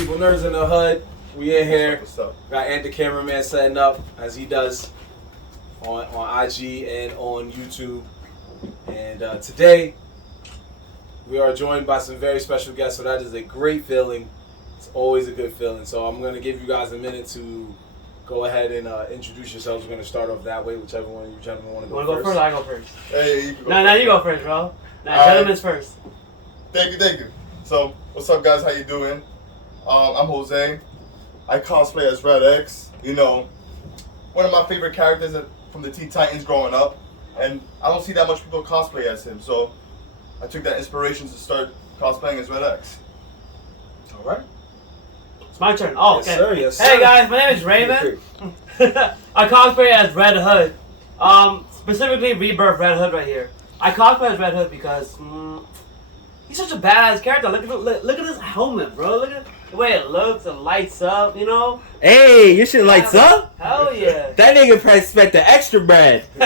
people? Nerds in the Hood. We in here. What's up? Got Ant the cameraman setting up as he does on IG and on YouTube. And today we are joined by some very special guests, so that is a great feeling. It's always a good feeling. So I'm going to give you guys a minute to go ahead and introduce yourselves. We're going to start off that way, whichever one of you gentlemen want to go first. Go first? I go first. Hey, you can go No, first. you go first, bro. No, All gentlemen's first. Thank you. So, what's up, guys? How you doing? I'm Jose. I cosplay as Red X. You know, one of my favorite characters from the Teen Titans growing up, and I don't see that much people cosplay as him. So, I took that inspiration to start cosplaying as Red X. All right. It's my turn. Oh, Yes, okay. sir. Yes, Hey sir. guys, my name is Raymond. I cosplay as Red Hood. Specifically Rebirth Red Hood right here. I cosplay as Red Hood because he's such a badass character. Look at his helmet, bro. Look at the way it looks and lights up, you know? Hey, your shit lights up? Hell yeah. That nigga probably spent the extra bread. You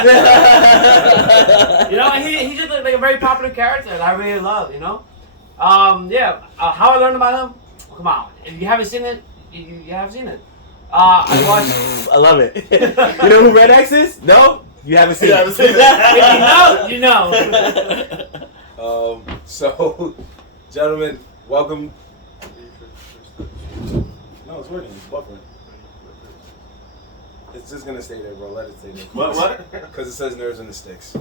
know, he's just like a very popular character that I really love, you know? How I learned about him? Oh, come on. If you haven't seen it, you haven't seen it. I watched... I love it. You know who Red X is? No? You haven't seen it. If you know. So, gentlemen, welcome. No, it's working. It's buffering. It's just gonna stay there, bro. Let it stay there. What? Because it says Nerds in the Sticks.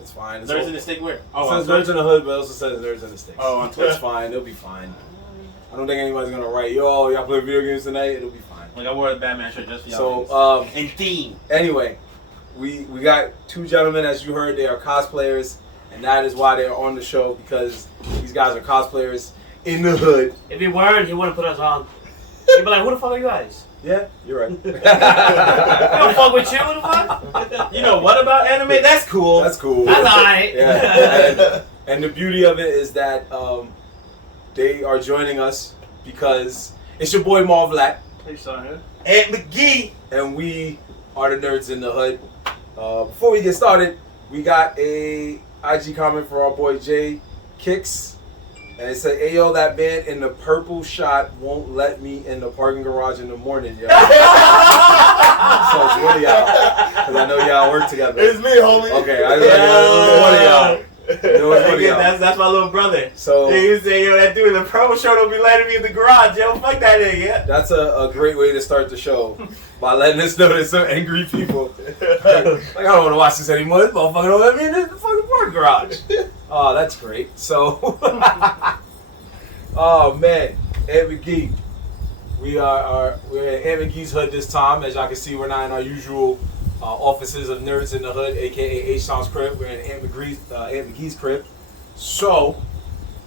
It's fine. It's Nerds all- in the stick where? It Oh, says Nerds in the Hood, but it also says Nerds in the Sticks. Oh, on It's Twitter. fine. It'll be fine. I don't think anybody's gonna write, yo, y'all play video games tonight. It'll be fine. Like I wore a Batman shirt just for y'all. So, in theme. anyway, we got two gentlemen, as you heard, they are cosplayers, and that is why they are on the show, because these guys are cosplayers in the hood. If he weren't, he wouldn't put us on. He'd be like, who the fuck are you guys? Yeah, you're right. I don't fuck with you, who the fuck? You know what about anime? That's cool. That's cool. That's alright. Yeah. And the beauty of it is that they are joining us because it's your boy Marv, Hey, son. Aunt McGee. and we are the Nerds in the Hood. Before we get started, we got a IG comment for our boy Jay Kicks. And it said, "Hey yo, that man in the purple shot won't let me in the parking garage in the morning, yo." So it's one of y'all, because I know y'all work together. It's me, homie. Okay, I know it's one of y'all. You know it's one of y'all. That's my little brother. So They used to say, yo, that dude in the purple shirt don't be letting me in the garage. Yo, fuck that nigga. that's a great way to start the show by letting us know there's some angry people. Like, I don't want to watch this anymore. This motherfucker don't let me in the fucking parking garage. Oh, that's great. So, oh man, Aunt McGee. We're at Aunt McGee's hood this time. As y'all can see, we're not in our usual offices of Nerds in the Hood, aka H-Town's crib. We're in Aunt McGee's crib. So,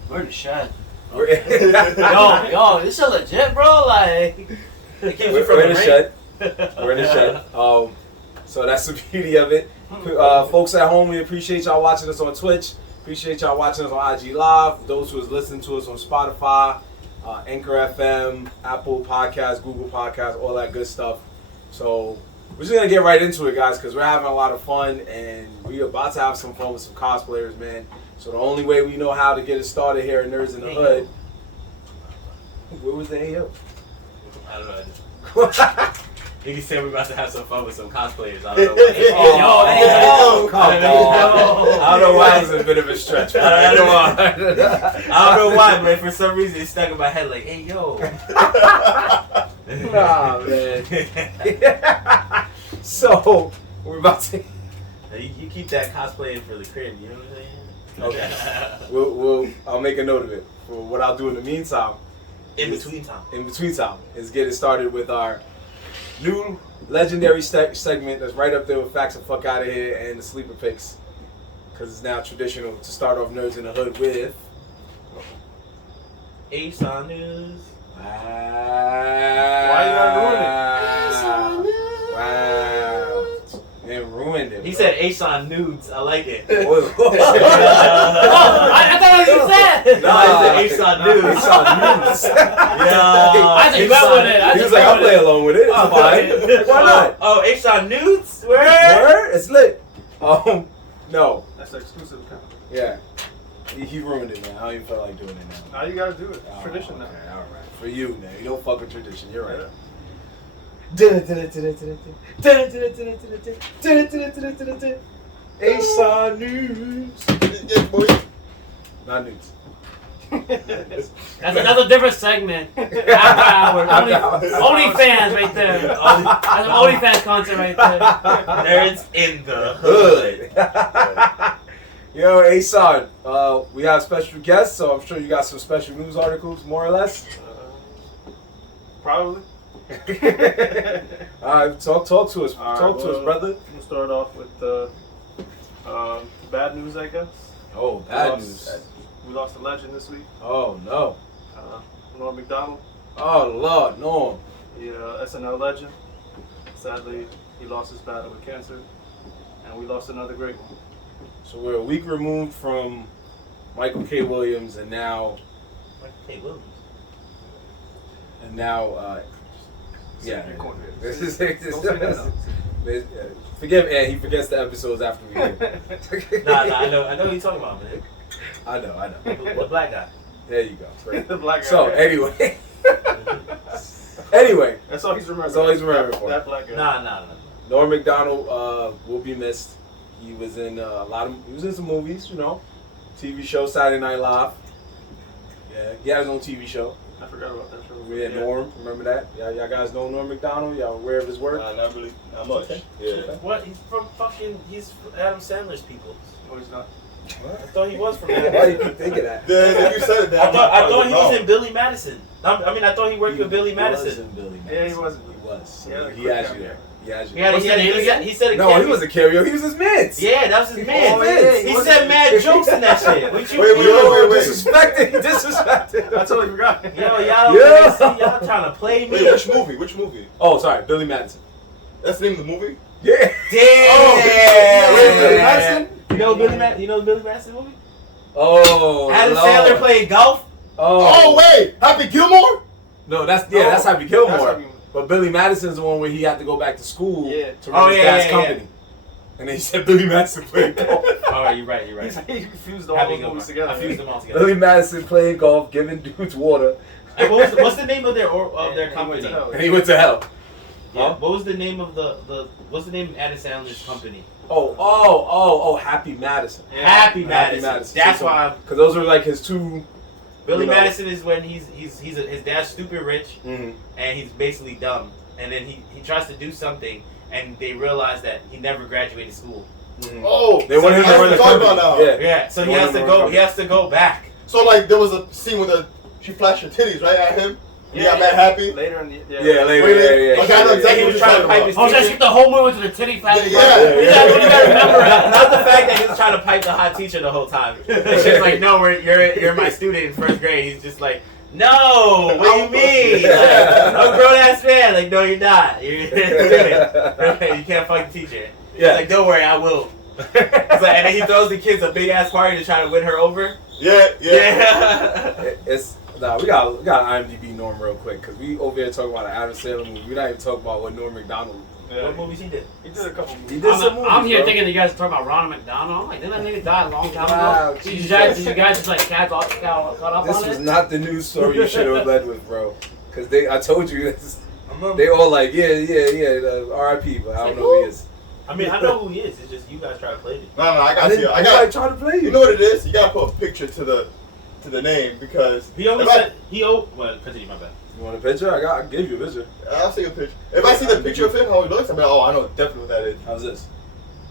Where the shed? we're Yo, this shit legit, bro. Like, It keeps you we're from in the the rain. shed. We're in the shed. So that's the beauty of it. Folks at home, we appreciate y'all watching us on Twitch. Appreciate y'all watching us on IG Live. Those who is listening to us on Spotify, Anchor FM, Apple Podcasts, Google Podcasts, all that good stuff. So we're just gonna get right into it, guys, because we're having a lot of fun and we're about to have some fun with some cosplayers, man. So the only way we know how to get it started here at Nerds in the Hood. Where was the AO? I don't know. Nigga said we're about to have some fun with some cosplayers. I don't know why. Come on. I don't know why it was a bit of a stretch. Come on. I don't know why, but for some reason it stuck in my head like, hey, yo. Nah, man. So, we're about to... You keep that cosplaying for the crib, you know what I'm saying? Okay. I'll make a note of it. For what I'll do in the meantime. In between time. Is get it started with our new legendary segment that's right up there with Facts and Fuck Out of Here and the Sleeper Picks. Because it's now traditional to start off Nerds in the Hood with... Ace on News. Why you gotta ruin it? Wow. It ruined it. He said Ace on Nudes. I like it. I thought what you said. No, I said Ace on Nudes. Ace on Nudes. I think you went with it. He was like, I'll play along with it. It's fine. Why not? Oh, Ace on Nudes? Where? Word? It's lit. No. That's an exclusive account. Yeah. He ruined it, man. I don't even feel like doing it now. Now you gotta do it. Oh, Tradition now. Okay, all right. For you, man. You don't fuck with tradition. You're right. ASON News. Yeah, boy. Not news. That's a different segment. After hours. OnlyFans right there. That's an OnlyFans content right there. Nerds in the hood. Yo, ASON, we have special guests, so I'm sure you got some special news articles, more or less. Probably. All right, talk to us. All right, Talk to us, brother. We'll start off with bad news, I guess. Oh, bad news. We lost a legend this week. Oh, no. Norm Macdonald. Oh, Lord, no. SNL legend. Sadly, he lost his battle with cancer. And we lost another great one. So we're a week removed from Michael K. Williams, and now, yeah. This is forgive Ed, he forgets the episodes after we do. Nah, I know what you're talking about, man. I know. The black guy. There you go. Great. The black guy. So anyway, that's all he's remembering. That's all he's remembering for. That black guy. Nah. Norm Macdonald will be missed. He was in he was in some movies, you know, TV show Saturday Night Live. Yeah, he had his own TV show. I forgot about that show. We had Norm, remember that? Y'all guys know Norm Macdonald? Y'all aware of his work? Not really. Not much. Yeah. What? He's from Adam Sandler's people. No, he's not. I thought he was from Why do Adam you keep thinking that? Then you said that. I thought he was in Billy Madison. I thought he worked with Billy Madison. Yeah, he was. He was. Yeah, He has you there. He has you He said a No, he was a karaoke. He was his mids. Yeah, that was his man. Vince. He said mad jokes in that shit. What you Wait, mean? Disrespected. I totally forgot. Yo, y'all trying to play me? Wait, which movie? Which movie? Oh, sorry, Billy Madison. That's the name of the movie? Yeah. Damn. Wait, Billy Madison? You know the Billy Madison movie? Oh, Adam Lord. Sandler played golf. Oh, wait! Happy Gilmore? No, that's Happy Gilmore. That's Happy- But Billy Madison's the one where he had to go back to school Yeah. to run his dad's company. Yeah. And then he said Billy Madison played golf. Oh, you're right. He fused all Happy those Gilmore. movies together. I fused them all together. Billy Madison playing golf, giving dudes water, And what's the name of their company? and he went to hell. Yeah. Huh? What was the name of what's the name of Adam Sandler's company? Oh, Happy Madison. Yeah. Happy Madison. That's why Because those are like his two. Billy You know. Madison is when his dad's stupid rich Mm-hmm. and he's basically dumb, and then he tries to do something and they realize that he never graduated school. Mm-hmm. Oh, They want him to I run the talking company. about now. Yeah. Yeah, so They want him to run the he has to go back. So, like, there was a scene where she flashed her titties, right, at him? He Yeah, got mad happy? Later in the Yeah, later. Wait, Yeah. okay, I know exactly He what was you're trying to talking pipe about. his Oh, teacher. skip the whole movie to the titty flash. Yeah. You gotta remember not the fact that he was trying to pipe the hot teacher the whole time. It's just like, no, you're my student in first grade. He's just like, no, what do you mean? Like, I'm a grown ass man. Like, no, you're not. You're a student. You can't fuck the teacher. He's Yeah. like, don't worry, I will. He's like, and then he throws the kids a big ass party to try to win her over. Yeah. We got IMDb Norm real quick because we over here talking about an Adam Sandler movie. We're not even talking about what Norm Macdonald. What movies he did? He did a couple He movies. did some movies. I'm here bro. thinking that you guys are talking about Ronald McDonald. I'm like, didn't that nigga die a long time Wow, ago? Did Jesus. you guys just like caught up This on was it? not the news story you should have led with, bro. Because I told you, I remember. they all like, yeah, R.I.P. But I don't know who he is. I mean, I know who he is. It's just you guys try to play it. No, I got you. I Nobody got. trying to play you. You know what it is? You gotta put a picture to the name because He only if I- said well, continue, my bad. You want a picture? I gave you a picture. I'll see a picture. If I see the picture of him, how he looks, I'm like, oh, I know definitely what that is. How's this?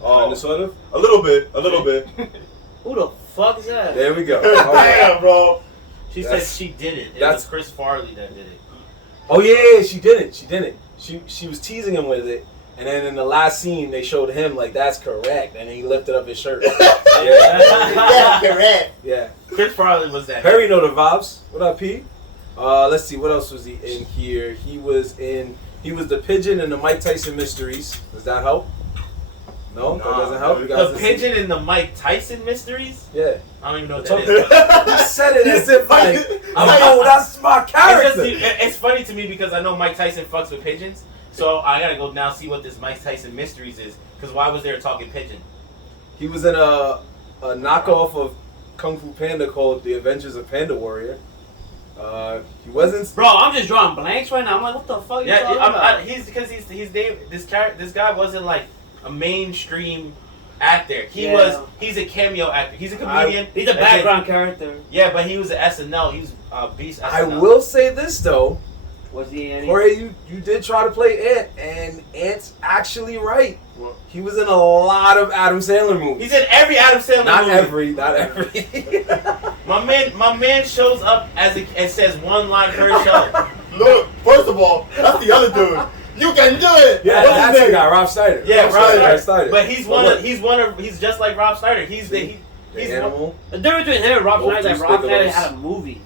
Oh, Kinda, sort of? a little bit. Who the fuck is that? There we go. All right. Damn, bro. She said That's- she did it. It that's- was Chris Farley that did it. Oh yeah, she didn't. She was teasing him with it, and then in the last scene they showed him like that's correct, and then he lifted up his shirt. Yeah, correct. Yeah. Chris Farley was that. Perry know the vibes. What up, P? Let's see. What else was he in here? He was the pigeon in the Mike Tyson Mysteries. Does that help? No, that doesn't help. You guys The listen? pigeon in the Mike Tyson mysteries? Yeah. I don't even know what Talk- that is. He said it as if like, oh, that's my It's, character. it's funny to me because I know Mike Tyson fucks with pigeons, so I gotta go now see what this Mike Tyson mysteries is. Because why was there a talking pigeon? He was in a knockoff of Kung Fu Panda called The Adventures of Panda Warrior. He wasn't. Bro, I'm just drawing blanks right now. I'm like, what the fuck? Yeah, you talking about? he's because he's this guy wasn't like a mainstream actor. He's a cameo actor. He's a comedian. He's a background character. Yeah, but he was an SNL. He was Beast SNL. I will say this though. Was he any? Jorge, you did try to play Ant, and Ant's actually right. What? He was in a lot of Adam Sandler movies. He's in every Adam Sandler movie. Not every. My man shows up and says one line per show. Look, first of all, that's the other dude. You can do it. Yeah, What's that's his the name? guy, Rob Schneider. Yeah, Rob Schneider. But he's just like Rob Schneider. He's the animal. The difference between him and Rob Both Schneider is that two Rob Schneider Spiegelos. had a movie.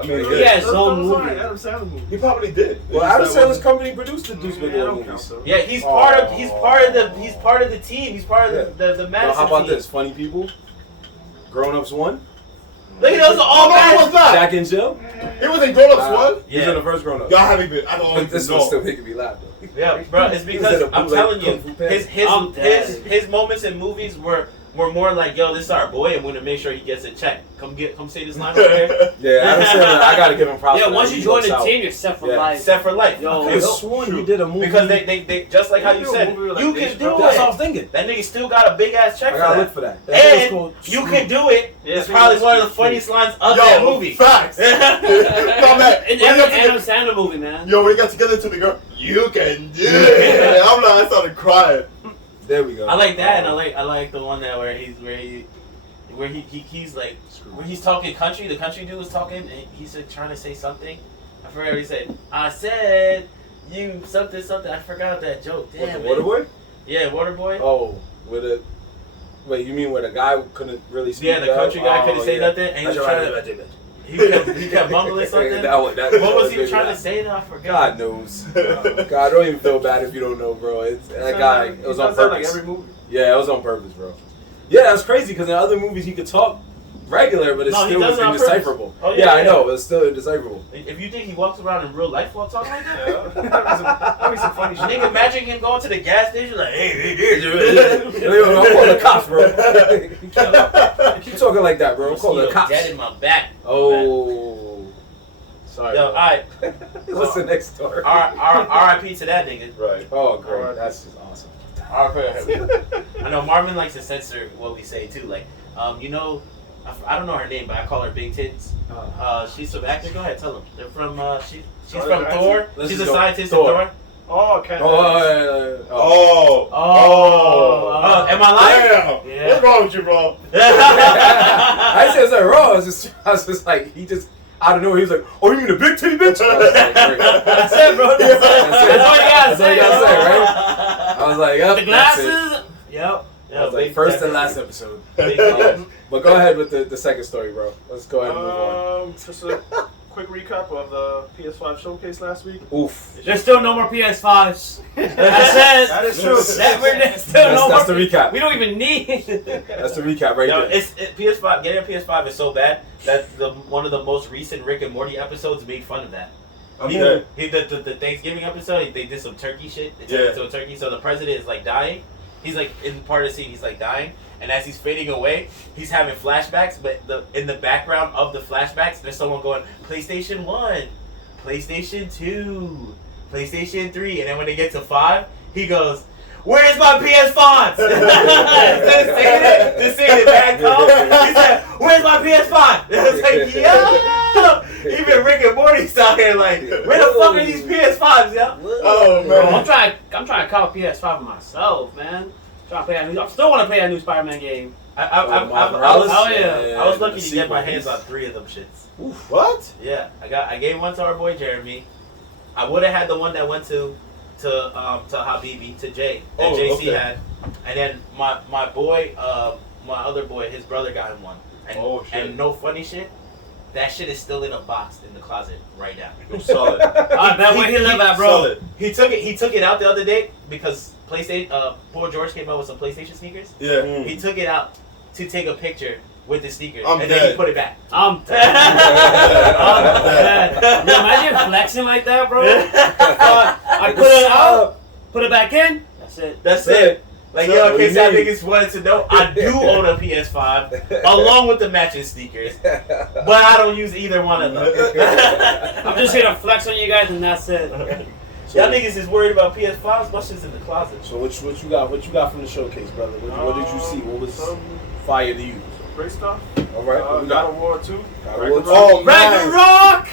I mean, He had his own Those aren't movie. Adam Sandler movies. he probably did. Well, It's Adam just that Sandler's wasn't- company produced the Deuce Yeah, I Bigelow don't count movies. those. Yeah, he's part of the team. He's part of the Madison Well, how about team. this? Funny People. Grown Ups 1. Look at those all Oh, no, he was not. Jack and Jill. He was in Grown Ups Wow. 1. He's in the first Grown Ups. Y'all haven't been. I don't But this know. was still making me laugh though. Yeah, bro, it's because in a I'm bootleg telling you, Kung Fu Panda. I'm dead. his moments in movies were more like, yo, this is our boy, and we're gonna make sure he gets a check. Come say this line right here. Yeah, Adam Sandler. I gotta give him props. Yeah, for once that. you He join works the out. team, you're set for Yeah. life. Set for life. Yo, I could have sworn he did a movie. Because they just like how you said, you can do That's what I it. was thinking. That nigga still got a big ass check I for gotta that. look for that. That shit was And called you Street. can do it. Yeah, It's probably it's one of the Street. funniest lines of that movie. Facts. No, man. In When every he got Adam together- Sandler movie, man. Yo, when he got together to the girl, you can do it. I'm like, I started crying. There we go. I like that, and I like the one that where he's like where he's talking country. The country dude was talking, and he's like trying to say something. I forgot what he said. I said you something. I forgot that joke. What, Damn the Waterboy? Yeah, Waterboy. Oh, with a. Wait, you mean where the guy couldn't really speak? Yeah, the country guy Oh, couldn't say yeah. nothing, and he was That's trying right. to. He kept mumbling something. What was he trying to say? Though? I forgot. God knows. God, don't even feel bad if you don't know, bro. It's that guy. It was on Like purpose. every movie. Yeah, it was on purpose, bro. Yeah, that's crazy because in other movies he could talk regular, but it's No, he still does it on purpose. indecipherable. Oh, yeah, yeah, I yeah. know, but it's still indecipherable. If you think he walks around in real life while talking like that, That'd be some funny shit. nigga, imagine him going to the gas station like, hey, Yo, I'm calling the cops, bro. Keep talking like that, bro. I'm calling the cops. Dead in my back. Oh, sorry. Yo, bro. alright. What's the next story? R.I.P. to that nigga. Right. Oh, great. That's just awesome. I know Marvin likes to censor what we say too. Like, you know, I don't know her name, but I call her Big Tits. She's from actor. Go ahead, tell them. They're from. She's from Thor. Let's She's a just go. scientist in Thor. Thor. Oh, okay. Oh. Am I lying? Damn. Yeah. What's wrong with you, bro? I said something wrong. I was just like, he just out of nowhere. He was like, "Oh, you mean a big titty bitch?" I was like, great. That's it, bro. That's all you gotta That's all you gotta say, right? I was like, "Yep." The that's it. glasses. Yep. I was like, first and last episode. Big But go ahead with the second story, bro. Let's go ahead and move on. Just a quick recap of the PS5 showcase last week. Oof. There's still no more PS5s. That's it. That is true. There's still no That's more. the recap. We don't even need. That's the recap right No, there. PS5. Getting a PS5 is so bad that one of the most recent Rick and Morty episodes made fun of that. Okay. The Thanksgiving episode, they did some turkey shit. They turned Yeah. into a turkey. So the president is like dying. He's like in part of the scene. He's like dying, and as he's fading away, he's having flashbacks. But in the background of the flashbacks, there's someone going PlayStation 1, PlayStation 2, PlayStation 3, and then when they get to 5, he goes, "Where's my PS5?" Instead of saying it back home, he said, "Where's my PS5?" I was like, yo! Even Rick and Morty's out here like, where the fuck are these PS5s, yo? Oh, Bro, man. I'm trying to cop a PS5 for myself, man. I still want to play that new Spider-Man game. I was lucky to get my hands on 3 of them shits. What? Yeah, I gave one to our boy Jeremy. I would have had the one that went to Habibi, to Jay, that Oh, JC okay. had, and then my boy, my other boy, his brother got him one. And, Oh, shit. and no funny shit, that shit is still in a box in the closet right now. I'm solid. That way he live at, bro. Solid. He took it out the other day because PlayStation. Poor George came out with some PlayStation sneakers. Yeah. He took it out to take a picture with the sneakers, I'm and then dead. he put it back. I'm dead. I'm dead. Yo, imagine flexing like that, bro. I put it out, put it back in. That's it. That's it. Like, yo, in case y'all niggas wanted to know, I do own a PS5 along with the matching sneakers, but I don't use either one of them. I'm just here to flex on you guys, and that's it. So, Y'all niggas is worried about PS5s. My shit's in the closet. So what you got? What you got from the showcase, brother? What did you see? What was fire to you? Great stuff. All right. What we God got? of War 2. God of War 2. Oh, man. Ragnarok!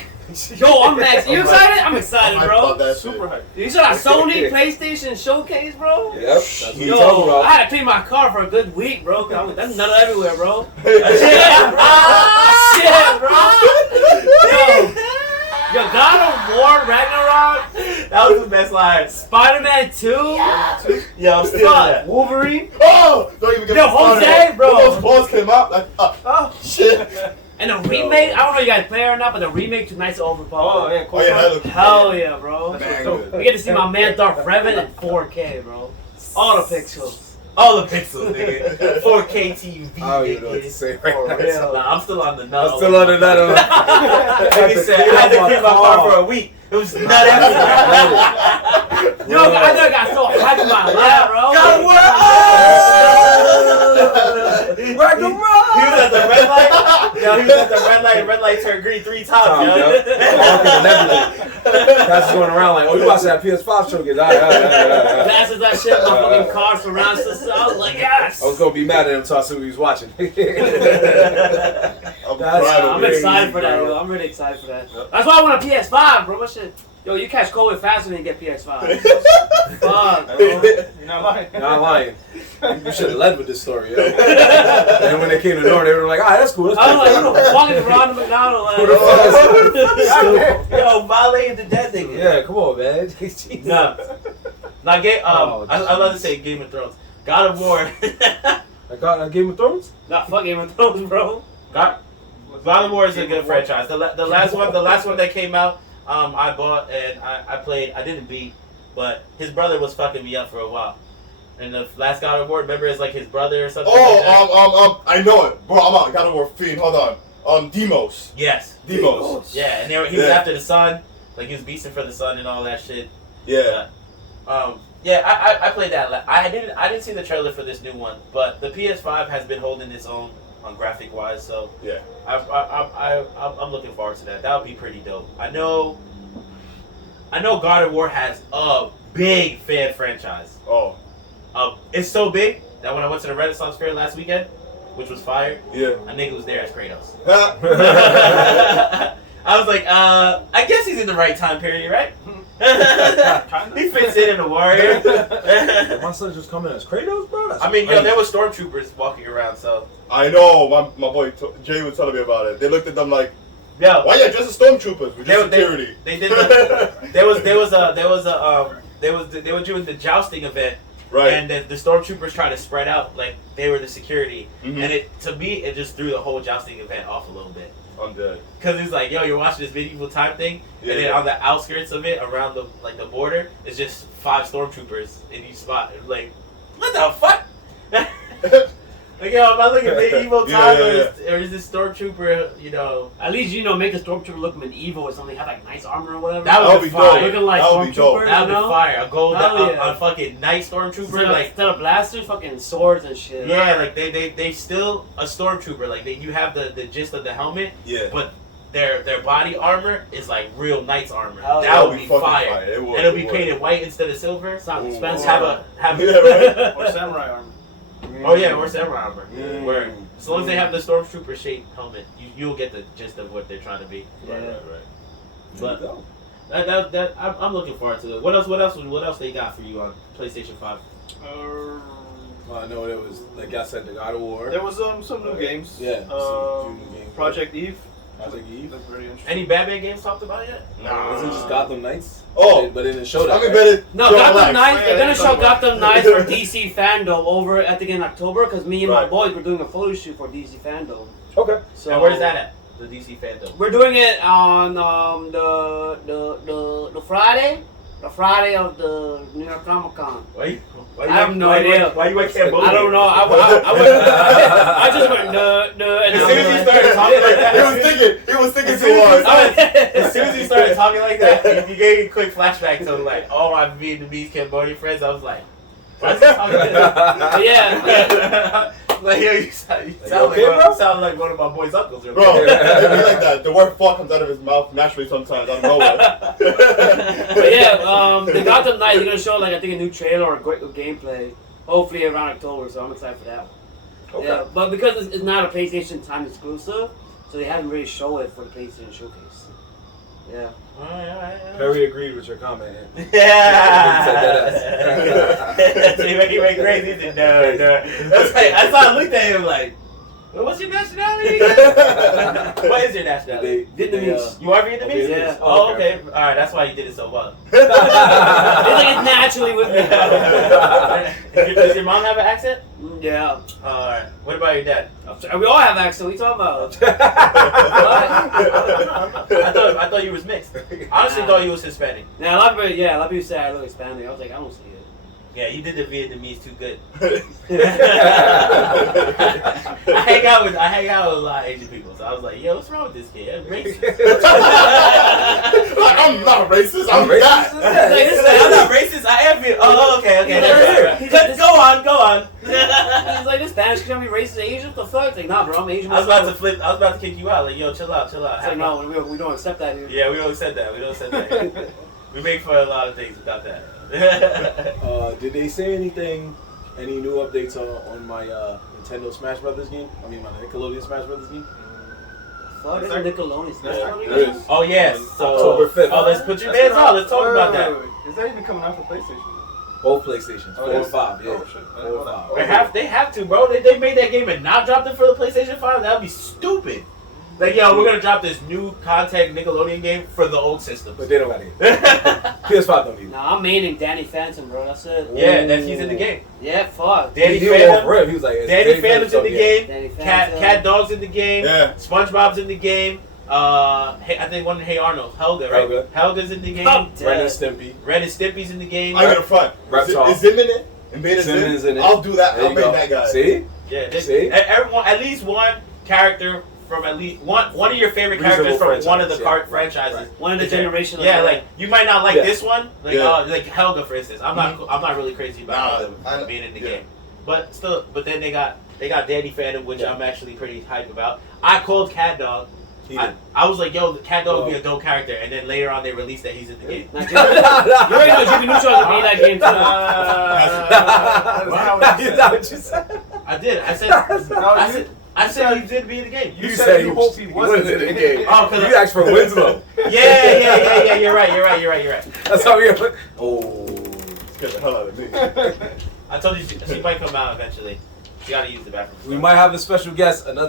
Yo, I'm next. You excited? I'm excited, I bro. thought that Super hype. You saw that Sony PlayStation showcase, bro? Yep. That's what you Yo, talking about. I had to clean my car for a good week, bro. That's nut everywhere, bro. Shit, bro. Yo, God of War, Ragnarok, That was the best line. Spider-Man 2, Yo, I'm still in that. Wolverine, Oh! Don't even get Yo, me started. Jose, bro. When those balls came out, like, oh, shit. and the remake. I don't know if you guys play or not, but the remake to Knights of Old Republic. Oh, yeah, cool. Oh, yeah, that looks Hell yeah, bro. Bang. We get to see my man Darth Revan in 4K, bro. All the pixels. All the pixels, nigga. 4K TV, I don't even know what to nigga. say right For now. real. Nah, I'm still on the nut. I'm still under that. Like I said, I had to clean my car for a week. It was nut everywhere. Yo, I know I got so hyped in my life, bro. God, what? He was at the red light. Yo, he was at the red light. Red light turned green 3 times, yo. That's going around like, oh, you watching that PS5 showcase? All right. Glasses, that shit, my fucking car surround system. I was like, yes. I was gonna be mad at him until I see what he was watching. I'm I'm excited for that, yo. I'm really excited for that. That's why I want a PS5, bro. What shit? Yo, you catch COVID faster than you get PS5. Fuck, bro. You're not lying. Not lying. You should have led with this story, yo. And then when they came to the door, they were like, all right, that's cool. I was like, who the fuck is Ronald McDonald? Like, Who the fuck is Yo, violated the dead nigga. Yeah, come on, man. Nah. Now, Oh, I love to say Game of Thrones. God of War. I got Game of Thrones? Nah, fuck Game of Thrones, bro. God of War is a good franchise. The last one that came out, I bought and I played. I didn't beat, but his brother was fucking me up for a while. And the last God of War, remember, it's like his brother or something. I know it. Bro, I'm out. God of War fiend. Hold on. Demos. Yes. Demos. Yeah, and he was after the son. Like, he was beasting for the son and all that shit. Yeah. I played that. I didn't see the trailer for this new one, but the PS5 has been holding its own on graphic wise, so Yeah. I'm looking forward to that. That would be pretty dope. I know God of War has a big fan franchise. Oh. It's so big that when I went to the Renaissance Fair last weekend, which was fire, Yeah. a nigga was there as Kratos. Ha. I was like, I guess he's in the right time period, right? He fits in a warrior. My son just coming as Kratos, bro? That's I mean, yo, crazy. there were stormtroopers walking around, so. I know. My boy Jay was telling me about it. They looked at them like, Yo, why you dressed as stormtroopers? We're just security. They did. They were doing the jousting event, Right. and the stormtroopers tried to spread out like they were the security, Mhm. and to me it just threw the whole jousting event off a little bit. I'm dead. Cause it's like, yo, you're watching this medieval time thing, Yeah, and then yeah. on the outskirts of it, around the border, it's just 5 stormtroopers in each spot. Like, what the fuck? Like, yo, am I looking at medieval Yeah, time, yeah, or is this stormtrooper, At least, make the stormtrooper look medieval or something. Have like nice armor or whatever. That That would be be fire. dope. Looking like That would be dope. stormtroopers, That would you be know? fire. A gold Hell yeah. on fucking night stormtrooper, Instead of blasters, fucking swords and shit. yeah, like they still a stormtrooper. Like you have the gist of the helmet, Yeah. but their body armor is like real knight's armor. Hell yeah. That would be fucking fire. It would, And it'll it be would. painted white instead of silver. Sounds Ooh. expensive. Have Yeah, right. Or samurai armor. Oh yeah, or samurai armor. Mm. Where as long as they have the stormtrooper shaped helmet, you'll get the gist of what they're trying to be. Yeah. But that I'm looking forward to it. What else they got for you on PlayStation 5? Well, I know there was, like I said, the God of War. There was some new games. Yeah, some new games. Project Eve. Project Eve. That's very interesting. Any Batman games talked about yet? Isn't it just Gotham Knights? Oh. But it didn't show that. I mean, right? better. No, Joe Gotham Black. Knights. They're gonna Yeah, show Gotham Gotham Knights for DC Fandom over, I think, in October, because me and my Right. boys were doing a photo shoot for DC Fandom. Okay. So And where's that at? The DC fandom. We're doing it on the Friday, of the New York Comic Con. Why I have no idea. Why you at Cambodia? I don't know. I just went no, and As I soon as was he like- started talking like that, He was thinking As too soon as hard. as soon as he started talking like that, you gave me a quick flashback to like all my Vietnamese Cambodian friends. I was like, Why is he talking like that? But yeah. Like, yo, you sound okay, bro? like one of my boy's uncles. Bro, it be like that. The word fuck comes out of his mouth naturally sometimes. I don't know what. But yeah, they got them night. They're gonna show like I think a new trailer or gameplay. Hopefully around October, so I'm excited for that one. Okay. Yeah, but because it's not a PlayStation time exclusive, so they haven't really shown it for the PlayStation Showcase. Yeah. Alright. Perry agreed with your comment. Yeah. He went crazy. He said, no. That's like, I saw I looked at him like, well, what's your nationality again? What is your nationality? Vietnamese. You are Vietnamese? Yeah. Oh, okay. Alright, that's why you did it so well. It's like it's naturally with me. Does your mom have an accent? Yeah. Alright. What about your dad? We all have accents. What are you talking about? I thought you was mixed. Honestly, thought you was Hispanic. Now, a lot of people say I look Hispanic. I was like, I don't see it. Yeah, you did the Vietnamese too good. I hang out with a lot of Asian people, so I was like, yo, what's wrong with this kid? I'm racist. Like, I'm not racist. I'm racist? not. I'm not racist. I am. Oh, okay. Go on. He's like, this Spanish can be racist Asian? What the fuck? It's like, nah, bro, I'm Asian. I was about to kick you out. Like, yo, chill out. It's like, no, we don't accept that, dude. Yeah, we don't accept that. We make for a lot of things without that. Did they say anything? Any new updates on my Nintendo Smash Brothers game? I mean, my Nickelodeon Smash Brothers game? Fuck, it's a Nickelodeon Smash Brothers There game? is. Oh yes, October 5th. Oh, let's put your bands on. Let's talk about that. Wait. Is that even coming out for PlayStation? Both PlayStations, 4 Oh, and yes. 5. Yeah, Oh, shit. 4 and 5. They have to, bro. They made that game and not dropped it for the PlayStation 5. That'd be stupid. Like, yo, we're gonna drop this new contact Nickelodeon game for the old system. But they don't got it. PS5 don't need it. Nah, I'm maining Danny Phantom, bro. That's it. Yeah, he's in the game. Yeah, fuck. Danny He was Phantom. rip. He was like, Danny Phantom's in the game. Danny Phantom. Cat Dog's in the game. Yeah. SpongeBob's in the game. I think one Hey Arnold, Helga, right? Helga. Helga's in the game. Oh, Ren and Stimpy. Ren and Stimpy's in the game. I got a front. Reptile. Is Zim in it? Invader Zim is in it. I'll do that. There I'll you make go. that guy. See? Yeah, See? everyone, at least one character from at least one of your favorite characters Reasonable from one of the franchise, yeah. franchises. Right. One of the Is there. generation. Yeah, like you might not like Yeah. this one, like Yeah. like Helga for instance. I'm not really crazy about Helga being in the game, but then they got Danny Phantom, which Yeah. I'm actually pretty hyped about. I called Cat Dog. He did. I was like, yo, the Cat Dog would be a dope character, and then later on they released that he's in the game. Nah, you already know Jimmy Neutron made that game too. Is that what you said? I did. I said he did be in the game. You said you you hope he wasn't in the game. Oh, 'cause You asked for Winslow. Yeah. You're right. That's how we are. Oh. Scared the hell out of me. I told you she might come out eventually. You gotta use the bathroom. We might have another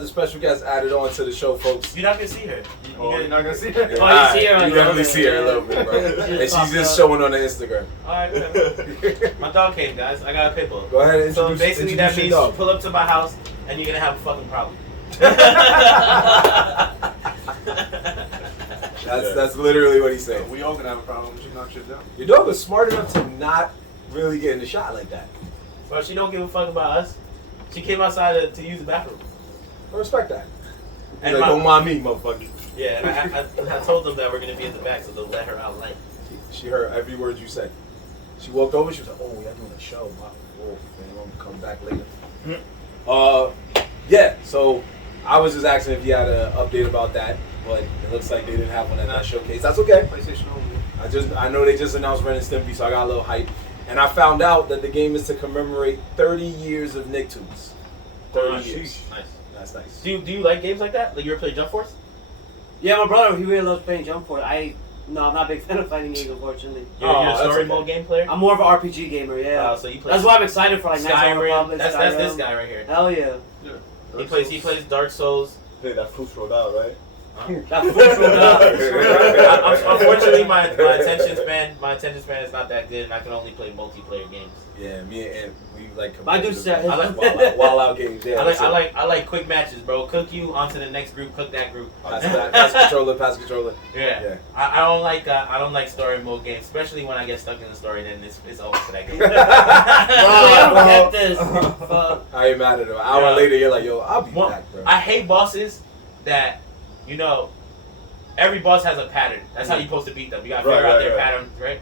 special guest added on to the show, folks. You're not gonna see her. You're not gonna see her. Oh, you see her on You the definitely other see her a end. little bit, bro. And she's popped just up. showing on the Instagram. Alright, whatever. My dog came, guys. I got a pit bull. Go ahead and So introduce, basically that introduce means your dog. pull up to my house and you're gonna have a fucking problem. That's literally what he's saying. We all gonna have a problem. We should knock shit down. Your dog was smart enough to not really get in the shot like that. Bro, she don't give a fuck about us. She came outside to use the bathroom. I respect that. He's And like, my- don't mind me, motherfucker. Yeah, and I told them that we're gonna be in the back, so they'll let her out light. She heard every word you said. She walked over, she was like, oh, y'all doing a show. My wolf, man, I'm gonna come back later. Yeah, so I was just asking if you had an update about that, but it looks like they didn't have one at that showcase. That's okay. PlayStation only. I know they just announced Ren and Stimpy, so I got a little hype. And I found out that the game is to commemorate 30 years of Nicktoons. 30 years. Nice. That's nice. Do you like games like that? Like you ever play Jump Force? Yeah, my brother, he really loves playing Jump Force. I'm not a big fan of fighting games, unfortunately. You're a that's story okay. mode game player? I'm more of an RPG gamer, yeah. So you play That's why I'm excited for like Knights of the Skyrim. Republic, That's Skyrim. this guy right here. Hell yeah. He plays Dark Souls. Play that fruit rolled out, right? That's Unfortunately, my attention span is not that good, and I can only play multiplayer games. Yeah, me and we like I do say- I like wild out games. Yeah, I like quick matches, bro. Cook you onto the next group, cook that group. pass controller. Yeah. Yeah. I don't like story mode games, especially when I get stuck in the story. Then it's over for that game. I don't get this. Fuck. I ain't mad at him. An hour later, you're like, yo, I'll be back, bro. I hate bosses that, every boss has a pattern. That's how you're supposed to beat them. You gotta figure out their pattern, right?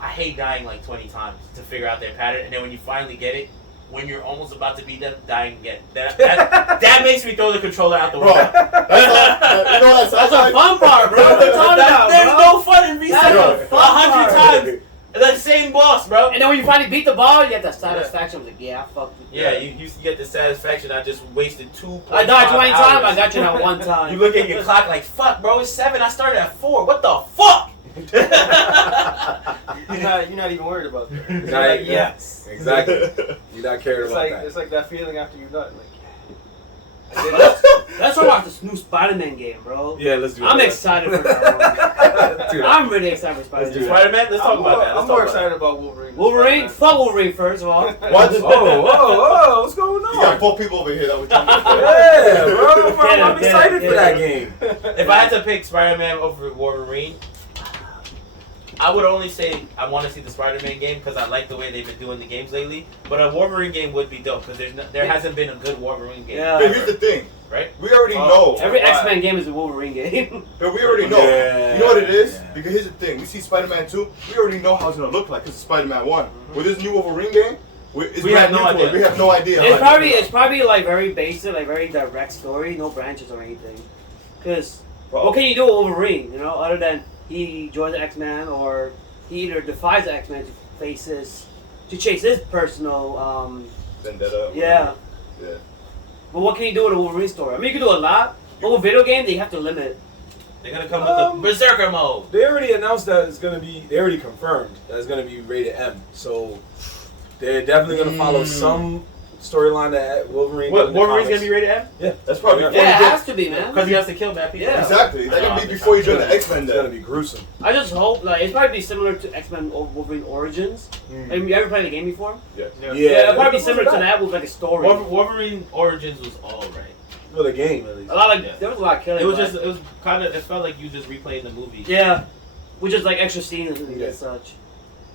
I hate dying like 20 times to figure out their pattern, and then when you finally get it, when you're almost about to beat them, dying again. That makes me throw the controller out the window. That's a fun part, bro. What are you talking about, There's bro? no fun in resetting That's a fun 100 part. times. The same boss, bro. And then when you finally beat the ball, you get that satisfaction. Like, yeah, I fucked with you. Yeah, you get the satisfaction. I just wasted 2. I died 20 times. I got you that one time. You look at your clock like, fuck, bro, it's 7. I started at 4. What the fuck? You're not even worried about that. You're Not- like, yes. Exactly. You're not caring It's about like that. it's like that feeling after you're done. Like, Let's talk about this new Spider-Man game, bro. Yeah, let's do that. I'm excited for that one. Dude, I'm really excited for Let's do Spider-Man. that. Spider-Man, let's talk about that. I'm Let's more talk about excited about Wolverine. Wolverine? Fuck Wolverine first of all. What? Whoa, what's going You got on? 4 people over here that would tell me. Yeah, bro. I'm Get it, excited get for it. that game. that. If I had to pick Spider-Man over Wolverine, I would only say I want to see the Spider-Man game because I like the way they've been doing the games lately. But a Wolverine game would be dope because there hasn't been a good Wolverine game. Yeah. But here's the thing. Right? We already know. Every Why? X-Men game is a Wolverine game. But we already know. Yeah. You know what it is? Yeah. Because here's the thing. We see Spider-Man 2. We already know how it's going to look like because it's Spider-Man 1. With this new Wolverine game, it's We have brand no new to us. idea. We have no idea. It's probably like very basic, like very direct story, no branches or anything. Because what can you do with Wolverine? You know, other than he joins the X-Men or he either defies the X-Men to chase his personal. Vendetta. Yeah. Yeah. But what can you do with a Wolverine story? I mean, you can do a lot. But with video games, they have to limit. They're going to come with the Berserker mode. They already announced that it's gonna be. They already confirmed that it's gonna be rated M. So they're definitely gonna follow some storyline that Wolverine. What, did in the Wolverine's going comics. to be rated M? Yeah, That's probably Yeah. before Yeah, it you get- has to be, man. Because he has to kill bad people. Yeah. Exactly. That I can know. be before you join the X-Men It's gonna then. be gruesome. I just hope, like, it's probably be similar to X-Men Wolverine Origins. Have you ever played the game before? Yes. Yeah, it'll probably be what's similar to that? that with like a story. Wolverine Origins was alright. For the game, at least. A lot of Yeah. there was a lot of killing. It was but- just, it was kind of, it felt like you just replaying the movie. yeah, with just like extra scenes and Yeah. such.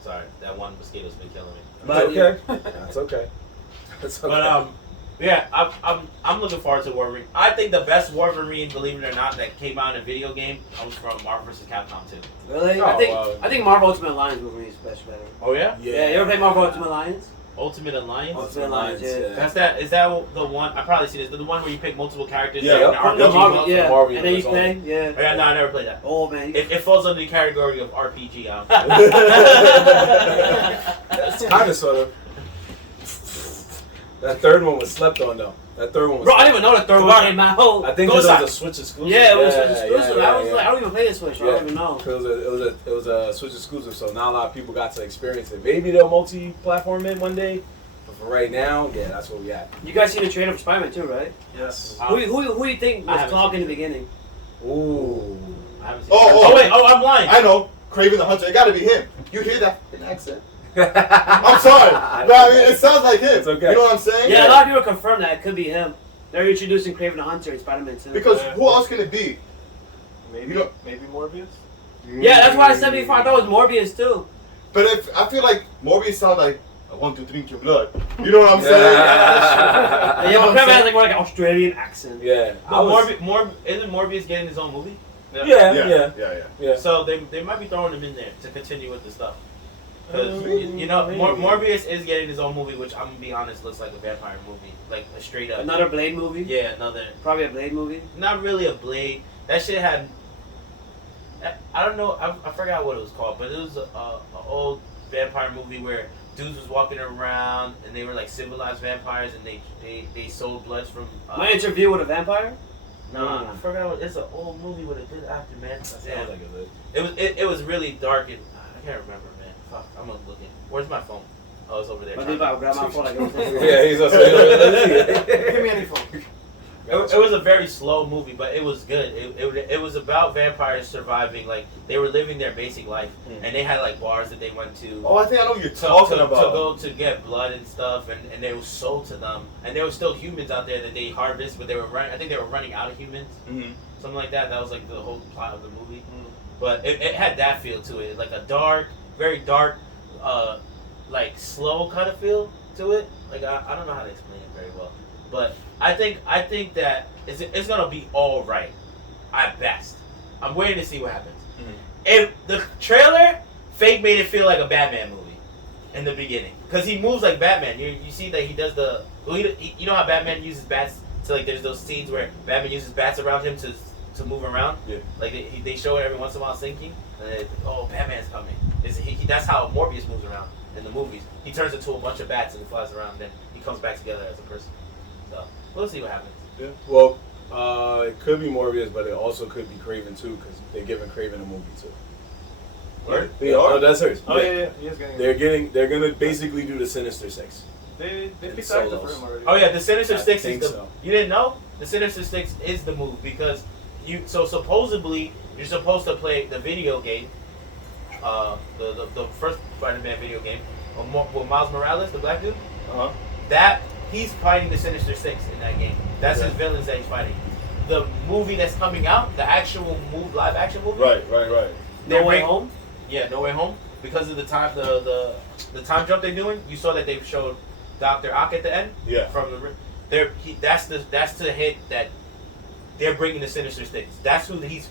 Sorry, that one mosquito's been killing me. But- It's okay. That's okay. That's okay. But yeah, I'm looking forward to Wolverine. I think the best Wolverine, believe it or not, that came out in a video game comes from Marvel vs. Capcom 2. Really? Oh, I think Marvel Ultimate Alliance Wolverine is better. Oh yeah? Yeah, you ever play Marvel Ultimate Alliance? Ultimate Alliance. Ultimate Alliance, yeah. Is that the one? I probably seen this. The one where you pick multiple characters. Yeah. in an From the RPG Marvel, mode? yeah. Marvel And then you Universe play, only. yeah. Yeah, no, I never played that. Oh man. It falls under the category of RPG. It's kind of sort of. That third one was slept on though. That third one was. Bro, I didn't even know the third Come one on. came out. I think Go this side. was a Switch exclusive. Yeah, it was exclusive. yeah, I was yeah. like, I don't even play the Switch. I don't even know. Because it was a Switch exclusive, so not a lot of people got to experience it. Maybe they'll multi-platform it one day, but for right now, yeah, that's what we at. You guys seen the trailer for Spider-Man too, right? Yes. Who do you think I was haven't talking in seen the beginning? Ooh. I haven't seen Oh, it. Wait, I'm lying. I know. Craven the Hunter. It gotta be him. You hear that in accent? I'm sorry. But I mean, it sounds like him. It's okay. You know what I'm saying? Yeah, a lot of people confirmed that it could be him. They're introducing Kraven the Hunter in Spider-Man 2. Because Yeah. who else can it be? Maybe You know- maybe Morbius. yeah, that's why I said before. I thought it was Morbius too. But I feel like Morbius sounds like I want to drink your blood. You know what I'm saying? Yeah. Yeah, but Kraven has like more like an Australian accent. Yeah. But isn't Morbius getting his own movie? Yeah. So they might be throwing him in there to continue with the stuff. Because Maybe. Morbius is getting his own movie, which I'm gonna be honest, looks like a vampire movie, like a straight up. Another Blade movie. Yeah, another. Probably a Blade movie. Not really a Blade. That shit had. I don't know. I forgot what it was called, but it was a old vampire movie where dudes was walking around and they were like civilized vampires and they sold bloods from. My Interview with a Vampire. No, I forgot. It's an old movie with a good actor, man. That sounds Yeah. like it. It was really dark and I can't remember, man. Fuck, I'm gonna look it. Where's my phone? Oh, it's over there. I think I'll grab my phone like it was Yeah, he's also. Give me any phone. It was a very slow movie, but it was good. It was about vampires surviving. Like they were living their basic life, and they had like bars that they went to. Oh, I think I know what you're to talking about. go to get blood and stuff, and they were sold to them, and there were still humans out there that they harvest, but they were running. I think they were running out of humans, something like that. That was like the whole plot of the movie. But it had that feel to it, like a dark, very dark, like slow kind of feel to it. Like I don't know how to explain it very well, but I think that it's gonna be all right, at best. I'm waiting to see what happens. If the trailer Fake made it feel like a Batman movie in the beginning because he moves like Batman. You see that he does the. Well, you know how Batman uses bats to like. There's those scenes where Batman uses bats around him to move around. Yeah. Like they show it every once in a while sinking. And Batman's coming. That's how Morbius moves around in the movies. He turns into a bunch of bats and he flies around. And then he comes back together as a person. So we'll see what happens. Yeah. Well, it could be Morbius, but it also could be Craven too, because they're giving Craven a movie too. Right? Yeah, no, that's hers. Oh yeah. He is getting. They're gonna basically do the Sinister Six. They picked actors Solos. for him already. Oh yeah, the Sinister I Six think is the. so. You didn't know? The Sinister Six is the move because so supposedly you're supposed to play the video game, the first Spider-Man video game with Miles Morales, the black dude. That he's fighting the Sinister Six in that game. That's his villains that he's fighting. The movie that's coming out, the actual live action movie. Right. No Way Home? Yeah, No Way Home. Because of the time the time jump they're doing, you saw that they showed Dr. Ock at the end. Yeah. From that's to hint that they're bringing the Sinister Six. That's who he's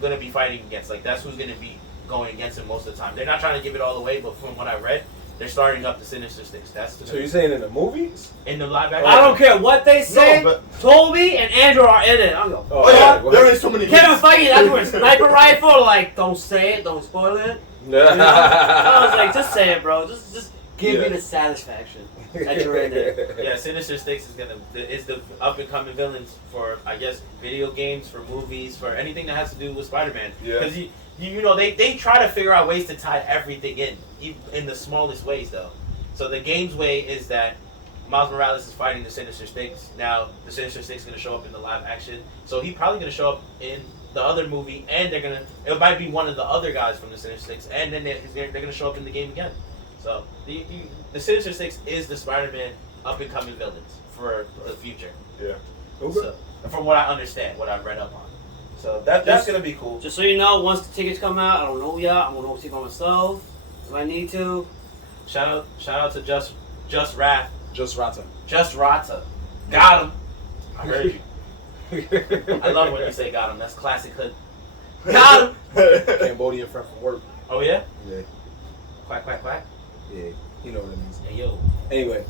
gonna be fighting against. Like that's who's gonna be going against him most of the time. They're not trying to give it all away, but from what I read, they're starting up the Sinister Six. So you're saying in the movies? In the live action? I don't care what they say. No, Toby and Andrew are in it. I'm going. Oh yeah, there is so many. Kevin Feige, that's where sniper rifle. Like, don't say it, don't spoil it. You know? I was like, just say it, bro. Just give me the satisfaction that you're in it. Yeah, Sinister Six is the up and coming villains for I guess video games, for movies, for anything that has to do with Spider-Man. Yeah. Because you know they try to figure out ways to tie everything in the smallest ways though. So the game's way is that Miles Morales is fighting the Sinister Six. Now the Sinister Six is gonna show up in the live action. So he's probably gonna show up in the other movie, and it might be one of the other guys from the Sinister Six, and then they're gonna show up in the game again. So the Sinister Six is the Spider-Man up and coming villains for the future. Yeah. Okay. So, from what I understand, what I've read up on. So that's gonna be cool. Just so you know, once the tickets come out, I don't know yet. I'm gonna go see it by myself if I need to. Shout out to Just Wrath. Just Rata. Just Rata. Got him. I heard you. I love when you say got him. That's classic hood. Got him. Cambodian friend from work. Oh yeah? Yeah. Quack quack quack. Yeah. You know what it means. Hey yo. Anyway,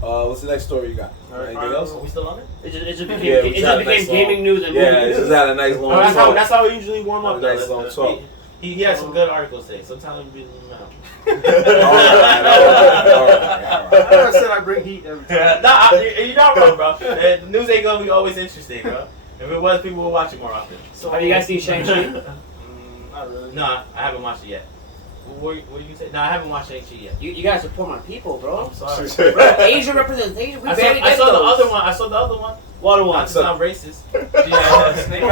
what's the next story you got? Anything else? Are we still on it? It just Yeah, became, we tried a nice gaming news and Yeah, movie it news. just had a nice long Oh, that's talk. how we usually warm up. Nice though. long talk. He had some good articles today. Sometimes we be a little mouth. All right. I said I bring heat every time. You're not wrong, bro. The news ain't gonna be always interesting, bro. If it was, people would watch it more often. So have you guys seen Shang-Chi? Not really. Nah, I haven't watched it yet. What do you say? Nah, I haven't watched Shang-Chi yet. You guys support my people, bro. I'm sorry. Bro, Asian representation. We barely I get saw the those. other one. I saw the other one. What one? Not to sound racist. Snake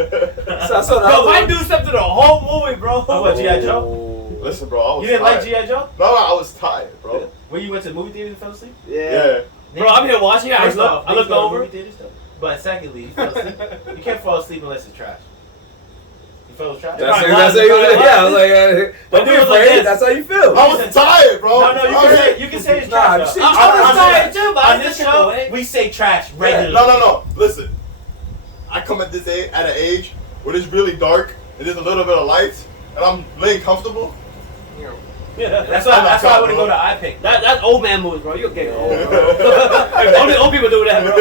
Yo, might do something the whole movie, bro. Oh, what, G.I. Joe? Listen, bro, I was You didn't tired. like G.I. Joe? No, I was tired, bro. When you went to the movie theater and fell asleep? Yeah. Bro, I'm here watching it. I First off, looked please go to over. movie theaters, though. But secondly, you fell asleep. You can't fall asleep unless it's trash. You fell asleep trash? That's Right, that's right, it. right. Yeah, I was like, don't be dude was like afraid. this. That's how you feel. I was tired, bro. No, you can say it's Nah, trash. you though. see- I was I'm tired saying, too, but on I this just show, away. we say trash Yeah, regularly. no. Listen, I come at an age where it's really dark and there's a little bit of light, and I'm laying comfortable. That's why I wouldn't go to iPick. That's old man moves, bro. You're getting old, bro. Only old people do that, bro.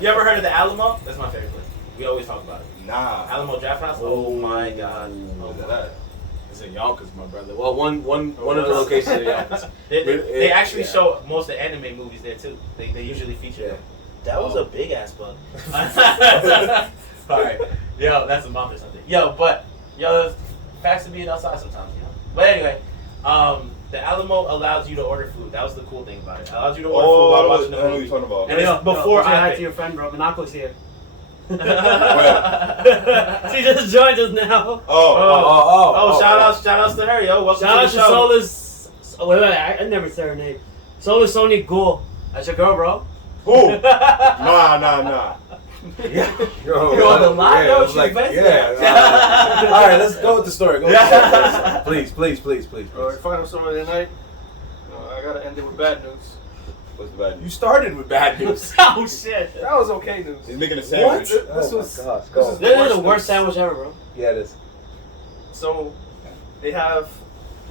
You ever heard of the Alamo? That's my favorite place. We always talk about it. Nah. Alamo Draft House? Oh my god. Look at that. It's in Yonkers, my brother. Well, one of the locations in Yonkers. They actually Yeah. show most of the anime movies there too. They usually feature them. That was a big ass bug. Alright. Yo, that's a mouth or something. Yo, facts of being outside sometimes, you know. But anyway, the Alamo allows you to order food. That was the cool thing about it. It allows you to order food while watching the I know what movie. you're talking about. And it's before say hi iPick. to your friend, bro. Monaco's here. Where? She just joined us now. Oh, shout outs to her, yo. Welcome Shout out to to the show. Solis. Wait, I never said her name. Solis Sony Ghoul. That's your girl, bro. Who? Nah. You're on the line, though? She's best Yeah. All right, let's go with the story. Go with the story. Please. Alright, final story of the night. I gotta end it with bad news. What's the bad You news? started with bad news. Oh shit. That was okay news. He's making a What? sandwich. This Oh my was gosh, this go. is This is the news. worst sandwich ever, bro. Yeah, it is. So, they have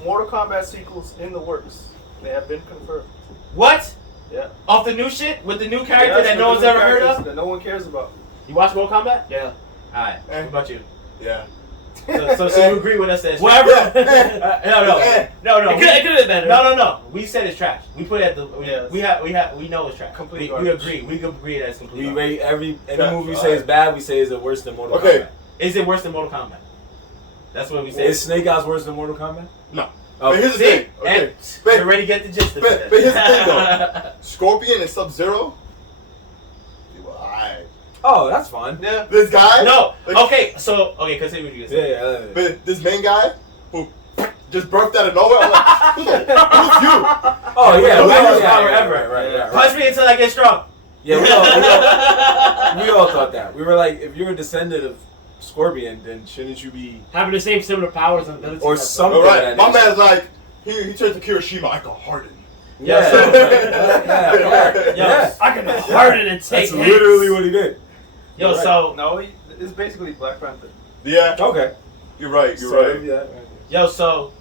Mortal Kombat sequels in the works. They have been confirmed. What? Yeah. Off the new shit with the new character Yes, that with no the one's new ever heard characters of. that no one cares about. You watch Mortal Kombat? Yeah. All right. Eh. What about you? Yeah. So you agree with us that it's Whatever. trash? No. It could have been better. No. We said it's trash. We put it at the. Yes. We know it's trash. Complete We garbage. agree. We agree that it's complete. We garbage. rate any Yeah, movie you all say is right. bad, we say is it worse than Mortal Okay. Kombat. Is it worse than Mortal Kombat? That's what we say. Is Snake Eyes worse than Mortal Kombat? No. Oh. But here's the See? thing. Okay. And But- you already get the gist of but it. here's the thing, though. Scorpion and Sub-Zero. Alright. Oh, that's fine. Yeah. This guy. No. Like, Okay. So continue what you Yeah, say. yeah. But this main guy who just birthed out of nowhere. I'm like, who's you? Oh yeah, Greatest power yeah, ever. Right. Punch me until I get strong. Yeah, we all thought that. We were like, if you're a descendant of Scorpion, then shouldn't you be Having the same similar powers and abilities. or as something? All right. of My that man's like, he turned to Kirishima. I can harden. Yeah, So- yeah. Yo, I can harden and take That's literally what he did. Yo, Right. so No, it's basically Black Panther. Yeah. Okay, You're right. You're So, right. Yeah. Yo, so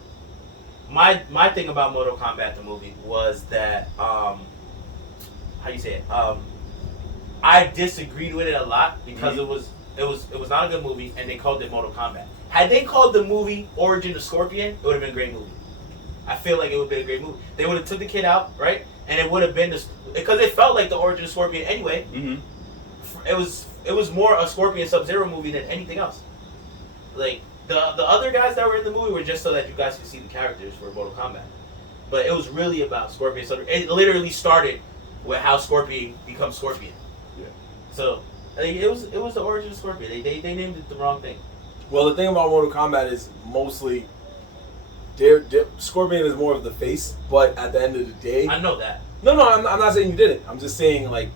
my thing about Mortal Kombat the movie was that how you say it? I disagreed with it a lot because it was not a good movie and they called it Mortal Kombat. Had they called the movie Origin of Scorpion, it would have been a great movie. I feel like it would have been a great movie. They would have took the kid out, right? And it would have been because it felt like the Origin of Scorpion anyway. Mm-hmm. It was more a Scorpion Sub-Zero movie than anything else. Like the other guys that were in the movie were just so that you guys could see the characters for Mortal Kombat. But it was really about Scorpion. So it literally started with how Scorpion becomes Scorpion. Yeah. So I think it was the origin of Scorpion. They named it the wrong thing. Well, the thing about Mortal Kombat is mostly, Scorpion is more of the face, but at the end of the day, I know that. no, I'm not saying you didn't. I'm just saying like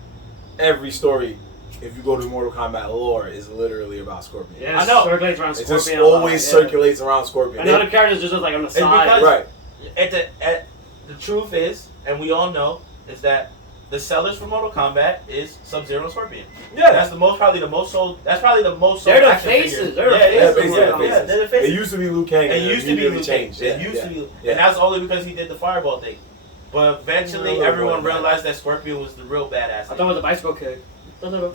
every story, if you go to Mortal Kombat lore, is literally about Scorpion. Yeah, I know. circulates around It Scorpion. just a lot, always yeah. circulates around Scorpion. And the other characters just like on the It's side. because- Right. The truth is, and we all know, is that the sellers for Mortal Kombat is Sub-Zero and Scorpion. Yeah. That's probably the most sold. That's probably the most sold. They're the action faces. figure. They're the Yeah, faces. basically yeah, the faces. they're the faces. It used to be Liu Kang. It and used to be immediately Liu changed. Kang. It Yeah, used yeah. to be, Yeah. and that's only because he did the fireball thing. But eventually, Really everyone well done. realized that Scorpion was the real badass. I thought it was a bicycle kick.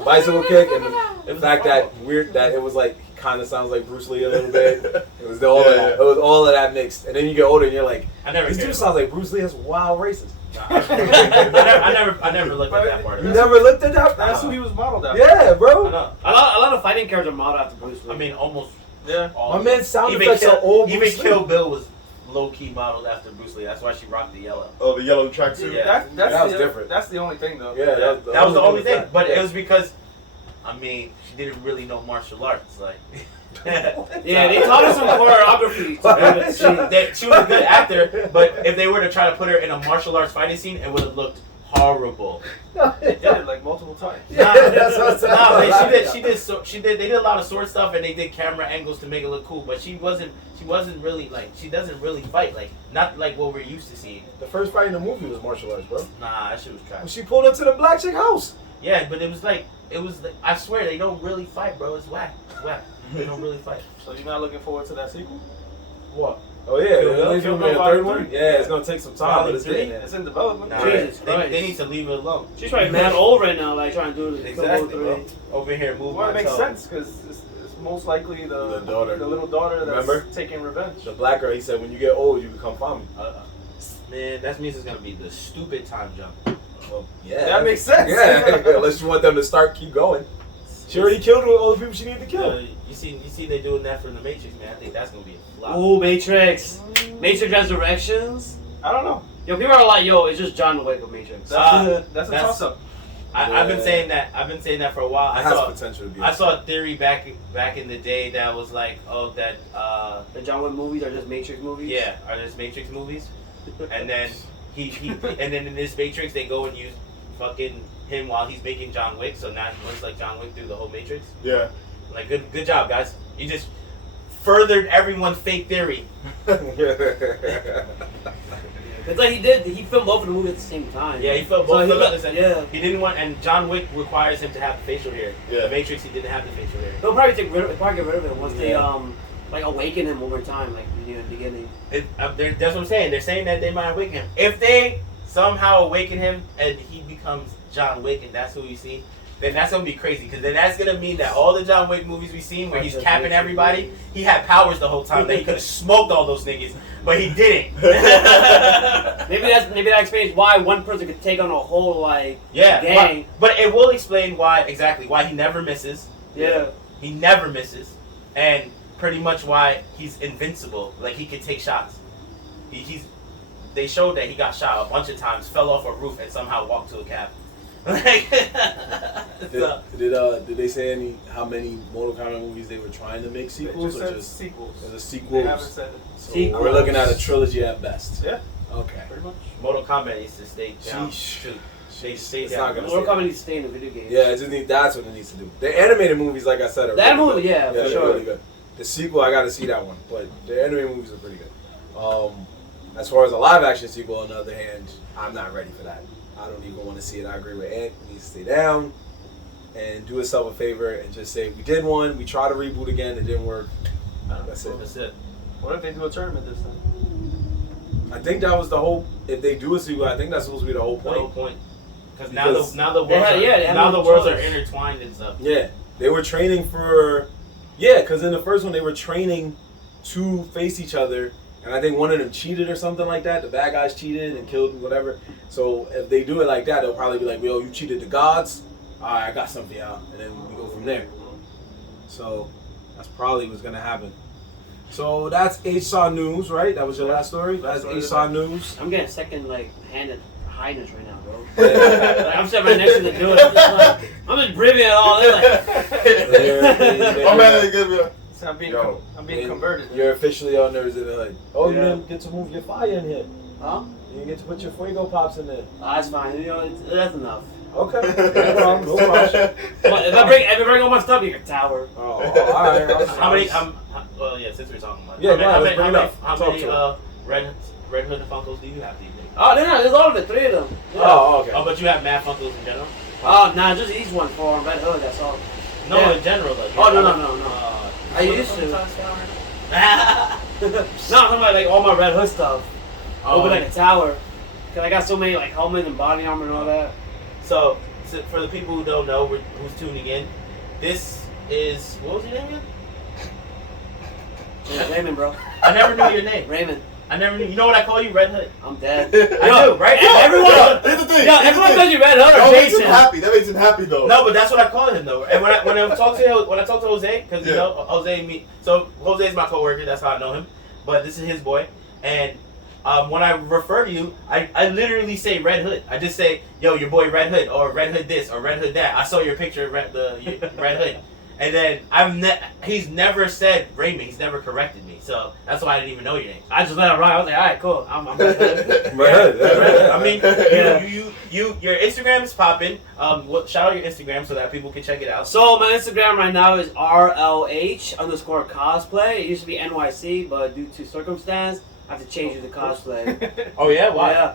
Bicycle kick and It the was fact a that fireball. weird that it was like kind of sounds like Bruce Lee a little bit. It was all Yeah, of that. yeah. It was all of that mixed. And then you get older and you're like, I never. this cared dude about sounds like Bruce Lee. That's wild racist. it. I never looked at that part of You it. never looked at that? That's who he was modeled after. Yeah, I bro. know. A lot of fighting characters are modeled after Bruce Lee. I mean, almost Yeah. all. My of man's sound even effects Kill, are all even Bruce Lee. Kill Bill was low key modeled after Bruce Lee. That's why she rocked the yellow. Oh, the yellow tracksuit. Yeah. That was different. That's the only thing though. Yeah, That was the only thing. But Yeah. it was because, I mean, she didn't really know martial arts. Like, yeah, they taught us some choreography. she was a good actor, but if they were to try to put her in a martial arts fighting scene, it would have looked horrible. They did it like multiple times. Nah, that's what I'm saying. nah, man, she did. They did a lot of sword stuff and they did camera angles to make it look cool. But she wasn't really like. She doesn't really fight like not like what we're used to seeing. The first fight in the movie was martial arts, bro. Nah, that shit was When trash. she pulled up to the black chick house. Yeah, but it was like I swear they don't really fight, bro. It's whack. It's whack. They don't really fight. So you're not looking forward to that sequel? What? Oh yeah, Kill Bill? there's Kill gonna be a Bill third Volume one. 3? Yeah, it's gonna take some time, but Volume it's 3? getting It's there. in development. Nah, Jesus they Christ. need to leave it alone. She's probably mad old right now, like trying to do this. Exactly, bro. Over here, move Well, my it makes toe. sense because it's most likely the daughter. the little daughter that's Remember? taking revenge. The black girl, he said, when you get old, you can come find me. Man, that means it's gonna be the stupid time jump. Well, yeah. That makes sense. Yeah, unless you want them to keep going. She already killed all the people she needed to kill. You see, they doing that for the Matrix, man. I think that's gonna be a flop. Ooh, Matrix. Matrix Resurrections. I don't know. Yo, people are like, yo, it's just John Wick with Matrix. That's a that's- toss up. I've been saying that. I've been saying that for a while. It has potential to be. I saw a theory back in the day that was like, oh, that The John Wick movies are just Matrix movies. yeah, are those Matrix movies? And then he and then in this Matrix they go and use fucking him while he's making John Wick. So now he looks like John Wick through the whole Matrix. Yeah. Like good job, guys. You just furthered everyone's fake theory. It's like he filmed both of the movies at the same time. Yeah, he filmed So both he of got- them. yeah. He didn't want, and John Wick requires him to have the facial hair. Yeah. The Matrix, he didn't have the facial hair. They'll probably get rid of it once they Yeah. like awaken him over time, like in the beginning. That's what I'm saying. They're saying that they might awaken him. If they somehow awaken him and he becomes John Wick and that's who we see, then that's gonna be crazy. Because then that's gonna mean that all the John Wick movies we've seen where he's capping everybody, he had powers the whole time that he could have smoked all those niggas, but he didn't. Maybe that explains why one person could take on a whole gang. But it will explain why he never misses. Yeah. He never misses, and pretty much why he's invincible. Like he could take shots. They showed that he got shot a bunch of times, fell off a roof, and somehow walked to a cab. Did they say how many Mortal Kombat movies they were trying to make sequels, Just or said just sequels. the They sequels? haven't said it. So Sequels. we're looking at a trilogy at best. Yeah, Okay. pretty much. Mortal Kombat needs to stay down. Sheesh. Too. They stay It's down. not gonna Mortal stay. Kombat needs to stay in the video game. Yeah, that's what it needs to do. The animated movies, like I said, are That really movie, good. yeah, for they're sure. really good. The sequel, I got to see that one, but the animated movies are pretty good. As far as a live action sequel, on the other hand, I'm not ready for that. I don't even want to see it. I agree with Ant. It needs to stay down and do itself a favor and just say, we did one, we tried to reboot again, it didn't work. That's it. That's it. What if they do a tournament this time? I think that was the whole. If they do a sequel, I think that's supposed to be the whole The whole point. point. Because Because now the they worlds had- are, yeah, they had now no the worlds are choice. intertwined and stuff. Yeah, they were training for. Yeah, because in the first one they were training to face each other, and I think one of them cheated or something like that. The bad guys cheated and killed whatever. So if they do it like that, they'll probably be like, "Yo, you cheated the gods. All right, I got something out," and then we go from there. So that's probably what's gonna happen. So that's HSAW news, right? That was your last story. That's HSAW news. I'm getting second-handed highness right now, bro. Like, I'm sitting right next to the dude. I'm just breathing it all in. My man didn't give me a. So I'm being Yo. converted. You're officially on Nerdz in the Hood. Oh, you Yeah. didn't get to move your fire in here. Huh? You didn't get to put your fuego pops in there. That's fine. You know, that's enough. Okay. No problem. No problem. But if I bring all my stuff, you can tower. Oh, all right. How many? Well, yeah. Since we're talking about it, Yeah, how go ahead, many, let's bring it up. how Talk many to Red Hood Funkos do you have? Do you think? Oh, there's all of it. 3 of them. Yeah. Oh, okay. Oh, but you have mad Funkos in general. Oh, nah, just each one for Red Hood. That's all. No, Yeah. in general though. Oh, no. I used to. No, I'm talking about like all my Red Hood stuff. Oh, Over like a tower. Cause I got so many like helmets and body armor and all that. So for the people who don't know, who's tuning in, this is what was your name again? Yeah, Raymond, bro. I never knew your name. Raymond. I never knew. You know what I call you? Red Hood. I'm dead. I do, right? Everyone. Here's the thing. Yo, everyone calls you Red Hood or That makes him Jason. happy. That makes him happy though. No, but that's what I call him though. And when I talk to Jose, because you Yeah. know Jose and me. So Jose is my coworker. That's how I know him. But this is his boy. And when I refer to you, I literally say Red Hood. I just say, yo, your boy Red Hood, or Red Hood this, or Red Hood that. I saw your picture of Red Hood. And then he's never said Raymond. He's never corrected me. So that's why I didn't even know your name. I just let it ride. I was like, all right, cool. I'm Red Hood. Right. I mean, Yeah. your Instagram is popping. Shout out your Instagram so that people can check it out. So my Instagram right now is RLH_cosplay. It used to be NYC, but due to circumstance, I have to change it to cosplay. Oh yeah, why? Yeah.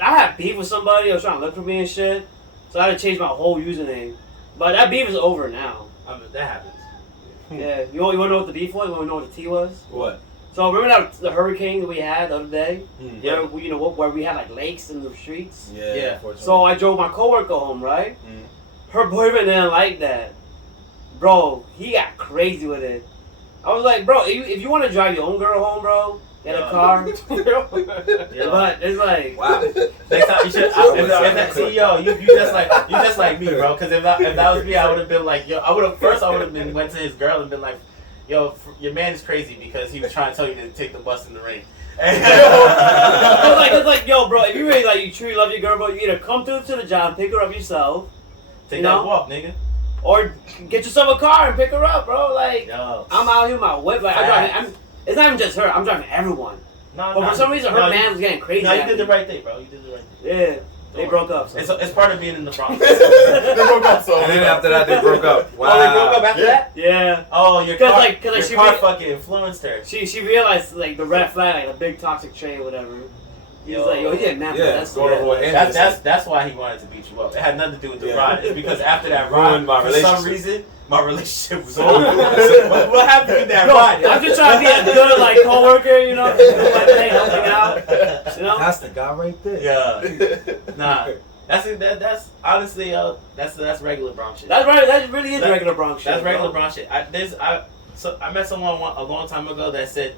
I had beef with somebody. They was trying to look for me and shit. So I had to change my whole username. But that beef is over now. That happens. Yeah. You want to know what the beef was? You want to know what the T was? What? So remember the hurricane that we had the other day? Yeah. Where we had like lakes in the streets? Yeah. Yeah. Unfortunately. So I drove my coworker home, right? Mm. Her boyfriend didn't like that. Bro, he got crazy with it. I was like, bro, if you want to drive your own girl home, bro, get a car. Yeah. But it's like, Wow. Next time you should. See, yo, you just like me, bro. Because if that was me, I would have been like, yo, I would have been went to his girl and been like, yo, your man is crazy because he was trying to tell you to take the bus in the rain. it's like, yo, bro, if you really like, you truly love your girl, bro, you either come through to the job, pick her up yourself, Take you that know? walk, nigga. or get yourself a car and pick her up, bro. Like, Yo. I'm out here with my whip. Like, it's not even just her. I'm driving everyone. But for some reason, her man was getting crazy. No, you at did me. the right thing, bro. You did the right thing. Yeah, they broke up. So. It's part of being in the Bronx. They broke up so. And then after that, they broke up. Wow. Oh, they broke up after Yeah. that? Yeah. Oh, your 'Cause, car, like, 'cause, like, your she car re- fucking influenced her. She realized like the red flag, like a big toxic trait or whatever. He was like, yo, he didn't mad. Yeah, That's going over with Anderson. That's why he wanted to beat you up. It had nothing to do with the Yeah. ride. It's because after that Ruined ride, my for some relationship. reason, my relationship was over. What happened in that Yo, ride? I'm just trying to be a good like coworker, you know, do my thing, helping out, you know. That's the guy right there. Yeah. Nah. That's honestly that's regular Bronx shit. That's right. That really is That- regular Bronx shit. That's regular bro. Bronx shit. I met someone a long time ago that said,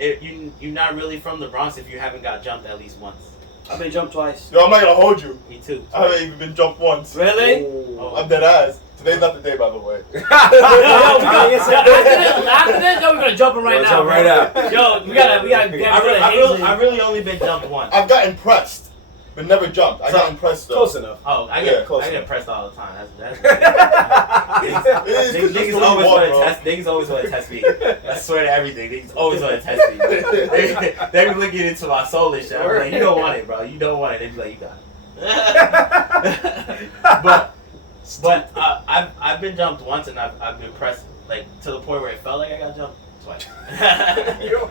"You're not really from the Bronx if you haven't got jumped at least once." I've been jumped twice. Yo, I'm not gonna hold you. Me too. I haven't even been jumped once. Really? Oh. I'm dead ass. Today's not the day, by the way. Yo, after this, yo, we're gonna jump him right now. Jump right out. Yo, we gotta get rid of hazing. I really only been jumped once. I've got impressed, but never jumped. I got impressed though. Close enough. Oh, I Yeah, get pressed all the time. That's It is niggas just always what want you to want, test. Niggas always want to test me. I swear to everything. Niggas always want to test me. They be looking into my soul and shit. I'm like, you don't want it, bro. You don't want it. They be like, you got it. but I've been jumped once and I've been pressed like to the point where it felt like I got jumped twice.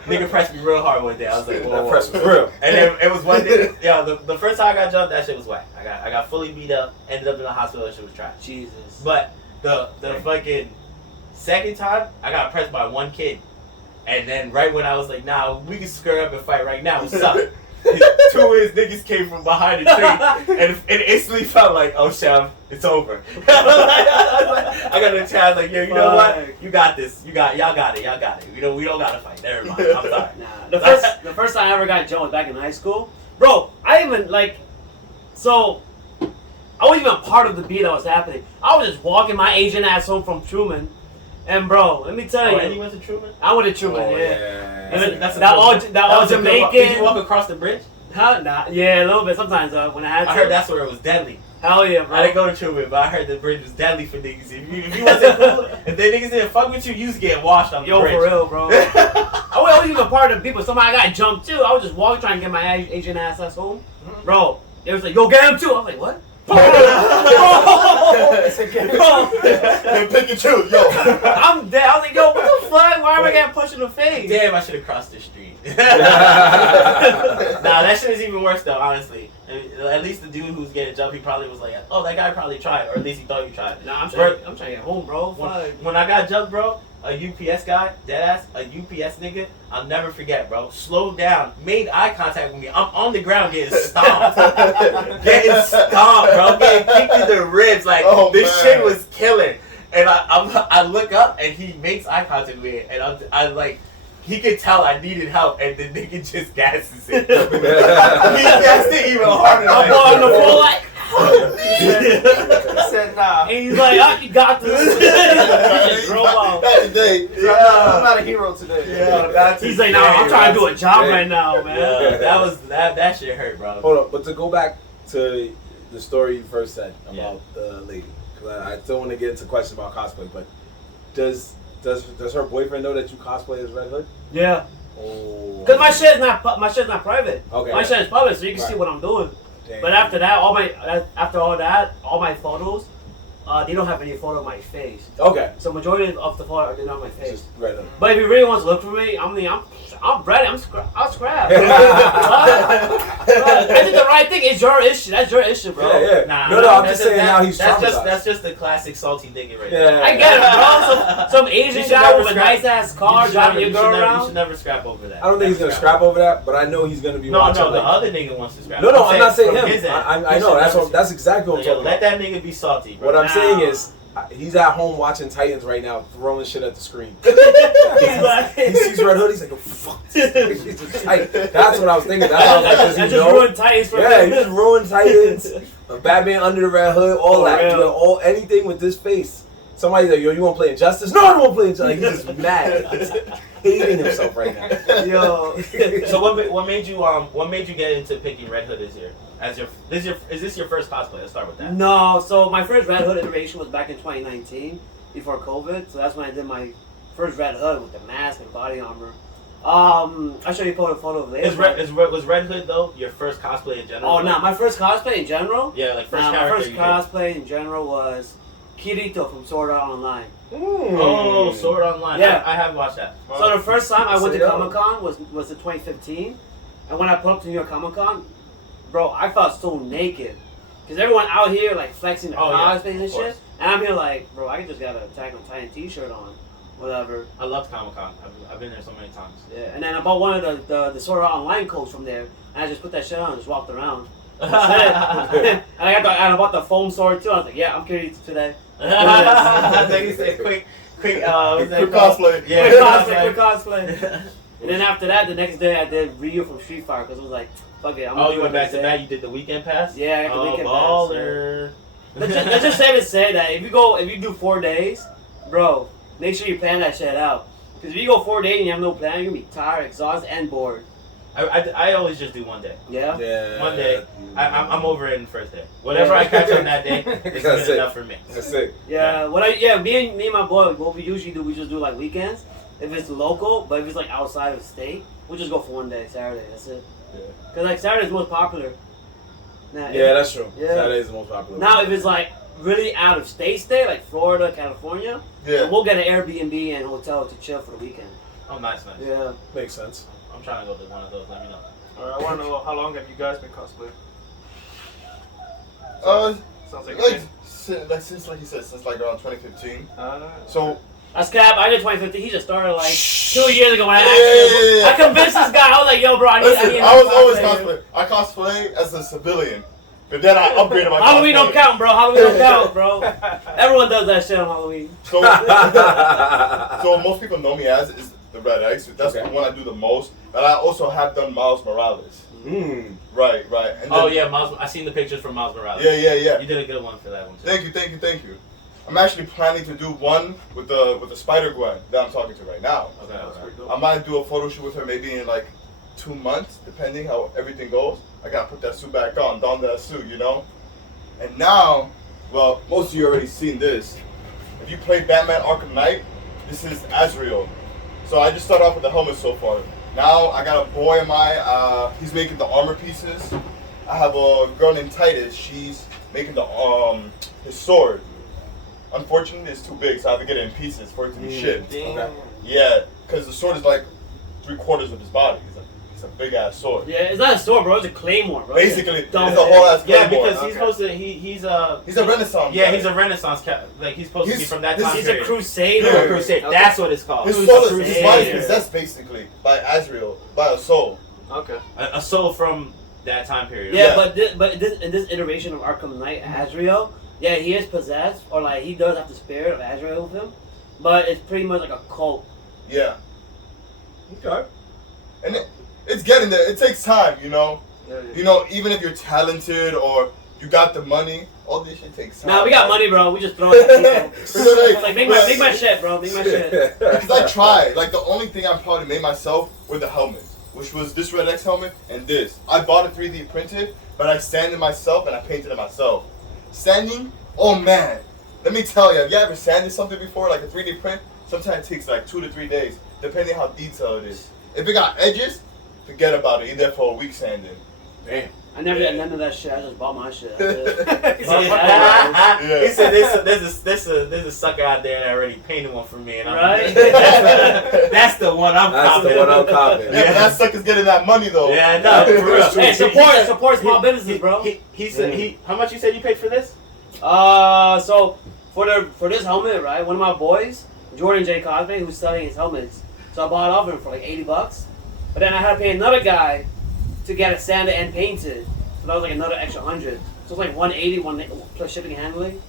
Nigga pressed me real hard one day. I was like, whoa, That whoa. press was real. And then it was one day. Yeah, the first time I got jumped, that shit was whack. I got fully beat up. Ended up in the hospital. That shit was trash. Jesus. But the fucking second time, I got pressed by one kid. And then right when I was like, nah, we can square up and fight right now. What's up? Two of his niggas came from behind the tree, and it instantly felt like, oh shit, it's over. I got a chance, like, yo, you know what? You got this. Y'all got it. We don't gotta fight. Never mind. I'm sorry. Nah, the first time I ever got jumped was back in high school. Bro, I wasn't even part of the beat that was happening. I was just walking my Asian ass home from Truman. And bro, let me tell you. And you went to Truman? I went to Truman, Oh, yeah. yeah. And That's a that all good- that was a good walk. Jamaican. Did you walk across the bridge? Huh? Nah, yeah, a little bit. Sometimes when I had to. I heard that's where it was deadly. Hell yeah, bro. I didn't go to Truman, but I heard the bridge was deadly for niggas. If you wasn't cool, if they niggas didn't fuck with you, you was getting washed on the Yo, bridge. for real, bro. I wasn't even a part of the people. Somebody got jumped too. I was just walking trying to get my Asian ass home. Bro, it was like, yo, get him too. I was like, what? Then pick and choose, yo. I'm dead. I was like, yo, what the fuck? Why am I getting pushed in the face? Damn, I should have crossed the street. Nah, that shit is even worse though, honestly. At least the dude who's getting jumped, he probably was like, oh, that guy probably tried, or at least he thought you tried. Nah, I'm trying to get home, bro. When I got jumped, bro, a UPS guy, deadass, a UPS nigga, I'll never forget, bro. Slowed down, made eye contact with me. I'm on the ground getting stomped. Bro. Getting kicked in the ribs. Like, Oh, this man. shit was killing. And I look up, and he makes eye contact with me, and I like, he could tell I needed help, and the nigga just gasses it. He gassed it even harder. I'm on the floor like, said nah. and he's like, oh, you got this. He just drove off. That day. I'm not a hero today. He's like, nah, I'm trying to do a job right now, man. Yeah, that shit hurt, bro. Hold up, but to go back to the story you first said about the lady, because I still want to get into questions about cosplay, but does her boyfriend know that you cosplay as Red Hood? Yeah. Oh. Cause my shit's not private. Okay. My shit is public, so you can see what I'm doing. Damn. But after all my photos, they don't have any photo of my face. Okay. So majority of the photo are not my It's face. just Red Hood. But if he really wants to look for me, I'm ready. I'll scrap. I did the right thing. It's your issue. That's your issue, bro. Yeah. Nah, No, I'm just saying how he's traumatized. that's just the classic salty nigga right Yeah. there. I get it, bro. Some Asian You should guy never with a scrap. nice ass car driving your girl You around. should never scrap over that. I don't think he's gonna scrap over that, but I know he's gonna be watching. No, the like, other nigga wants to scrap. No, I'm not saying from him. his end, I he know. should That's exactly what I'm Yo, talking let about. that nigga be salty, bro. What I'm Nah. saying is, he's at home watching Titans right now, throwing shit at the screen. He's like, He sees Red Hood, he's like, oh, fuck. He's just tight. That's what I was thinking. That's what I was like, does I he just know? ruined Titans for Yeah, me. he just ruined Titans. A Batman under the Red Hood, all For that. real. Anything with this face. Somebody's like, yo, you want to play Injustice? No, I don't want to play Injustice. Like, he's just mad. He's hating himself right now. Yo. So what made you get into picking Red Hood is this your first cosplay? Let's start with that. No, so my first Red Hood iteration was back in 2019, before COVID. So that's when I did my first Red Hood with the mask and body armor. I'll show you a photo of it. Was Red Hood though your first cosplay in general? Oh no, my first cosplay in general. Yeah, like first my character. first cosplay in general was Kirito from Sword Art Online. Oh, Sword Online. Yeah. I have watched that. So the first time I went to Say that. Comic-Con was in 2015. And when I pulled up to New York Comic Con, bro, I felt so naked. Because everyone out here, like, flexing their cosplays and shit. And I'm here like, bro, I just got a Attack on Titan t-shirt on. Whatever. I love Comic-Con. I've been there so many times. Yeah, and then I bought one of the Sword Art Online coats from there. And I just put that shit on and just walked around. That's it. And I bought the foam sword too. I was like, yeah, I'm curious today. I think you said quick cosplay. Yeah, Quick cosplay. And then after that, the next day I did Ryu from Street Fighter because it was like, fuck it. You went back to back. You did the weekend pass. Yeah, I got the weekend baller. pass. Yeah. Let's just say that if you do 4 days, bro, make sure you plan that shit out. Because if you go 4 days and you have no plan, you're gonna be tired, exhausted, and bored. I always just do one day. Yeah. Yeah. One day. I'm over it in the first day. Whatever I catch on that day, it's good enough for me. That's it. Yeah. Me and my boy, what we usually do, we just do like weekends. If it's local, but if it's like outside of state, we'll just go for 1 day, Saturday. That's it. Yeah. Cause like Saturday's most popular. Now, That's true. Yeah. Saturday's the most popular. Now if it's like really out of state, like Florida, California, then we'll get an Airbnb and hotel to chill for the weekend. Oh, nice. Yeah. Makes sense. I'm trying to go to one of those. Let me know. Alright, I want to know how long have you guys been cosplaying? Sounds like since like you said, since like around 2015. a So That's cap. I did 2015. He just started like 2 years ago when I asked him. I convinced this guy. I was like, yo, bro, I need I was always cosplay. I cosplay as a civilian, but then I upgraded my Halloween cosplay. don't count, bro. Halloween don't count, bro. Everyone does that shit on Halloween. So most people know me as is the Red X. That's the one I do the most. But I also have done Miles Morales. Right. And then, Miles. I seen the pictures from Miles Morales. Yeah. You did a good one for that one too. Thank you. I'm actually planning to do one with the Spider-Gwen that I'm talking to right now. Okay. I might do a photo shoot with her maybe in like 2 months, depending how everything goes. I gotta put that suit back on, don that suit, you know? And now, well, most of you already seen this. If you play Batman Arkham Knight, this is Azrael. So I just started off with the helmet so far. Now I got a boy in my, he's making the armor pieces. I have a girl named Titus, she's making the his sword. Unfortunately, it's too big, so I have to get it in pieces for it to be shipped. Okay. Yeah, because the sword is like 3/4 of his body. It's a big ass sword. Yeah, it's not a sword, bro. It's a claymore, bro. Basically, it's a whole ass Yeah, claymore. because he's supposed to. He's a Renaissance. Yeah, guy. he's a Renaissance like he's supposed to be from that time He's a period. crusader. Yeah. Crusade. That's what it's called. His Who's soul, a his body is crusader? possessed basically by Azrael, by a soul. Okay. A soul from that time period. Yeah, Yeah. but in this iteration of Arkham Knight, Azrael, yeah, he is possessed, or like he does have the spirit of Azrael with him, but it's pretty much like a cult. Yeah, Okay. and it's getting there. It takes time, you know. Yeah. You know, even if you're talented or you got the money, all this shit takes time. Nah, we got money, bro. We just throw it at people. It's Like make my shit, bro. Make my shit. Because I tried. Like, the only thing I probably made myself were the helmets, which was this Red X helmet and this. I bought it 3D printed, but I sanded myself and I painted it myself. Sanding? Oh, man. Let me tell you, have you ever sanded something before, like a 3D print? Sometimes it takes like 2 to 3 days, depending how detailed it is. If it got edges, forget about it. You're there for a week sanding. Damn. I never did none of that shit. I just bought my shit. He Yeah. said, "There's a sucker out there that already painted one for me, and I'm Right? that's the one I'm That's the confident. one I'm confident. Yeah, but that sucker's getting that money, though. Yeah, no, for real. Hey, support small businesses, bro. He said how much you said you paid for this? So for this helmet, right? One of my boys, Jordan J. Cosplay, who's selling his helmets. So I bought it off him for like $80. But then I had to pay another guy to get it sanded and painted. So that was like another extra 100. So it's like 180 plus shipping and handling.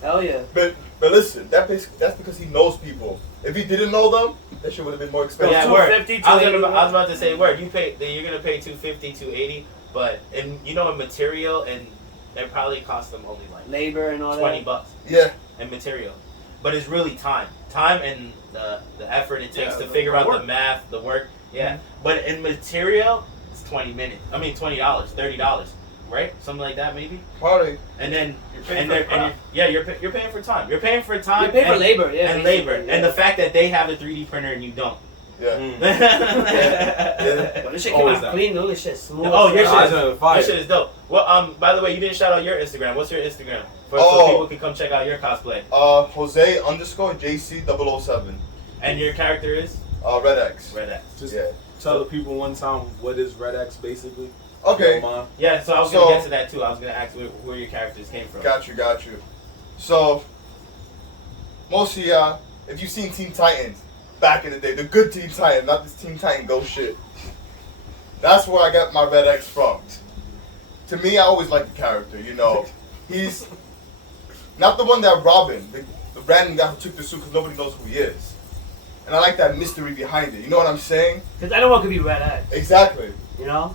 Hell yeah. But listen, that's because he knows people. If he didn't know them, that shit would have been more expensive. Yeah, word. 250, I was about to say word. You're gonna pay $250, $280, but in material and it probably cost them only like Labor and all $20 that. Yeah. and material. But it's really time and the effort it takes to the figure out work. the math, the work. Yeah. But in material, it's $20, $30, right? Something like that maybe. Probably. And then You're paying for crap. you're paying for time. You're paying for time. You pay for and labor, yeah. and basically, labor, yeah. and the fact that they have a 3D printer and you don't. Yeah. But this shit came Always out that. clean. Look, this shit smooth. Oh, your Eyes shit, on the fire. your shit is dope. Well, by the way, you didn't shout out your Instagram. What's your Instagram? So Oh. people can come check out your cosplay. Jose_JC007. And your character is Red X. Red X. Just Yeah. tell the people one time what is Red X basically? Okay. Yeah, so I was gonna get to that too. I was gonna ask where your characters came from. Got you. So, most of y'all, if you've seen Teen Titans back in the day, the good Teen Titans, not this Teen Titan Go shit. That's where I got my Red X from. To me, I always liked the character, you know. He's not the one that Robin, the random guy who took the suit because nobody knows who he is. And I like that mystery behind it, you know what I'm saying? Because anyone could be Red X. Exactly. You know?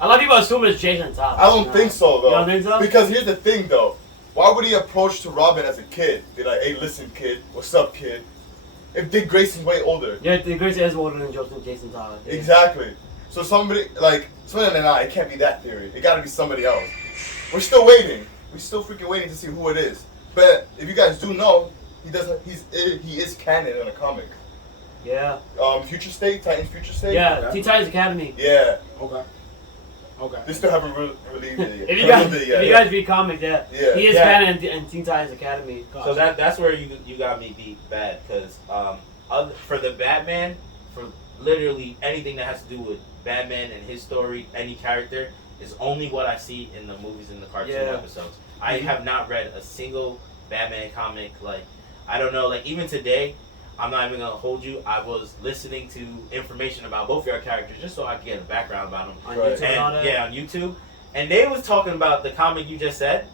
A lot of people assume it's Jason Todd. I don't think so, though. You don't think so? Because here's the thing, though. Why would he approach to Robin as a kid? Be like, hey, listen, kid. What's up, kid? If Dick Grayson's way older. Yeah, Dick Grayson is older than Jason Todd. Yeah. Exactly. So somebody, it can't be that theory. It gotta be somebody else. We're still waiting. We're still freaking waiting to see who it is. But if you guys do know, he is canon in a comic. Yeah. Future State, Titans Future State? Yeah, Teen Titans Academy. Yeah. Okay. They still haven't released it yet. If you guys read comics, yeah. He is canon in Teen Titans Academy. So that's where you got me beat bad, because for the Batman, for literally anything that has to do with Batman and his story, any character, is only what I see in the movies and the cartoon episodes. I have not read a single Batman comic. Like, I don't know, like even today, I'm not even gonna hold you. I was listening to information about both of your characters just so I could get a background about them. On YouTube. On YouTube. And they was talking about the comic you just said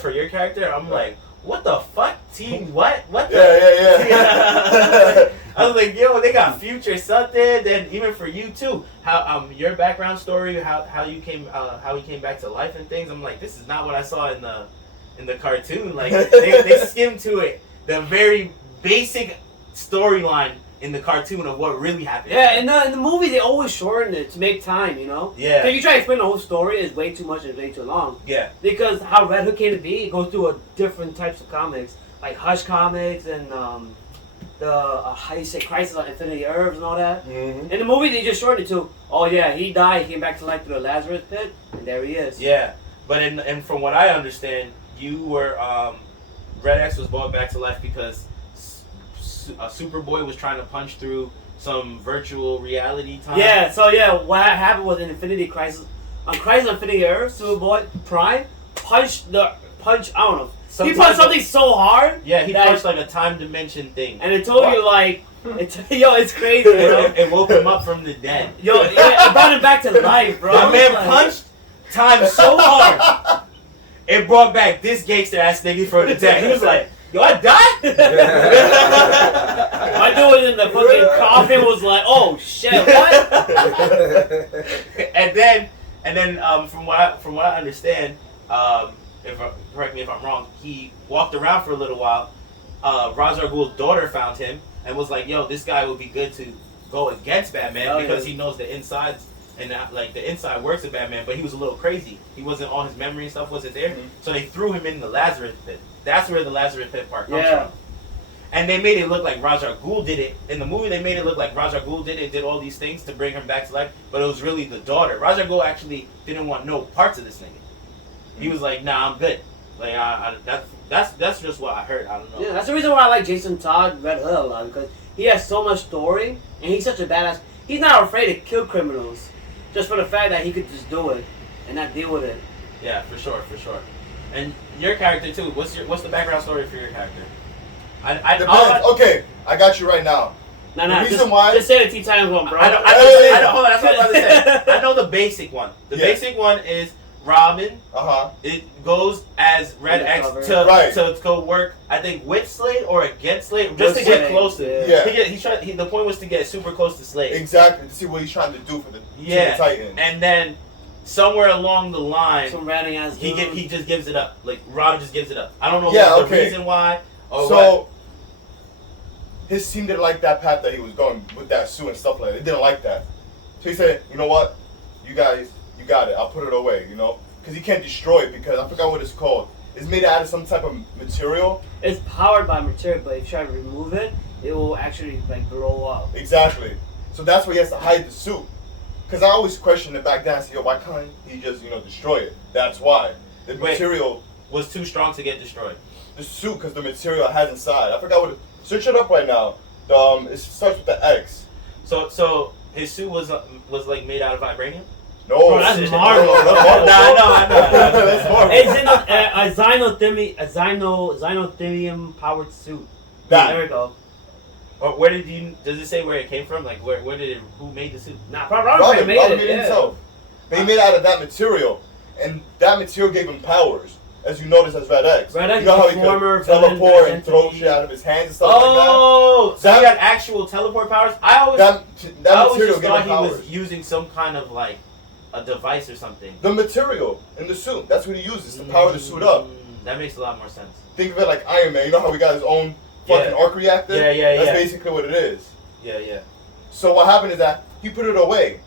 for your character. I'm like, what the fuck? Team what? What the? Yeah. I was like, yo, they got future something. Then even for you too, how your background story, how you came how he came back to life and things. I'm like, this is not what I saw in the cartoon. Like they skimmed to it the very basic storyline in the cartoon of what really happened. Yeah, in the movie they always shorten it to make time, you know? Yeah. So if you try to explain the whole story, it's way too much and way too long. Yeah. Because how Red Hood came to be, it goes through different types of comics, like Hush comics and how you say, Crisis on Infinity Earths and all that. Mm-hmm. In the movie they just shortened it to, oh yeah, he died, he came back to life through the Lazarus pit, and there he is. Yeah. But and from what I understand, you were Red X was brought back to life because Superboy was trying to punch through some virtual reality time. Yeah, so what happened was in Infinity Crisis, on Crisis on Infinity Earth, Superboy Prime punched, I don't know. He punched something so hard. Yeah, he punched like a time dimension thing. And it told you like, it's crazy, bro. It woke him up from the dead. Yo, it brought him back to life, bro. My man punched time so hard, it brought back this gangster ass nigga from the dead. He was like, yo, I died? My dude was in the fucking coffin was like, oh shit, what? and then from what I understand, correct me if I'm wrong, he walked around for a little while. Ra's al Ghul's daughter found him and was like, yo, this guy would be good to go against Batman because he knows the insides and like the inside works of Batman, but he was a little crazy. He wasn't, all his memory and stuff wasn't there. Mm-hmm. So they threw him in the Lazarus pit. That's where the Lazarus pit part comes from. And they made it look like Ra's al Ghul did it. In the movie, they made it look like Ra's al Ghul did it, did all these things to bring him back to life, but it was really the daughter. Ra's al Ghul actually didn't want no parts of this nigga. He was like, nah, I'm good. Like, that's just what I heard. I don't know. Yeah, that's the reason why I like Jason Todd Red Hood a lot, because he has so much story, and he's such a badass. He's not afraid to kill criminals, just for the fact that he could just do it and not deal with it. Yeah, for sure. And your character too. What's the background story for your character? Okay, I got you right now. No, just say the Teen Titans one, bro. I don't. Hold on, that's what I'm about to say. I know the basic one. The basic one is Robin. It goes as Red X to go work. I think with Slade or against Slade, just to get close to it. Yeah. The point was to get super close to Slade. Exactly, to see what he's trying to do for the Teen Titans. And then somewhere along the line, some random ass he just gives it up. Like Robin just gives it up. I don't know what's the reason why. His team didn't like that path that he was going with that suit and stuff like that. They didn't like that. So he said, you know what? You guys, you got it. I'll put it away, you know? Because he can't destroy it because I forgot what it's called. It's made out of some type of material. It's powered by material, but if you try to remove it, it will actually like blow up. Exactly. So that's why he has to hide the suit. Because I always questioned it back then. I said, yo, why can't he just, destroy it? That's why. The material was too strong to get destroyed. The suit, because the material it has inside. I forgot what. Search it up right now. It starts with the X. So his suit was like made out of vibranium. No, Bro, that's Marvel. No, that's Marvel, I know. That's Marvel. It's in a xenothium powered suit. That. There we go. Or where does it say where it came from? Like who made the suit? Nah, Robin made it. Yeah. himself. They made it out of that material, and that material gave him powers. As you notice as Red X. Red X you know how is he a former could teleport villain and throw identity. shit out of his hands and stuff Oh, so he got actual teleport powers? I like that. That always material just gave thought him he powers. was using some kind of like a device or something. The material in the suit, that's what he uses to power the suit up. That makes a lot more sense. Think of it like Iron Man. You know how he got his own fucking arc reactor? Yeah. That's basically what it is. Yeah. So what happened is that he put it away.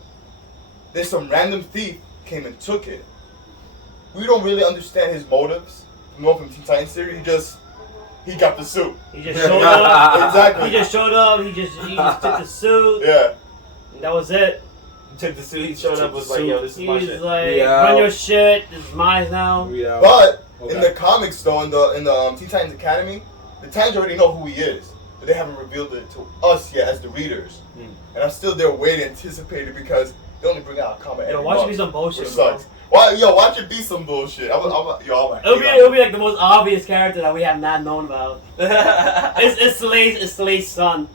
Then some random thief came and took it. We don't really understand his motives. From Teen Titans series, he got the suit. He just showed up. Exactly. He just showed up. He just took the suit. Yeah. And that was it. Took the suit. He showed up was like, yo, this is my He's shit. like, run your shit. This is mine now. But in the comics, though, in the Teen Titans Academy, the Titans already know who he is, but they haven't revealed it to us yet as the readers. And I'm still there waiting, anticipated, because they only bring out a comic. Yo, every watch it month, be some bullshit. which sucks. Watch it be some bullshit. It'll be like the most obvious character that we have not known about. It's Slay's son.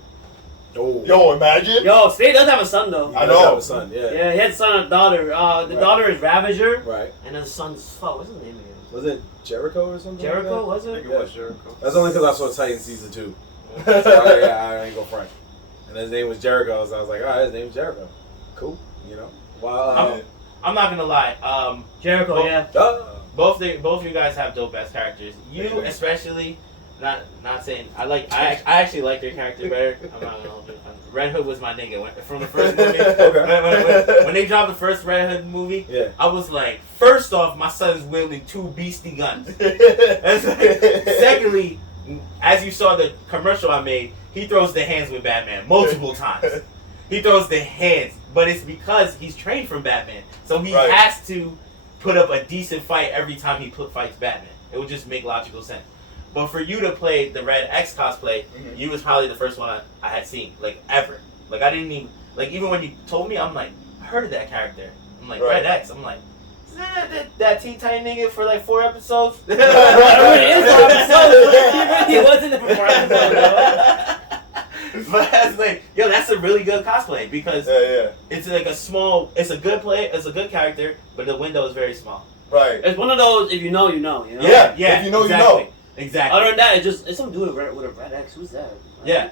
Oh. Yo, imagine. Yo, Slade does have a son though. I know. Have a son, yeah. Yeah, he had a son and a daughter. The daughter is Ravager. Right. And the son's what's his name again? Was it Jericho or something? Jericho, like was I it? think it was Jericho. That's only because I saw Titan season 2. So I ain't go front. And his name was Jericho, so I was like, alright, his name's Jericho. Cool, you know. Wow. I'm not gonna lie. Jericho, yeah. Both of you guys have dope ass characters. You especially. Not saying I actually like your character better. I'm not gonna hold you. Red Hood was my nigga from the first movie. When they dropped the first Red Hood movie, Yeah. I was like, first off, my son's wielding 2 beastie guns. That's like, secondly, as you saw the commercial I made, he throws the hands with Batman multiple times. He throws the hands, but it's because he's trained from Batman, so he has to put up a decent fight every time he fights Batman. It would just make logical sense. But for you to play the Red X cosplay, you was probably the first one I had seen, like, ever. Like, I didn't even, like, even when you told me, I'm like, I heard of that character. I'm like, Red X. I'm like, is that Teen Titan nigga for like 4 episodes? It is 4 episodes. He wasn't in it for 4 episodes, bro. But I was like, yo, that's a really good cosplay because it's like it's a good character, but the window is very small. Right. It's one of those, if you know, you know. Yeah. Yeah. If you know, exactly. you know. Exactly. Other than that, it's some dude with a Red X. Who's that? Yeah.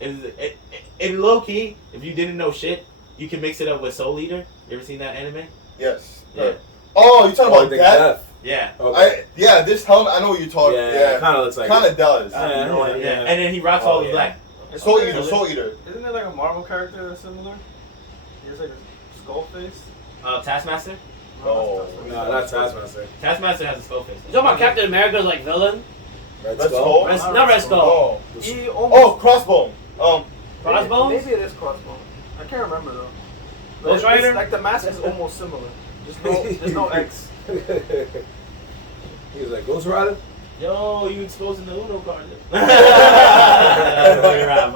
It low key, if you didn't know shit, you can mix it up with Soul Eater. You ever seen that anime? Yes. Yeah. Oh, you talking about that? Yeah. Okay. This helmet, I know what you're talking about. Yeah, kind of looks like Kind of does. Yeah. And then he rocks all the black. Soul Eater. Isn't there like a Marvel character that's similar? He has like a skull face. Taskmaster? No, that's Taskmaster. Taskmaster has a skull face. You talking about Captain America's like villain? Red Red Skull? Skull? Not Red Skull. Oh. He almost, Crossbone. Crossbones? Maybe it is Crossbone. I can't remember though. But Ghost Rider? Like the mask is almost similar. There's no X. He was like, Ghost Rider? Yo, you exposing the Uno card. Play around.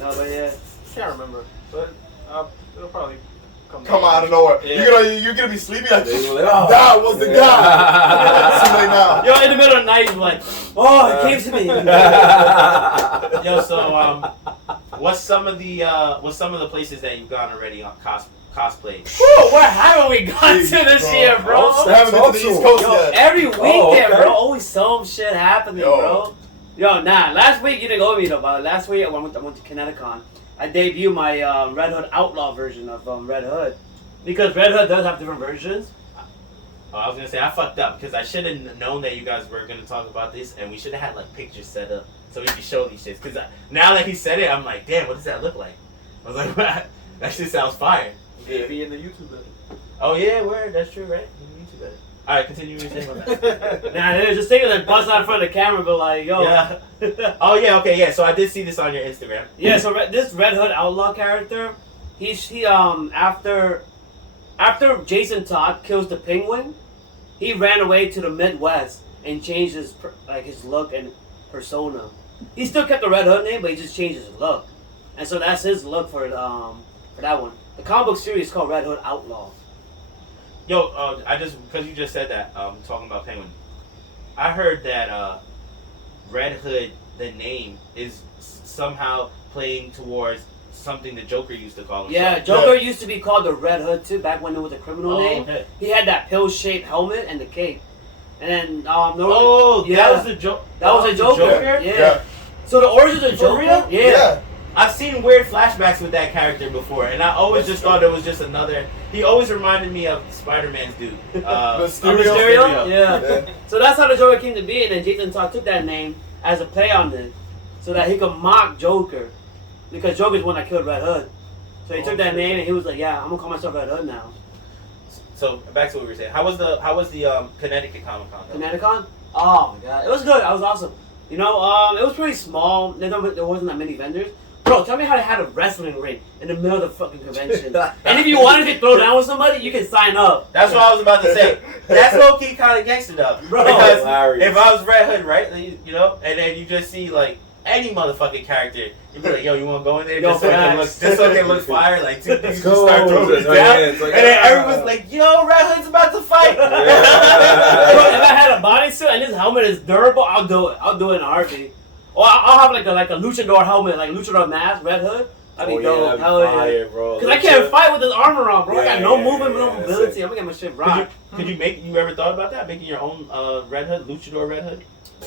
No, but yeah. Can't remember, but it'll probably Come out of nowhere. Yeah. You're gonna be sleepy. Like, They were like, oh. that was the guy. Too late now. Yo, in the middle of the night, you're like, oh, it came to me. Yo, so what's some of the places that you've gone already on cosplay? Whew, where haven't we gone to this year, bro? Haven't been to the East Coast Yo, yet. every weekend, okay. bro. Always some shit happening, bro. Yo, last week you didn't go with me though, but last week I went to Connecticut. I debuted my Red Hood Outlaw version of Red Hood. Because Red Hood does have different versions. Oh, I was gonna say I fucked up because I should have known that you guys were gonna talk about this, and we should have had like pictures set up so we could show these shits. Because now that he said it, I'm like, damn, what does that look like? I was like, that shit sounds fire. Be in the YouTube edit. Oh yeah, word. That's true, right? YouTube edit. All right, continue what you're saying about that. They're just thinking like bust out in front of the camera, but like, yo. Yeah. Oh yeah, okay, yeah. So I did see this on your Instagram. Yeah, so this Red Hood Outlaw character, after Jason Todd kills the Penguin, he ran away to the Midwest and changed his look and persona. He still kept the Red Hood name, but he just changed his look. and so that's his look for that one. The comic book series is called Red Hood Outlaws. Yo, because you just said that, talking about Penguin, I heard that Red Hood, the name, is somehow playing towards something the Joker used to call himself. Yeah, Joker used to be called the Red Hood too, back when it was a criminal name. Okay. He had that pill-shaped helmet and the cape. And then, that was the Joker. That was a Joker? Yeah. So the origins of Joker? Real? Yeah. I've seen weird flashbacks with that character before, and I always just thought it was just another. He always reminded me of Spider-Man's dude. Mysterio? Yeah. So that's how the Joker came to be, and then Jason Todd took that name as a play on it, so that he could mock Joker, because Joker's the one that killed Red Hood. So he took that name, and he was like, "Yeah, I'm gonna call myself Red Hood now." So back to what we were saying. How was the Connecticut Comic Con? Connecticut? Oh my god, it was good. It was awesome. You know, it was pretty small. There wasn't that many vendors. Bro, tell me how they had a wrestling ring in the middle of the fucking convention. And if you wanted to throw down with somebody, you can sign up. That's what I was about to say. That's low key kind of gangster though. Bro, because hilarious. if I was Red Hood, right, you know, and then you just see like any motherfucking character, you'd be like, yo, you want to go in there just so it can look fire? Like, two dudes just start throwing it down. And then everyone's like, yo, Red Hood's about to fight. Bro, if I had a bodysuit and this helmet is durable, I'll do it. I'll do it in a heartbeat. Or I'll have like a luchador helmet, like luchador mask, Red Hood. That'd be dope. Hell yeah. Because I can't fight with this armor on, bro. I got no movement, no mobility. I'm gonna get my shit rocked. You ever thought about that? Making your own Red Hood, luchador Red Hood?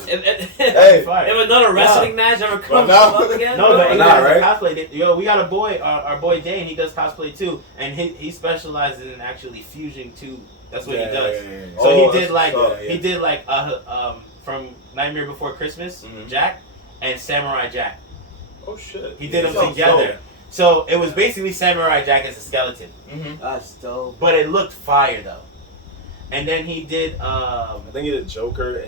If another wrestling match ever comes up again, no, but not right. Cosplay. Yo, we got a boy, our boy Dane. He does cosplay too, and he specializes in actually fusing two. That's what he does. Yeah. So he did like from Nightmare Before Christmas, Jack, and Samurai Jack. Oh shit! He did them together. So it was basically Samurai Jack as a skeleton. That's dope. But it looked fire though. And then he did. I think he did Joker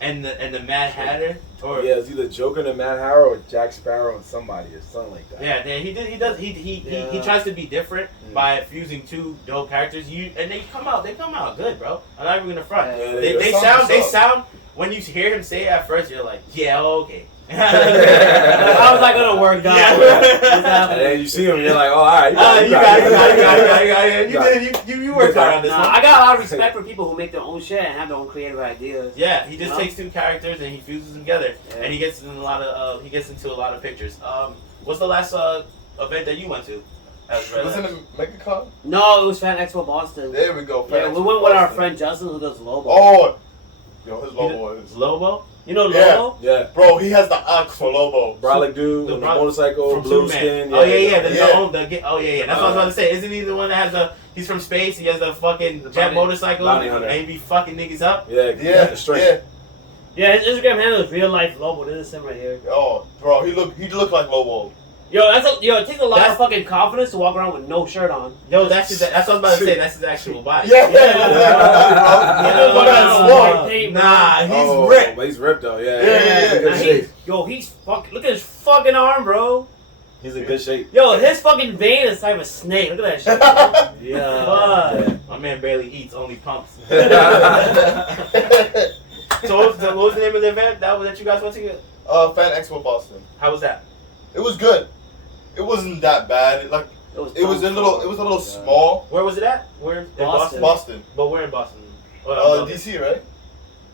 and the Mad Hatter. Or yeah, it's either Joker and the Mad Hatter or Jack Sparrow and somebody or something like that. Yeah, he tries to be different by fusing two dope characters. And they come out good, bro. I'm not even gonna front. Yeah, they sound when you hear him say it at first, you're like, yeah, okay. How's that gonna work out? Yeah. And then you see him, you're like, oh, all right. You got it. You worked hard on this one. I got a lot of respect for people who make their own shit and have their own creative ideas. Yeah, he just takes two characters and he fuses them together, and he gets into a lot of pictures. What's the last event that you went to? Was it in Megacon? No, it was Fan Expo Boston. There we go. We went with our friend Justin, who does Lobo. Oh, yo, his Lobo is Lobo. You know Lobo? Yeah. Bro, he has the axe for Lobo. Brolic dude on the motorcycle, blue skin. Oh yeah. That's what I was about to say. Isn't he the one that has he's from space, he has the fucking jet motorcycle, and he be fucking niggas up? Yeah. Straight. Yeah, his Instagram handle is real life Lobo. This is him right here. Oh, bro, he look like Lobo. Yo, it takes a lot of fucking confidence to walk around with no shirt on. Yo, that's what I was about to say. That's his actual body. Yeah. Nah, he's ripped. But he's ripped though. Yeah. He's fucking. Look at his fucking arm, bro. He's in good shape. Yo, his fucking vein is type of snake. Look at that shit. Yeah. My man barely eats, only pumps. So what was the name of the event that you guys went to? Fan Expo Boston. How was that? It was good. It wasn't that bad. It was a little small. Where was it at? Where in Boston? Boston. But where in Boston? DC, right?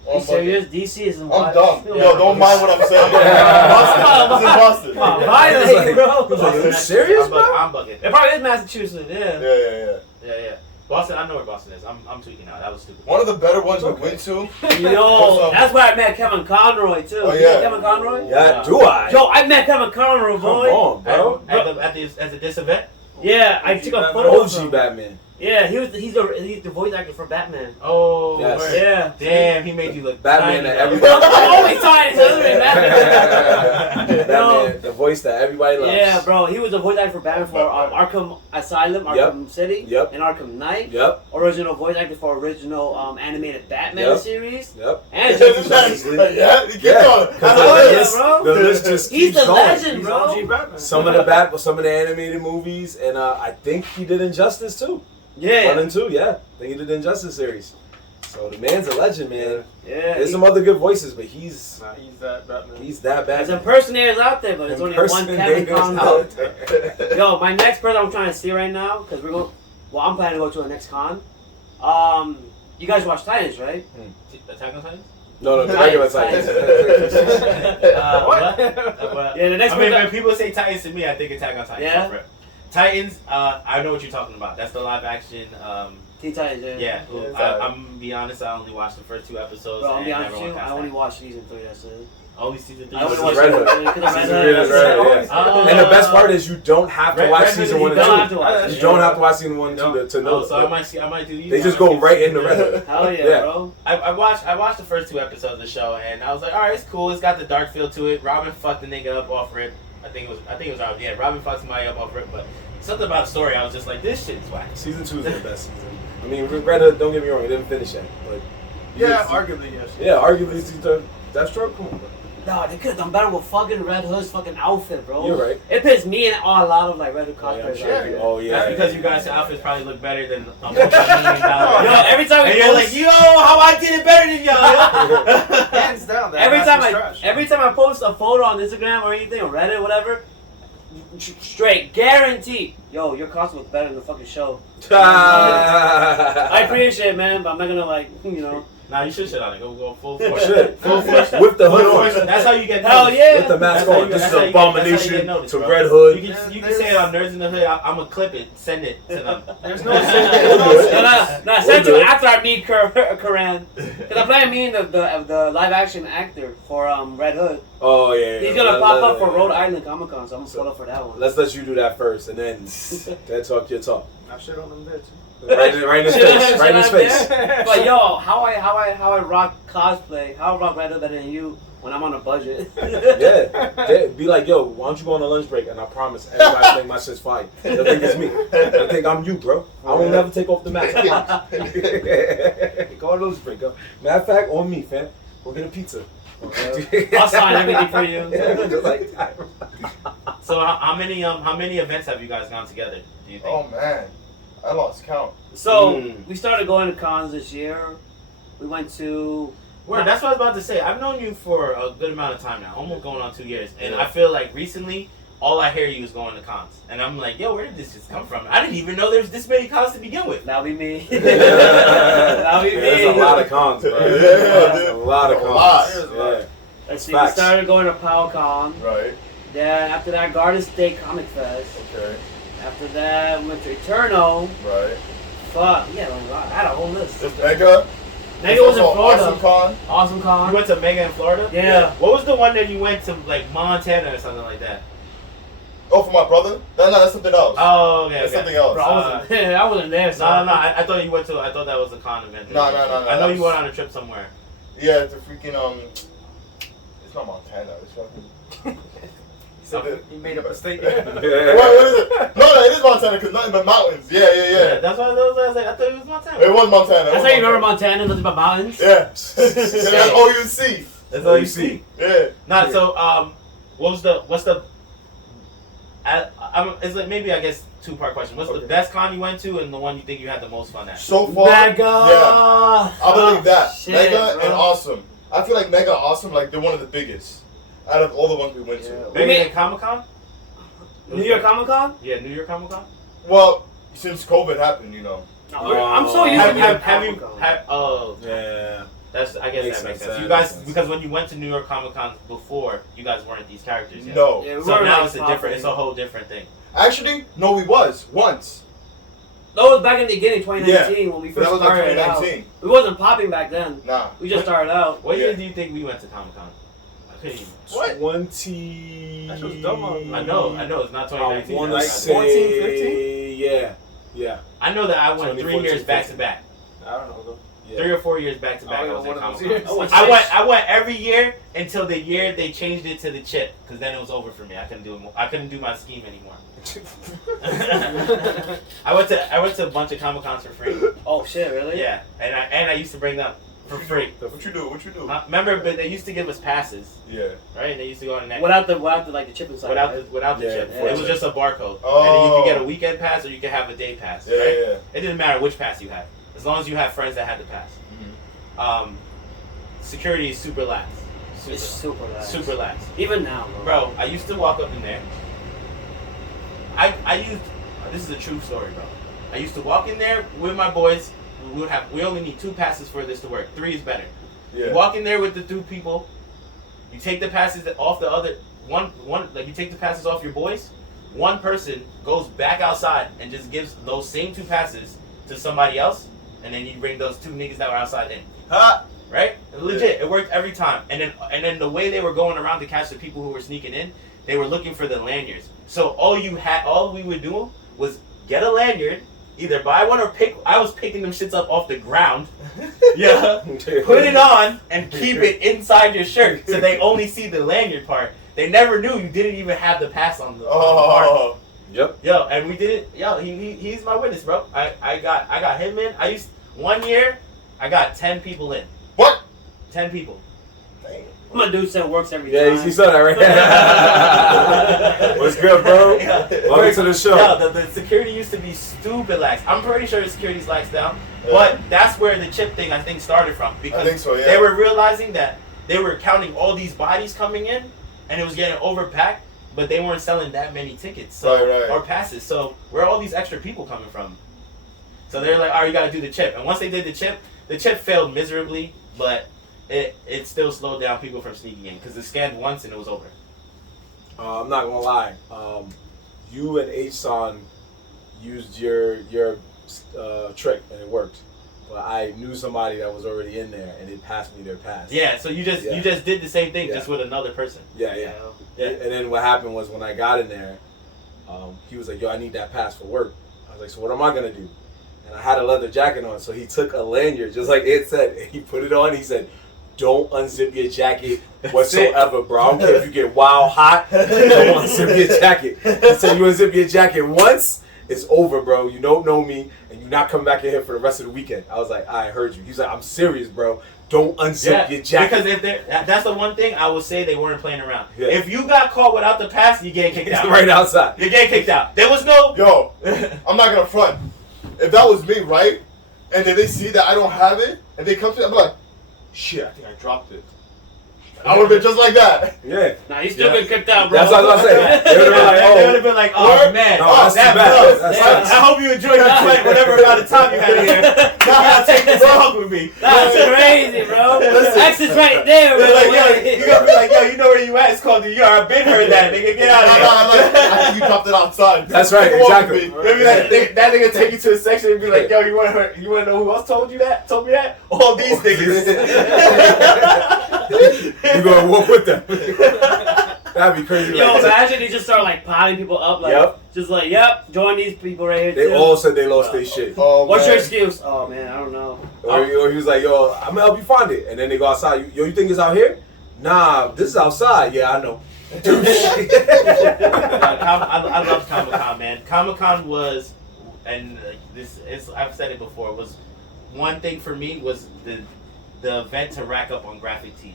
Are you serious? DC is in I'm Boston. dumb. Yo, don't mind what I'm saying. Boston is in Boston. Come on, violate, bro. Are you serious, bro? I'm bugging. It probably is Massachusetts. Yeah. Boston, I know where Boston is. I'm tweaking out. That was stupid. One of the better ones we went to. Yo, that's where I met Kevin Conroy too. Oh, You yeah. know Kevin Conroy? Yeah, do I? Yo, I met Kevin Conroy, boy. Come on, bro. At this event? Yeah, I took a photo of him. OG Batman. Yeah, he's the voice actor for Batman. Oh, yes. Yeah. Damn, he made you look Batman tiny, that though. everybody. I'm always trying to tell me Batman. Batman, the voice that everybody loves. Yeah, bro, he was the voice actor for Batman for Arkham Asylum, Arkham City, and Arkham Knight. Yep. Original voice actor for original animated Batman series. Yep. And Justice League. Yeah, keep going. The list just He's keeps the going. legend, bro. Some of the animated movies, and I think he did Injustice too. Yeah. 1 and 2, yeah. I think he did the Injustice series. So the man's a legend, man. Yeah. There's some other good voices, but he's Nah, he's that Batman. that bad. There's impersonators out there, but it's only one Kevin Conn. out there. Yo, my next person I'm trying to see right now, because we're going. Well, I'm planning to go to a next con. You guys watch Titans, right? Attack on Titan? No, the regular Titans. What? Yeah, the next I mean, person. when people say Titans to me, I think Attack on Titan. Yeah? Titans, I know what you're talking about. That's the live action. Teen Titans, yeah. Yeah, Yeah, I'm gonna be honest. I only watched the first 2 episodes. Bro, I'll and be honest never with you, went I past only that. watched season 3, that's it. Only season 3. I only Season watched Red season Hood. 3 because of Season Red three Hood. is Red, yeah. Oh. And the best part is you don't have to Red- watch Red season Hood, 1 you and don't 2. have to watch You it. don't have to watch season 1 and 2 to know. So I might do. They just go right into Red Hood. Hell yeah, Yeah. bro. I watched the first 2 episodes of the show, and I was like, all right, it's cool. It's got the dark feel to it. Robin fucked the nigga up off RIP. I think it was Robin. Yeah, Robin fucked somebody up off RIP, but something about the story, I was just like, this shit is whack. Season 2 is the best season. I mean, Red Hood, don't get me wrong, it didn't finish yet. But Yeah, arguably, yes. Yeah, arguably season Deathstroke, come on, bro. No, they could have done better with fucking Red Hood's fucking outfit, bro. You're right. It pissed me and on a lot of like Red Hood Oh, yeah, cosplayers. sure. Oh, yeah. That's because you guys' outfits probably look better than a multi-million-dollar. Yo, every time And we you're post, like, yo, how I did it better than y'all. Hands down, that every mask time I post a photo on Instagram or anything or Reddit or whatever, straight guarantee, yo, your costume looks better than the fucking show. I appreciate it, man, but I'm not gonna like, you know. Nah, you should shit on it. Go full You force. should. Full force. With the hood Full on. force. That's how you get Hell noticed. yeah. With the mask That's how on. you- This that's is how you an get- that's how you abomination get noticed, to bro. Red Hood. You can say it on Nerds in the Hood. I'm gonna clip it. Send it to them. There's no Nah, send We'll to do it. after I meet Karan. Because I'm playing me the live action actor for Red Hood. Oh, yeah. He's gonna pop up for Rhode Island Comic Con, so I'm gonna pull up for that one. Let's let you do that first, and then talk your talk. I shit on them there too. Right in his face. Right in his face. But yo, how I rock cosplay, how I rock Red Hood better than you when I'm on a budget. Yeah. Be like, yo, why don't you go on a lunch break? And I promise everybody think my shit's fire. They'll think it's me. They'll think I'm you, bro. I won't never take off the mask. I promise. Go on a lunch break, go. Matter of fact, on me, fam. Go get a pizza. I'll sign everything for you. Just like that. So how many events have you guys gone together? Do you think? Oh man, I lost count. So we started going to cons this year. We went to. Word, that's what I was about to say. I've known you for a good amount of time now, almost going on 2 years, and I feel like recently all I hear you is going to cons, and I'm like, yo, where did this just come from? I didn't even know there's this many cons to begin with. That'll be me. Yeah. That'll be me. There's a lot of cons, bro. Yeah, There's a dude. lot of A lot. cons. There's a lot. Yeah. Let's see. Facts. We started going to PowCon. Right. Then after that, Garden State Comic Fest. Okay. After that, we went to Eterno. Right. Fuck, yeah, I had a whole list. This Mega. Nigga was in Also Florida. Awesome Con. Awesome You Con. went to Mega in Florida? Yeah. What was the one that you went to, like Montana or something like that? Oh, for my brother? No, that's something else. Oh, okay. That's okay. something else. Bro, I wasn't there, so. No. I thought you went to. I thought that was a con event. No, I know that you was- went on a trip somewhere. Yeah, it's a freaking It's not Montana. It's fucking. He made up a state. What is it? No, it is Montana because nothing but mountains. Yeah. That's why I was like, I thought it was Montana. It was Montana. That's how you remember Montana, nothing but mountains? Yeah. That's all you see. That's all you see. Yeah. Nah, so what's the? It's like maybe I guess 2-part question. What's the best con you went to and the one you think you had the most fun at? So far, Mega! yeah, I believe that. Shit, Mega bro. and Awesome. I feel like Mega and Awesome, like they're one of the biggest out of all the ones we went to. Maybe in Comic Con. New York Comic Con? Yeah, New York Comic Con. Well, since COVID happened, you know. I'm so used to New York Have you? Comic-Con. Oh, Yeah. that's. I guess Makes that makes sense, sense. You that guys, makes sense. because when you went to New York Comic Con before, you guys weren't these characters yet. No. Yeah, we So weren't, now like, it's a different. It's a popping. whole different thing. Actually, no, we was once. That was back in the beginning, 2019, when we But first that was like started out. 2019. We wasn't popping back then. Nah. We just started out. What Yeah. year do you think we went to Comic Con? I couldn't even. What? 20. That shit was dumb on- I know. It's not I 2019. want to Like, say 14, 15? Yeah. I know that I went 3 2014, years back to back. I don't know though. Yeah. 3 or 4 years back to back. Oh, I yeah, was one at of those Comic years. Con. I went I six. went every year until the year they changed it to the chip, because then it was over for me. I couldn't do it. I couldn't do my scheme anymore. I went to a bunch of Comic Cons for free. Oh shit, really? Yeah, and I used to bring them for free. What you do? Remember, but they used to give us passes, Yeah. right? And they used to go on the next. Without the like the chip inside. Without the Yeah, chip. yeah. It was just a barcode. Oh. And then you could get a weekend pass or you could have a day pass, Yeah, right? yeah. It didn't matter which pass you had, as long as you had friends that had the pass. security is super lax. It's super lax. Super lax. Even now, Bro, I used to walk up in there. This is a true story, bro. I used to walk in there with my boys. We only need 2 passes for this to work. 3 is better. Yeah. You walk in there with the 2 people. You take the passes off the other you take the passes off your boys. One person goes back outside and just gives those same 2 passes to somebody else, and then you bring those 2 niggas that were outside in. Ha! Right? Legit, it worked every time. And then the way they were going around to catch the people who were sneaking in, they were looking for the lanyards. So all we would do was get a lanyard, either buy one or pick. I was picking them shits up off the ground. Yeah. Put it on and keep it inside your shirt so they only see the lanyard part. They never knew you didn't even have the pass on the part. Yep. Yo, and we did it. Yo, he's my witness, bro. I got him in. 1 year, I got 10 people in. What? 10 people. My dude said works every Yeah, time. you saw that, right? What's good, bro? Yeah. Welcome to the show. Yo, the security used to be stupid lax. I'm pretty sure the security's lax now. But that's where the chip thing, I think, started from. Because I think so, yeah. they were realizing that they were counting all these bodies coming in, and it was getting overpacked, but they weren't selling that many tickets Right. or passes. So where are all these extra people coming from? So they're like, all right, you got to do the chip. And once they did the chip failed miserably, but it still slowed down people from sneaking in because it scanned once and it was over. I'm not gonna lie. You and H-Son used your trick and it worked. But I knew somebody that was already in there and it passed me their pass. Yeah, so you just did the same thing just with another person. Yeah. And then what happened was when I got in there, he was like, yo, I need that pass for work. I was like, so what am I gonna do? And I had a leather jacket on, so he took a lanyard, just like Ed said, and he put it on. He said, don't unzip your jacket whatsoever, bro. I don't care if you get wild hot, don't unzip your jacket. He said, you unzip your jacket once, it's over, bro. You don't know me, and you're not coming back in here for the rest of the weekend. I was like, I heard you. He's like, I'm serious, bro. Don't unzip your jacket. Because that's the one thing I would say they weren't playing around. Yeah. If you got caught without the pass, you get kicked It's out. right outside. You get kicked out. There was no... Yo, I'm not gonna front. If that was me, right, and then they see that I don't have it, and they come to me, I'm like, shit, I think I dropped it. I would have been just like that. Yeah. Nah, you still been kicked out, bro. That's what I was saying. They would have been like, They would have oh. been like, oh, man. No, that's that too bad. blows. That's Yeah, facts. I hope you enjoyed that flight, whatever amount of time you had here. You gotta take this walk with me. That's crazy, bro. X is right there, bro. They're like, yo, you gonna be like, yo, you know where you at? It's called New York. I've been heard that, nigga. Get out of here. I think you dropped it outside. That's right, Come on exactly. with me. Maybe that nigga take you to a section and be like, yo, you wanna know who else told me that? All these niggas. You gonna walk with them. That'd be crazy. Yo, like, imagine they just start like potting people up, like, just like, yep, join these people right here. they too. all said they lost their shit. Oh, What's your man. excuse? Oh man, I don't know. Or he was like, yo, I'm gonna help you find it. And then they go outside. Yo, you think it's out here? Nah, this is outside. Yeah, I know. I love Comic-Con, man. Comic-Con was, and I've said it before, was one thing for me was the event to rack up on graphic tees.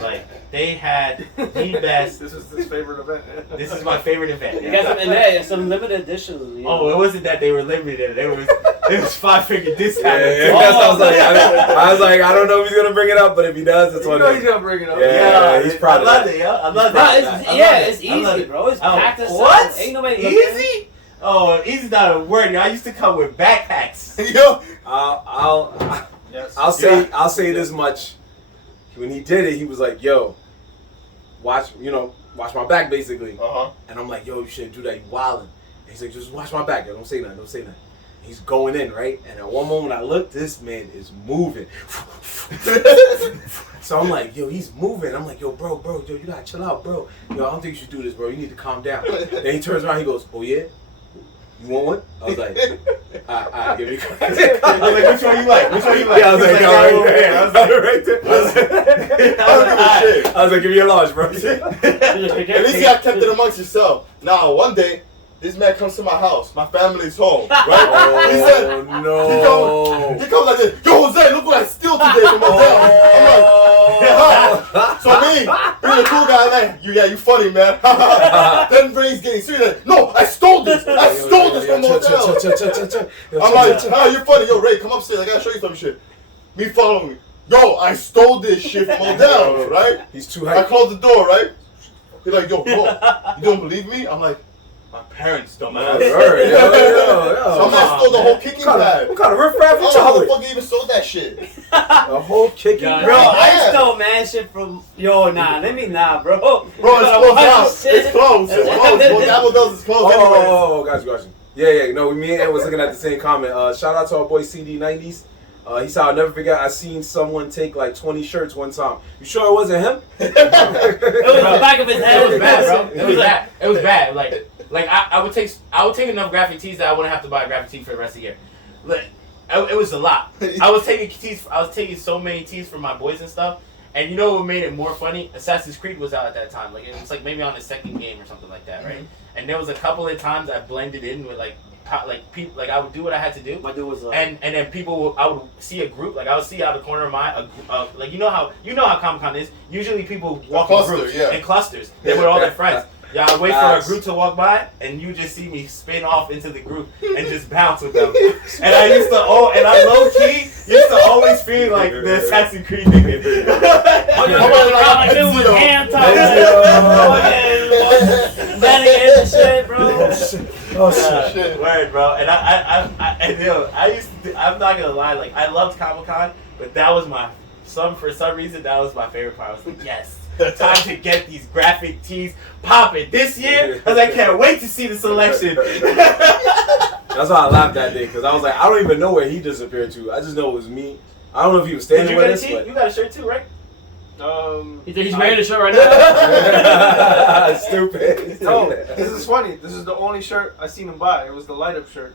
Like, they had the best. This is his favorite event. This is my favorite event. You got some limited editions. You know? Oh, it wasn't that they were limited. It was 5-figure discount. Yeah, that's what I was like. I was like, I don't know if he's gonna bring it up, but if he does, it's You on know him. he's gonna bring it up. Yeah, he's proud I of love that. it, yo. I love Bro, it. it's easy, bro. It's packed as What? Ain't nobody looking. Easy? Oh, easy's not a word. I used to come with backpacks. Yo, I'll say this much. When he did it, he was like, yo, watch my back, basically. And I'm like, yo, you shouldn't do that, you wildin'. And he's like, just watch my back, yo, don't say nothing. He's going in, right? And at one moment I look, this man is moving. So I'm like, yo, he's moving. I'm like, yo, bro, yo, you gotta chill out, bro. Yo, I don't think you should do this, bro. You need to calm down. Then he turns around, he goes, oh yeah? You want one? I was like, all right, give me. I was like, which one you like? Yeah, I was like, that right over there. there. I was like, right there. I was like, give me a large, bro. at least you got kept it amongst yourself. Now, one day, this man comes to my house. My family's home, right? He said, Oh, no. he comes like this. Yo, Jose, look what I steal today from my dad. I'm like, so me, being a cool guy, like, you funny, man. Then Ray's getting serious. Like, no, I stole this. I stole this from Motel. I'm like, you're funny. Yo, Ray, come upstairs. I gotta show you some shit. Me following me. yo, I stole this shit from Odell, right? He's too I hyped. called the door, right? He's like, yo, bro, you don't believe me? I'm like, my parents don't Yo, know. yo. Some man stole the whole kicking pad. What kind of riffraff you Oh, how the talking? fuck you even sold that shit? A whole kicking. Bro, Yeah. I stole man shit from bro. Bro, it's closed out. It's closed. It's closed. Well, does is closed anyways. Oh, gotcha. Yeah. No, me and Ed was looking at the same comment. Shout out to our boy CD90s. He said, I'll never forget, I seen someone take like 20 shirts one time. You sure it wasn't him? It was the back of his head. It was bad, bro. It was bad. It was bad. Like I would take enough graphic tees that I wouldn't have to buy a graphic tee for the rest of the year. Like, it was a lot. I was taking so many tees from my boys and stuff. And you know what made it more funny? Assassin's Creed was out at that time. Like it was like maybe on the second game or something like that, right? Mm-hmm. And there was a couple of times I blended in with like people, like I would do what I had to do. My dude was and then I would see a group, like I would see out of the corner of my like you know how Comic-Con is. Usually people walk in groups, in clusters. They with all their friends. Yeah, I wait for a group to walk by, and you just see me spin off into the group and just bounce with them. And I low key used to always feel like the Assassin's Creed nigga. Oh shit, word, bro. And I used to. I'm not gonna lie, like I loved Comic-Con, but that was for some reason that was my favorite part. I was like, yes. Time to get these graphic tees popping this year, because I can't wait to see the selection. That's why I laughed that day, because I was like, I don't even know where he disappeared to. I just know it was me. I don't know if he was standing with us. You got a shirt too, right? He's wearing a shirt right now. Stupid. No, this is funny. This is the only shirt I seen him buy. It was the light up shirt.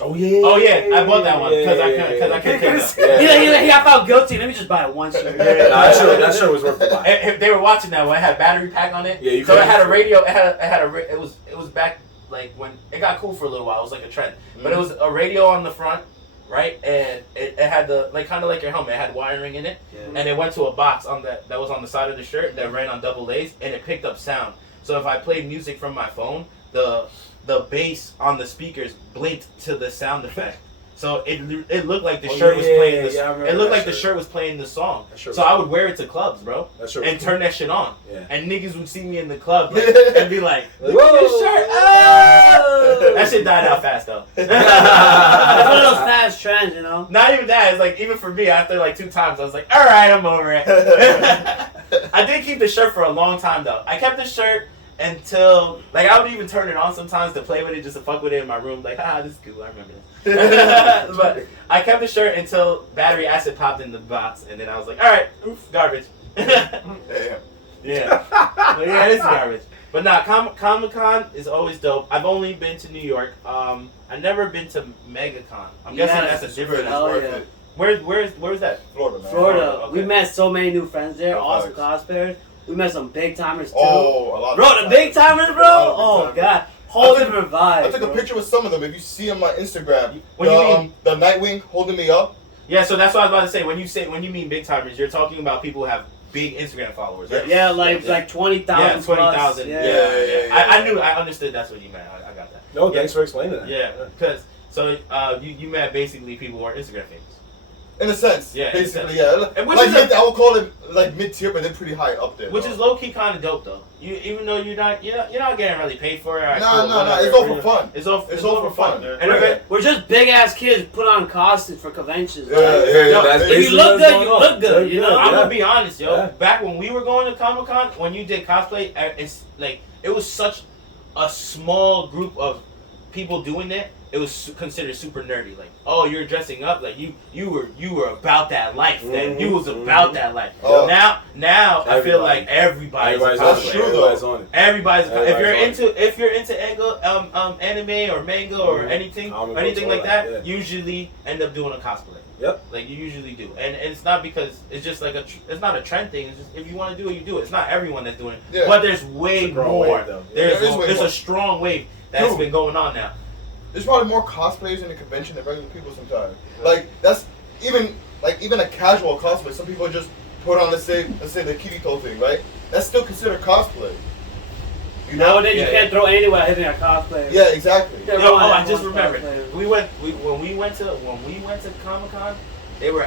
Oh yeah. I bought that one because I couldn't take it. He got felt guilty. Let me just buy one shirt. That shirt was worth the buy. If they were watching that one, it had a battery pack on it. Yeah, so it had a radio. It was back like when it got cool for a little while. It was like a trend, but it was a radio on the front, right? And it had the kind of like your helmet. It had wiring in it, and it went to a box that was on the side of the shirt that ran on double A's, and it picked up sound. So if I played music from my phone, the bass on the speakers blinked to the sound effect. So it looked like the shirt was playing it looked like the shirt was playing the song. So I would wear it to clubs, bro. And turn that shit on. Yeah. And niggas would see me in the club and be like, look at this shirt. Oh! That shit died out fast though. It's one of those fast trends, you know? Not even that. It's like even for me, after like 2 times, I was like, alright, I'm over it. I did keep the shirt for a long time though. I kept the shirt until like I would even turn it on sometimes to play with it, just to fuck with it in my room. Like, this is cool. I remember this. But I kept the shirt until battery acid popped in the box, and then I was like, all right, oof, garbage. Damn. Yeah, but yeah, it's garbage. But nah, Comic-Con is always dope. I've only been to New York. I've never been to Megacon. I'm guessing that's a different. Where's that? Florida, man. Florida. Okay. We met so many new friends there. Awesome cosplayers. We met some big timers too. Oh, a lot. Bro, the big timers, bro. Oh god, whole different vibe. I took a picture with some of them. If you see on my Instagram, What do you mean? The Nightwing holding me up. Yeah, so that's what I was about to say. When you mean big timers, you're talking about people who have big Instagram followers, right? Yeah, like 20,000. Yeah, 20,000. Yeah. I understood that's what you meant. I got that. No, thanks for explaining that. Yeah, because you met basically people who are Instagram famous. In a sense, Yeah, basically, in a yeah. And which Like is I would call it like mid-tier, but they're pretty high up there. Which is low key kind of dope though. Even though you're not getting really paid for it. Right, No. whatever. It's all for fun. It's all for fun. Yeah. And We're just big ass kids put on costumes for conventions. Yeah, Like, that's if you basically look what's good, you going look on. good. You know. I'm gonna be honest, yo. Yeah. Back when we were going to Comic-Con, when you did cosplay, it's like it was such a small group of people doing it. It was considered super nerdy. Like, oh, you're dressing up like you were about that life. Then you was about that life. Oh. Now I feel like everybody's a on it. cosplayer. Everybody's on it. Everybody's Everybody's if you're into anime or manga or anything Comic anything books, like all that, that, yeah. usually end up doing a cosplay. Yep. Like you usually do, and it's not because it's just like it's not a trend thing. It's just if you want to do it, you do it. It's not everyone that's doing it, Yeah. but there's way growing more. wave, though. There's There is way there's more. a strong wave that's Dude. been going on now. There's probably more cosplayers in the convention than regular people sometimes. Like that's even a casual cosplay. Some people just put on let's say the Kirito thing, right? That's still considered cosplay. You know? Nowadays you can't throw anyone hitting a cosplayer. Yeah, exactly. Yeah. Yo, Everyone I just wants remembered. cosplayers. When we went to Comic-Con, they were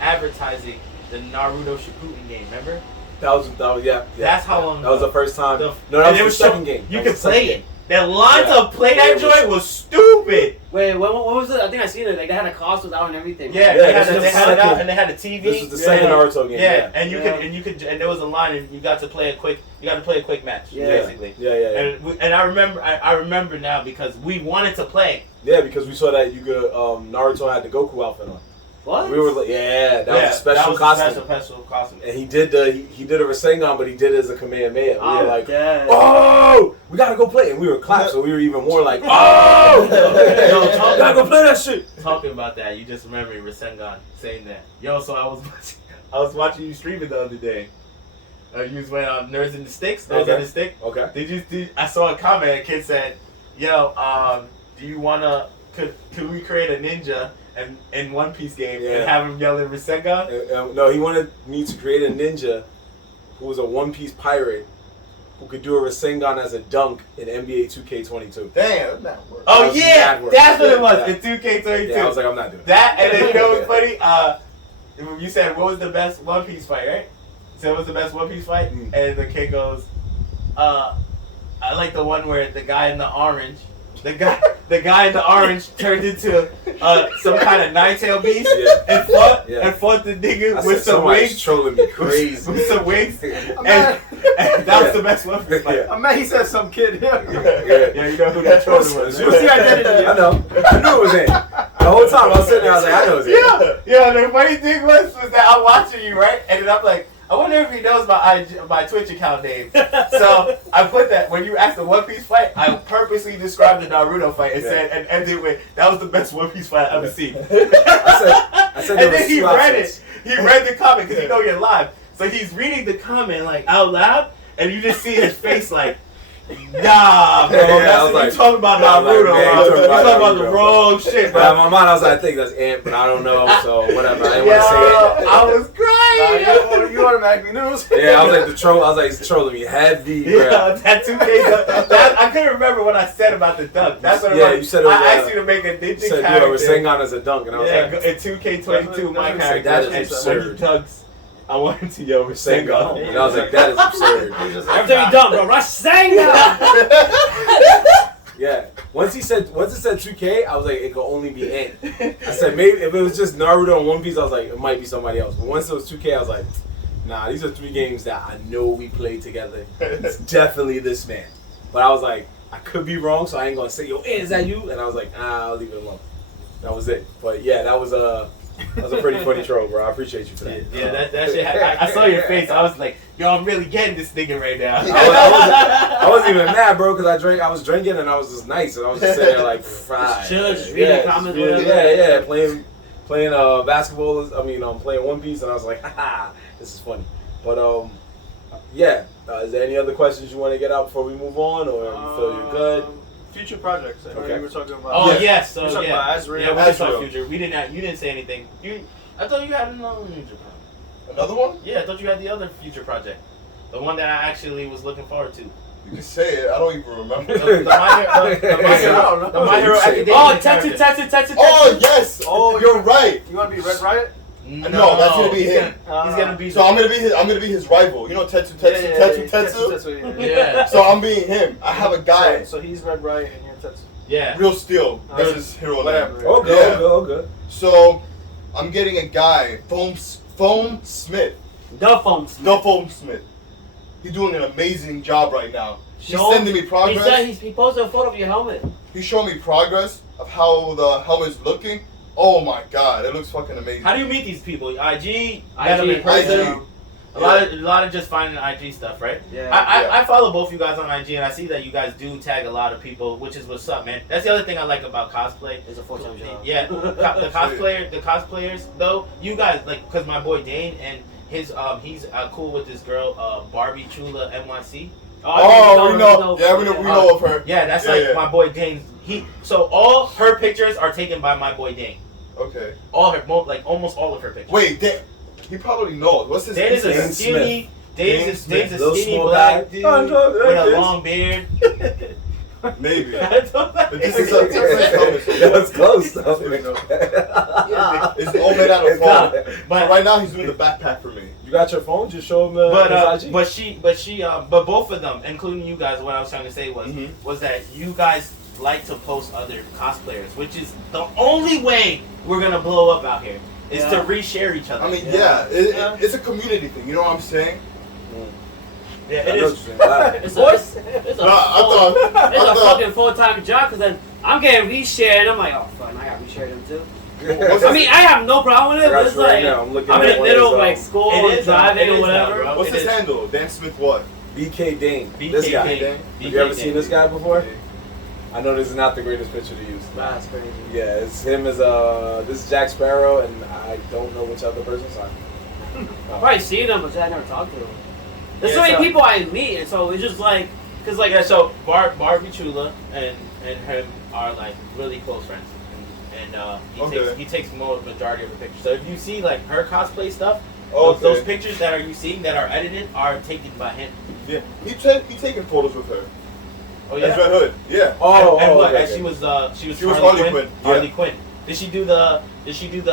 advertising the Naruto Shippuden game. Remember? That was yeah. That's how long. That was the first time. The- No, that and was the second game. You That could was the play second it. The lines Yeah. of play Yeah, that it was- joint was stupid. Wait, what was it? I think I seen it. Like they had a costumes out and everything. Yeah, Yeah, they this had was it out second- and they had a TV. This was the second Naruto game. Yeah, and you Yeah. could and there was a line and you got to play a quick match Yeah. basically. Yeah. And I remember now because we wanted to play. Yeah, because we saw that you could Naruto had the Goku outfit on. What? We were like, that was a special costume. Special costume. And he did he did a Rasengan, but he did it as a Kamehameha. We were like, yeah. oh, we gotta go play, and we were clapped, so we were even more like, oh, Yo, gotta go play that shit. Talking about that, you just remember Rasengan saying that. Yo, so I was watching you stream it the other day. You was wearing Nerds in the Sticks. Nerds in the Stick. Okay. I saw a comment. A kid said, "Yo, do you wanna? Could we create a ninja in One Piece game and have him yelling Rasengan?" No, he wanted me to create a ninja who was a One Piece pirate who could do a Rasengan as a dunk in NBA 2K22. Damn, that works. Oh That was yeah, mad work. that's what it was Yeah. in 2K22. Yeah, I was like, I'm not doing that. And then you know what's funny? You said what was the best One Piece fight, right? So what was the best One Piece fight? And the kid goes, I like the one where the guy in the orange. The guy in the orange turned into some kind of nine-tailed beast and fought the nigga I with said, some somebody's wings. trolling me crazy. With some wings. And that was the best one. Yeah. I mean, he said some kid here. Yeah, you know who that troller was. What's the identity? I know. I knew it was him. The whole time I was sitting there, I was like, I know it was him. Yeah. The funny thing was that I'm watching you, right? And then I'm like, I wonder if he knows my Twitch account name. So I put that when you asked the One Piece fight, I purposely described the Naruto fight and said and ended with that was the best One Piece fight I've ever seen. I said and then he read it. He read the comment because you know you're live. So he's reading the comment like out loud, and you just see his face like, nah, bro. That's what you talking about Naruto, bro. You talking about the wrong shit, bro. But in my mind, I was like, I think that's Ant, but I don't know, so whatever. I didn't want to say it. I was crying. You automatically knew. Yeah, I was like, I was like, he's trolling me heavy, bro. Yeah, that 2K. I couldn't remember what I said about the dunk. That's what it was. You said it was, I asked you to make a ninja said character. You were saying on as a dunk, and I was like, in 2K22, my character. That is and absurd. when he dunks, I want him to yell Rasengan. Rasengan. And I was like, that is absurd. After you done, bro, Rasengan! Yeah. Once it said 2K, I was like, it could only be Ant. I said maybe if it was just Naruto and One Piece, I was like, it might be somebody else. But once it was 2K, I was like, nah, these are 3 games that I know we played together. It's definitely this man. But I was like, I could be wrong, so I ain't gonna say, yo, is that you? And I was like, I'll leave it alone. That was it. But yeah, that was a pretty funny troll, bro. I appreciate you for that. Yeah, that shit. I saw your face. I was like, yo, I'm really getting this nigga right now. I wasn't even mad, bro, because I was drinking and I was just nice, and I was just sitting there like fried. Just chill, just reading comments, playing basketball. Playing One Piece, and I was like, haha, this is funny. But is there any other questions you want to get out before we move on, or you feel you're good? Future projects. I know Okay. you were talking about. Oh yes, we were talking about Azrael. Yeah, we did talk Azrael. future. You didn't say anything. I thought you had another future project. Another one? Yeah, I thought you had the other future project. The one that I actually was looking forward to. You can say it. I don't even remember. The My Hero Academia. Oh, Tetsu. Oh yes. Oh, you're right. You want to be Red Riot? No, that's gonna be him. He's gonna be. So I'm gonna be his rival. You know Tetsu. Yeah. So I'm being him. I have a guy. So he's Red Riot and you're Tetsu. Yeah. Real Steel. That's his hero name. Whatever. Okay. So I'm getting a guy, Foam Smith. The phone. The Foam Smith. He's doing an amazing job right now. He's sending me progress. He posted a photo of your helmet. He's showing me progress of how the helmet's looking. Oh my god, it looks fucking amazing. How do you meet these people? IG. IG. A lot of just finding IG stuff, right? Yeah. I follow both you guys on IG, and I see that you guys do tag a lot of people, which is what's up, man. That's the other thing I like about cosplay. It's a full-time job. Yeah, the cosplayers though. You guys like, cause my boy Dane and his he's cool with this girl Barbie Chula NYC. We know of her. Yeah, that's my boy Dane. So all her pictures are taken by my boy Dane. Okay. All her, almost all of her pictures. Wait, he probably knows. What's his name? Dane is a skinny. Dane's a Little skinny small black guy. dude with a long beard. Maybe. That's what that This is. is a Texas helmet. That was close though. It's all made out of It's foam. not. But right now he's doing the backpack for me. You got your phone? Just show him the his IG. But both of them, including you guys, what I was trying to say was that you guys like to post other cosplayers, which is the only way we're gonna blow up out here. Is to reshare each other. I mean, it's a community thing. You know what I'm saying? Yeah, I it know is. what you're saying. It's a I thought fucking full-time job because then I'm getting reshared and I'm like, oh fuck, I got reshared them too. What's I mean, I have no problem with I it, got but it's you right like now. I'm looking I'm at in the one middle of of like his, school It and is, driving it or is, whatever. bro. What's It his is. handle? Dan Smith what? BK Dane. BK This guy. Dane. Have you ever seen this guy before? I know this is not the greatest picture to use. That's crazy. Yeah, it's him as this is Jack Sparrow, and I don't know which other person. Sorry. I've probably seen them, but I never talked to them. There's Yeah, so many so- people I meet, and so it's just like, cause like Yeah, so Barbie Chula and him are like really close friends, and he takes majority of the pictures. So if you see like her cosplay stuff, those pictures that you seeing that are edited are taken by him. Yeah, he taking photos with her. Oh That's yeah. Red Hood. Yeah. And what? okay, And okay. she was Harley Quinn. Harley Quinn. Did she do the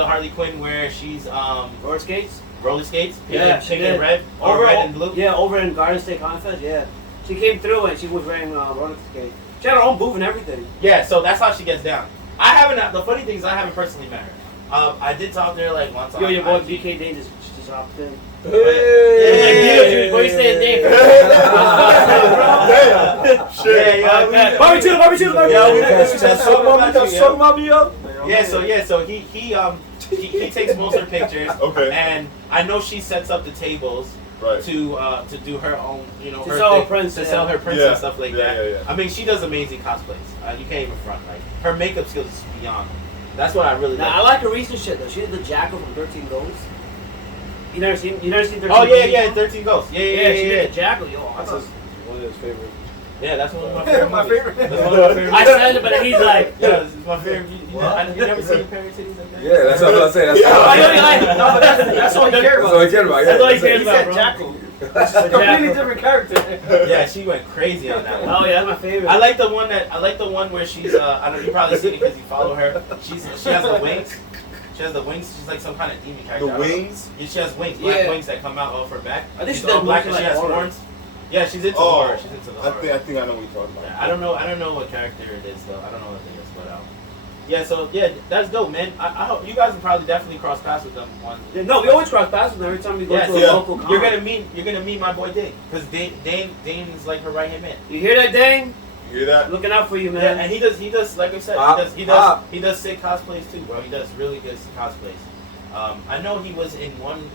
Harley Quinn where she's roller skates. roller skates? Yeah, she pink did. and red or red and blue. Yeah, over in Garden State Contest. Yeah, she came through and she was wearing roller skates. She had her own booth and everything. Yeah, so that's how she gets down. I haven't. The funny thing is, I haven't personally met her. I did talk to her like once. Yo, your boy IG. BK Dane just hopped in. Hey! What you say his name? Damn. Shit. Yeah, Barbie Chula, Barbie Chula, Barbie Yeah, Chula. we That's so mommy, yo. So he takes most of her pictures. Okay. And I know she sets up the tables Right. to do her own, To her sell her thing, prints, to yeah. sell her prints Yeah. and stuff like Yeah, that. yeah, yeah. I mean, she does amazing cosplays. You can't even front. Like her makeup skills is beyond. That's what I really Nah, like. I like her recent shit though. She did the Jackal from 13 Ghosts. You never seen 13 Oh yeah, Ghosts? yeah, 13 Ghosts. Yeah, She did the Jackal, yo. I That's thought- one of his favorite. Yeah, that's one of my favorite. My movies. favorite. That's one of my favorite. I said it, but he's like, Yeah, this is my favorite. You never seen Perry Titties like that? Yeah, that's what I was saying. That's Yeah. I know all you like it. No, but that's all he cares That's all about. he cared about. That's all he Yeah, cares He about, said bro. Jackal. The Completely Jackal. different character. Yeah, she went crazy on that one. Oh yeah, that's my favorite. I like the one where she's I don't know, you probably seen it because you follow her. She has the wings. She has the wings. She's like some kind of demon character. The I don't know. wings? Yeah, she has wings, black Yeah. wings that come out off her back. I think She's she does all black and mostly she has like horror. horns. Yeah, she's into Oh, horror. She's into the horror. I think I know what you're talking about. Yeah, I don't know what character it is though. I don't know what it is, but yeah. So yeah, that's dope, man. I hope you guys will probably definitely cross paths with them one. Yeah, no, we always cross paths with them every time we go Yeah, to a yeah. local con. You're gonna meet my boy Dane because Dane is like her right hand man. You hear that, Dane? You hear that? Looking out for you, Yeah, man. and he does like I said, he does sick cosplays too, bro. He does really good cosplays. I know he was in one.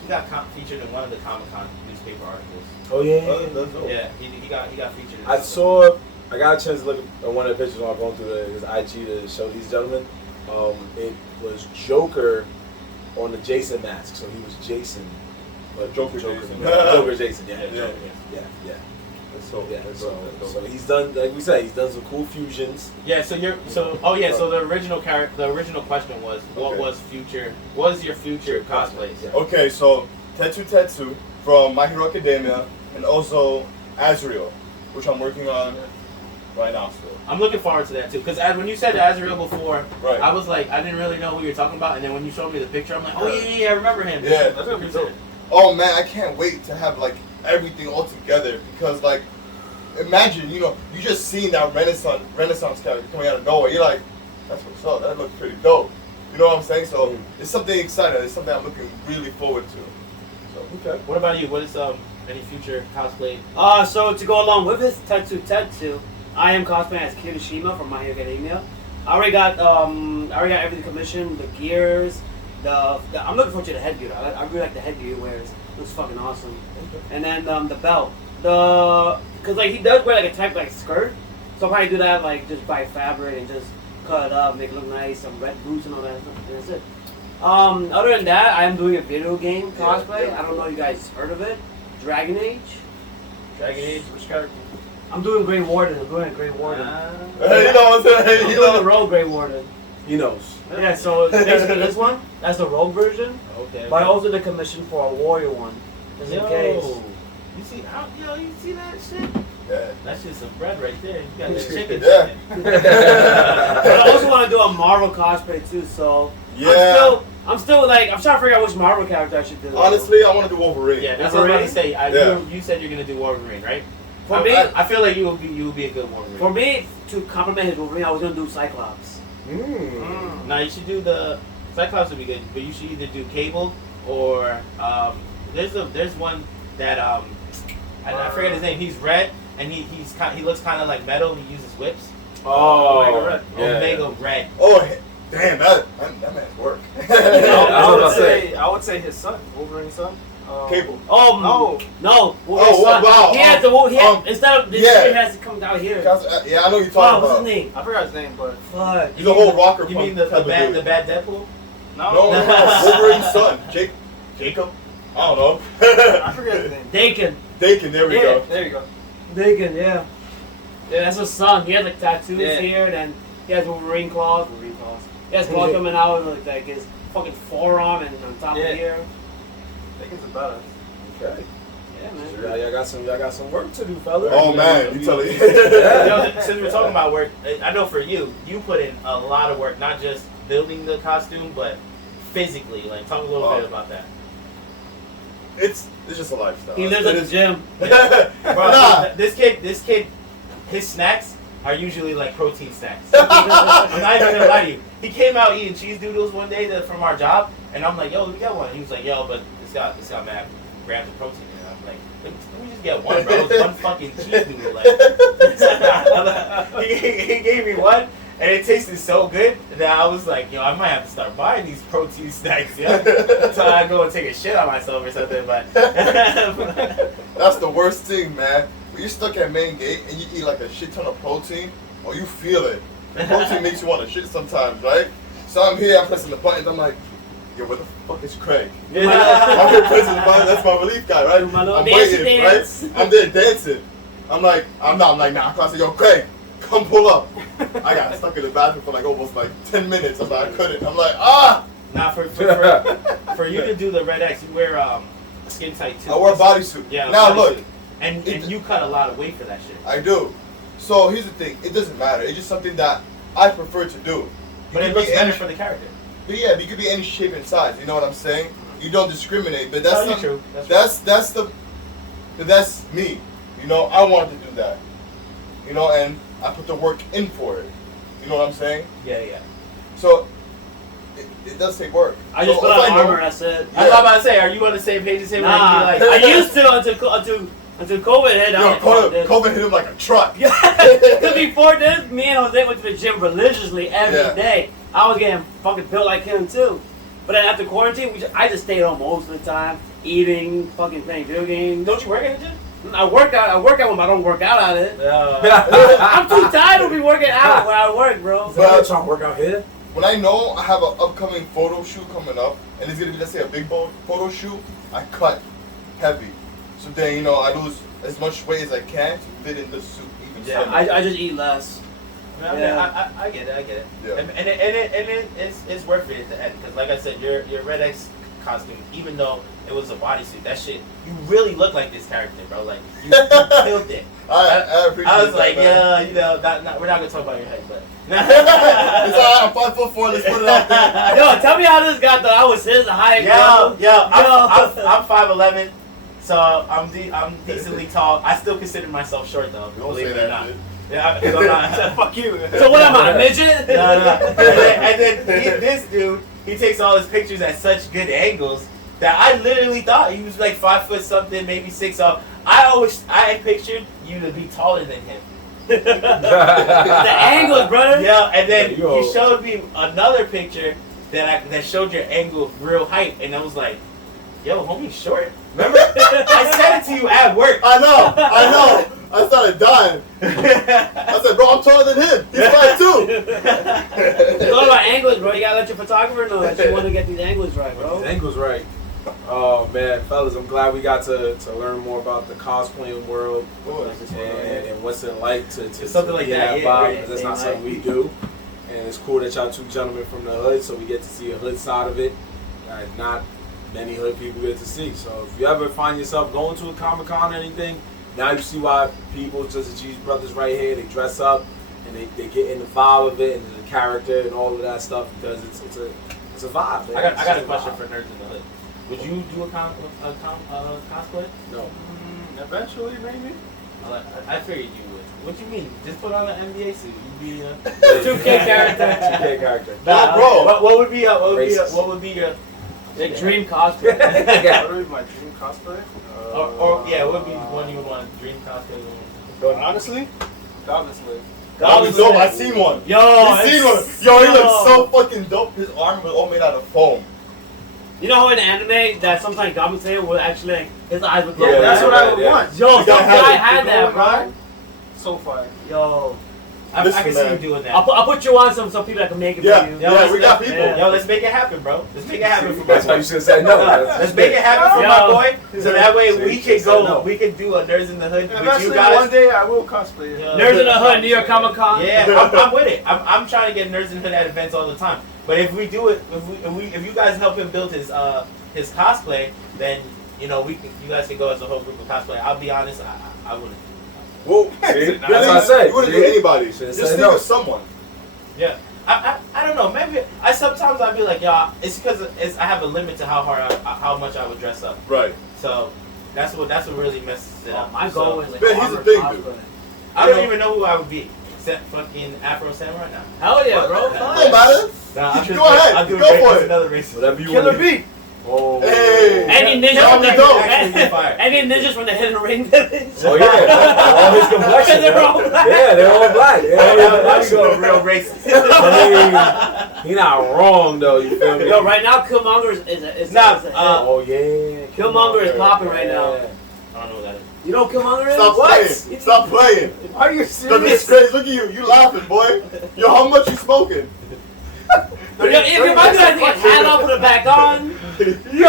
He got featured in one of the Comic-Con newspaper articles. Oh yeah. That's dope. Yeah, he got featured. In I this. saw. I got a chance to look at one of the pictures while going through his IG to show these gentlemen. It was Joker on the Jason mask, so he was Jason, but Joker Jason. Joker Jason, yeah, Yeah, yeah. That's so, Yeah, that's so, dope, that's so dope. he's done, like we said, he's done some cool fusions. Yeah, so the original question was, what Okay. was your future cosplays? Yeah. Okay, so Tetsu from My Hero Academia and also Azrael, which I'm working on right now still. I'm looking forward to that too, because when you said Azrael before, Right. I was like, I didn't really know who you were talking about, and then when you showed me the picture, I'm like, oh yeah, I remember him. Yeah. That's gonna be dope. Oh man, I can't wait to have like everything all together because like imagine, you just seen that Renaissance character coming out of nowhere. You're like, that's what's up. That looks pretty dope. You know what I'm saying? So it's something exciting. It's something I'm looking really forward to. So Okay. What about you? What is any future cosplay? So to go along with his Tetsu, I am cosplaying as Kirishima from My Hero Academia. I already got everything commissioned, the gears, I'm looking forward to the headgear. I really like the headgear he wears. It looks fucking awesome. And then the belt. Cause like he does wear like a type like skirt. So I'll probably do that like just buy fabric and just cut it up, make it look nice, some red boots and all that stuff. That's it. Other than that, I am doing a video game cosplay. Yeah. I don't know if you guys heard of it. Dragon Age. Dragon Age? Which character? I'm doing Grey Warden. I'm doing a Grey Warden. hey, you know what I'm saying? I'm You doing the know. Rogue Grey Warden. He knows. Yeah, so basically this one, that's the Rogue version. Okay. But I also did a commission for a Warrior one, just in case. You see, you see that shit? Yeah. That's just some bread right there. You got the chicken. Yeah. But I also want to do a Marvel cosplay too, so Yeah. I'm still like I'm trying to figure out which Marvel character I should do. Honestly, I want to do Wolverine. Yeah, that's what I was about to say. Yeah. You said you're gonna do Wolverine, right? For me, I feel like you will be a good Wolverine. for me to compliment his Wolverine, I was gonna do Cyclops. Now you should do the Cyclops would be good, but you should either do Cable or there's one that I forget his name. He's red and he looks kind of like metal. He uses whips. Omega Red. Omega Red. Oh, damn, that man's work. I would say his son, Wolverine's son. Cable. Oh no! Wow. He has to. Instead of this, yeah. shit has to come down here. Yeah, I know you're talking What's about. his name? I forgot his name, but Fuck. He's a whole rocker. You mean the bad Deadpool? No, Wolverine's son, Jacob. I don't know. I forget his name. Dakin. There we go. There you go. Dakin, yeah. Yeah, that's his son. He has like tattoos Yeah. here, and then he has Wolverine claws. He has claws coming out of like his fucking forearm and on top of here. I think it's a badass. Okay. Yeah, man. So y'all got some work to do, fellas. Oh man, you tell me. Since we're talking about work, I know for you put in a lot of work, not just building the costume, but physically. Like, talk a little bit about that. It's just a lifestyle. He lives at the gym. Bro, this kid, his snacks are usually like protein snacks. I'm not even gonna lie to you. He came out eating cheese doodles one day from our job, and I'm like, yo, let me get one. He was like, yo, but it's got mad grams of protein in it. I'm like, let me just get one, bro. It's one fucking cheese doodle. Like, he gave me one, and it tasted so good that I was like, yo, I might have to start buying these protein snacks, yeah. So I go and take a shit on myself or something, but That's the worst thing, man. When you're stuck at main gate and you eat like a shit ton of protein, or you feel it. The protein makes you want to shit sometimes, right? So I'm here, I'm pressing the buttons, I'm like, yo, where the fuck is Craig? I'm here pressing the buttons, that's my relief guy, right? I'm waiting, right? I'm there dancing. I'm like, nah, I say, yo, Craig, come pull up. I got stuck in the bathroom for like almost like 10 minutes. I'm like, I couldn't. I'm like, Now for you to do the Red X, you wear skin tight too. I wear a bodysuit. Yeah. Now look. And you cut a lot of weight for that shit. I do. So here's the thing. It doesn't matter. It's just something that I prefer to do. But it looks better for the character. But yeah, you could be any shape and size. You know what I'm saying? You don't discriminate. But that's not true. That's me. You know, I wanted to do that. You know, and I put the work in for it. You know what I'm saying? Yeah. So it does take work. I just So put if on I know- armor. That's it. I was about to say, are you on the same page as him? Nah, Like, I used to until COVID hit. Yo, COVID hit him like a truck. Because before this, me and Jose went to the gym religiously every day. I was getting fucking built like him too. But then after quarantine, I just stayed home most of the time, eating, fucking playing video games. Don't you work at the gym? I work out when I don't work out at it. I'm too tired to be working out when I work, bro. But I'm trying to work out here. When I know I have an upcoming photo shoot coming up, and it's gonna be, let's say, a big photo shoot, I cut heavy. So then, you know, I lose as much weight as I can to fit in the suit. Even Yeah, slimmer. I just eat less. I mean, Yeah. I get it. Yeah. And it's worth it at the end because, like I said, your Red X costume, even though it was a bodysuit, that shit, you really look like this character, bro. Like you killed it. I appreciate I was that, like, man. yeah, you know, we're not gonna talk about your head, but. It's alright, I'm 5'4", let's put it out there. Yo, tell me how this got though. I was his height, I'm 5'11", so I'm decently tall. I still consider myself short though, Don't believe say it or that not. shit. Yeah, because I'm not. Fuck you. So what am I, a midget? No. And then this dude, he takes all his pictures at such good angles that I literally thought he was like 5 foot something, maybe 6 up. I pictured you to be taller than him. The angles, brother. Yeah, and then Yo. you showed me another picture that showed your angle of real height, and I was like, yo, homie's short. Remember? I said it to you at work. I know. I started dying. I said, bro, I'm taller than him. He's 5'2". It's all about angles, bro. You gotta let your photographer know that you want to get these angles right, bro. His angle's right. Oh man, fellas, I'm glad we got to learn more about the cosplaying world and what's it like to Something like be in that, yeah, vibe, right, 'cause that's same not something we height. do. And it's cool that y'all two gentlemen from the hood, so we get to see a hood side of it. Not many hood people get to see. So if you ever find yourself going to a Comic-Con or anything, now you see why people, just the G's brothers right here, they dress up and they get in the vibe of it and the character and all of that stuff because it's a vibe. Man. I got a question for Nerds in the Hood. Would you do a cosplay? No. Eventually, maybe. I figured you would. What you mean? Just put on an NBA suit. You'd be a 2K character. 2K character. Nah, bro. What would be your The dream cosplay. What would be my dream cosplay? or yeah, what would be one you would want dream cosplay? Honestly, Goblin Slayer. That was dope. I seen one. Yo, I seen one. Yo, he looks so fucking dope. His arm was all made out of foam. You know how in anime that sometimes Goblin Slayer will actually like, his eyes would glow? Yeah, That's what I would yeah. want. Yo, some guy had guy it. had The that, golden bro. eye. So fire. Yo, I Listen, can see you man. doing that. I'll put you on some people that can make it Yeah, for you. yeah, we got people. Yeah. Yo, let's make it happen, bro. Let's make it happen for my That's why boy. you should have said no. Let's make it happen for Yo. my boy, so that way So we you can said go. no. We can do a Nerds in the Hood with you Eventually, guys. one day I will cosplay. Yeah. Nerds in the Hood, New York Comic Con. Yeah, I'm with it. I'm trying to get Nerds in the Hood at events all the time. But if we do it, if you guys help him build his cosplay, then you guys can go as a whole group of cosplay. I'll be honest, I wouldn't. Whoa. See? That's what I said. You wouldn't See? do anybody. Should've Just said think no. of someone. Yeah, I don't know. Maybe sometimes I'd be like, y'all. It's because I have a limit to how much I would dress up. Right. So that's what really messes it up. My So, goal is like Man, here's the armor thing, cosplay. dude. I don't even know who I would be except fucking Afro Samurai now. Hell yeah, bro. It don't matter. Nah, I'm just Go ahead, I'll do go it for it. another race. Whatever you Killer want. Bee. Oh. Hey. Any ninjas Y'all from the be dope. Actually, fire. any ninjas from the Hidden Ring village. Oh yeah. All his complexion. They're bro. all black. Yeah, they're all black. Yeah, Now you go real racist. I mean, he not wrong though. You feel me? Yo, right now Killmonger is Nah, is a hit. Oh yeah. Killmonger is popping right now. I don't know what that is. You know who Killmonger is? Stop What? playing. Stop playing. Are you Look, serious? it's crazy. Look at you. You laughing, boy. Yo, how much you smoking? If you're about to take a hat off, put it back on. Yo.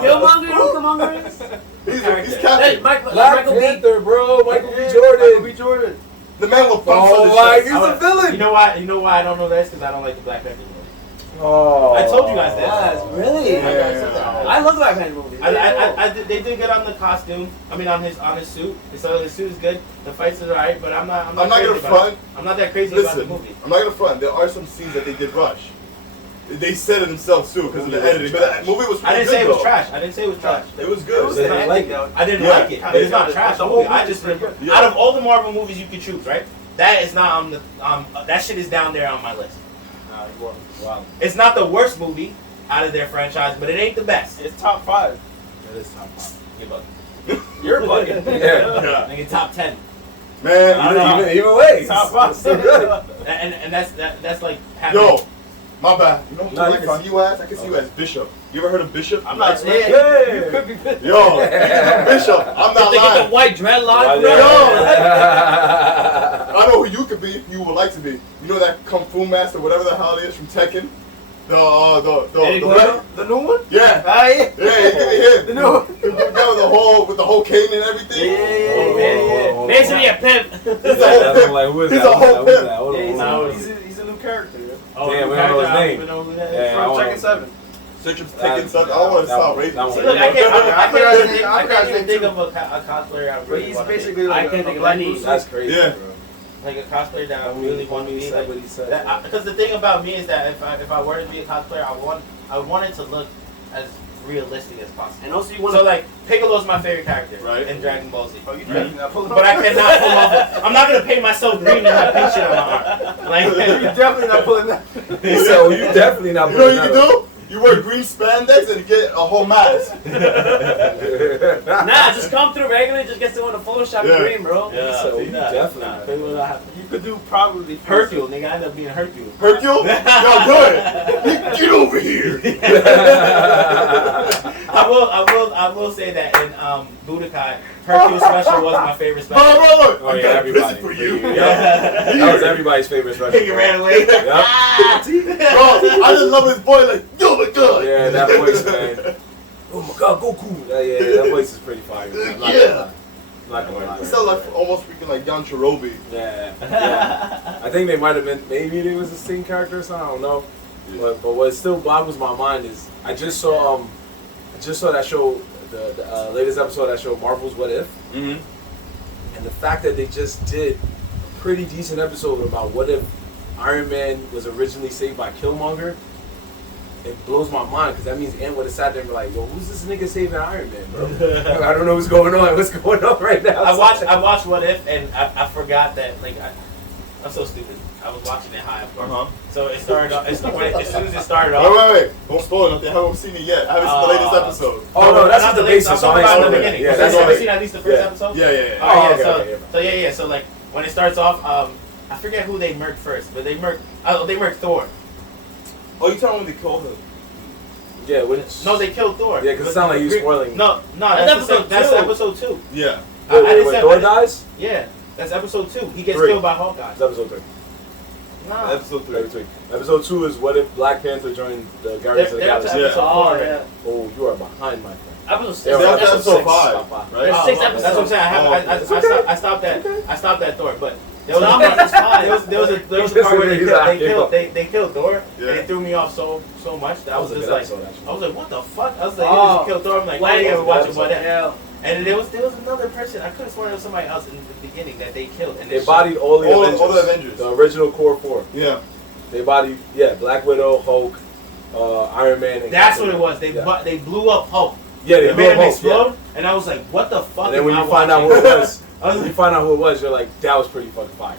Killmonger, you know who Killmonger is? He's Hey, Captain. Michael Black B. Panther, bro. Michael B. Michael Jordan. B. Jordan. The man will punch Oh on the my, chest. he's a villain. You know why I don't know that? Because I don't like the Black Panther movie. Oh. I told you guys that. Yes, really? Yeah. I love the Black Panther movie. They did good on the costume. I mean, on his suit. So the suit is good. The fights are alright, but I'm not I'm not crazy gonna about front. it. I'm not that crazy about the Listen, movie. I'm not gonna front. There are some scenes that they did rush. They said it themselves too because of the editing. But that movie was I pretty didn't say good, it was though. trash. I didn't say it was trash. It was good. They didn't like it. I didn't Yeah. like it, but it's not trash. The whole Movie. I movie's just pretty good. Yeah. out of all the Marvel movies you could choose, right? That is not on the that shit is down there on my list. Wow. It's not the worst movie out of their franchise, but it ain't the best. It's top 5. That is top 5. You're bugging. You're bugging. Yeah. Nigga, top 10. Man, Either way. Top 5. Still good. And that's like yo, my bad. You know who Nah, I you can fine. see you as? I can see you as Bishop. You ever heard of Bishop? I'm not X-Men? saying Yeah. you could be fit. Yo, Bishop. I'm not They get the lying. white dreadlocks, Yo. bro. I know who you could be. You would like to be. You know that Kung Fu master, whatever the hell it is from Tekken. Eddie The Guerrero? The new one? yeah. Ah, yeah. Yeah, he could be him. The new one. He put down with the whole cane and everything. Yeah. Basically a pimp. He's a whole pimp. Like, who is He's that? a whole Who is pimp. that? Hold on, Yeah, hold on. he's a new character. Yeah. Oh, Yeah, the we don't know his character, I don't name. even know who that is. Yeah, I From wanna- Tekken 7. Such a Tekken son. I don't want to sound that racist. one. See, look, I can't even think of a cosplayer I But really he's want to be. basically I like can't a think of black any. Bruce Lee. That's crazy, Yeah. bro. Like a cosplayer that I really want to be. Said what he said. Because the thing about me is that if I were to be a cosplayer, I want it to look as realistic as possible. And also you want So like Piccolo's my favorite character Right. in Dragon Ball Z. Oh, you definitely not pulling But I cannot pull off. I'm not gonna paint myself green and have pink shit on my arm. You're Like definitely not pulling that. He said, well, you definitely not You know what you putting can that do? You wear green spandex and you get a whole mask. Nah, just come through regularly, just get someone to Photoshop Yeah. green, bro. Yeah. So see you that? definitely Nah. not. Tell you what happened. You could do probably Hercule, nigga, I end up being Hercule. Hercule? Yo, do it. Get over here. I will say that in Budokai, Hercule special was my favorite Bro, special. bro, look. Oh, I yeah, got a everybody. present for you. Yeah. That was everybody's favorite special. He ran away. Bro, I just love his voice like, yo, my God. Yeah, that voice, man. Oh my God, Goku. Yeah, that voice is pretty fire. Man. I'm not gonna lie. I'm not gonna lie. He sounds like almost freaking like Jan Charobi. Yeah. I think they might have been, maybe it was the same character or something, I don't know. But what still boggles my mind is I just saw that show, the latest episode of that show, Marvel's What If, Mm-hmm. and the fact that they just did a pretty decent episode about what if Iron Man was originally saved by Killmonger. It blows my mind because that means Ant would have sat there and be like, "Yo, who's this nigga saving Iron Man, bro? I don't know what's going on. What's going on right now?" I watched What If, and I forgot that, like, I'm so stupid. I was watching it high. So it started off, as soon as it started off. Wait. Don't spoil nothing. I haven't seen it yet. I haven't seen the latest episode. Oh no, that's just the basis. I'm So talking I about ain't the spoiling beginning. it. Yeah, Have you that's seen at least the first episode? Yeah. Oh, okay, yeah. okay. So like when it starts off, I forget who they murked first, but they murked Thor. Oh, you telling me they killed him? Yeah, which No, they killed Thor. Yeah, because it sounds like you spoiling. No, That's that's episode episode 2. Yeah. Wait, Thor dies? Yeah, that's episode 2. He gets 3. killed by Hawkeye. It's episode 3. Nah. Episode 3. Episode 2 is what if Black Panther joined the Guardians of the They're up to Galaxy. episode 4 already. yeah. Oh, you are behind, my friend. Episode 6. They're They're on up to episode 5, right? There's 6 episodes. That's what I'm saying. It's okay. I stopped at Thor, but there was It's a part where fine. they killed Thor, Yeah. and it threw me off so much that I was a just good like, episode, actually. I was like, what the fuck? I was like, you just killed Thor. I'm like, why are you watching What If? Yeah. And there was another person. I could have sworn it was somebody else in the beginning that they killed. And They bodied all the Avengers. The original core 4. Yeah. They bodied, Black Widow, Hulk, Iron Man. And That's Captain what it was. They blew up Hulk. Yeah, they They blew made up him Hulk. explode, and I was like, what the fuck? And then when you find out who it was, you're like, that was pretty fucking fire.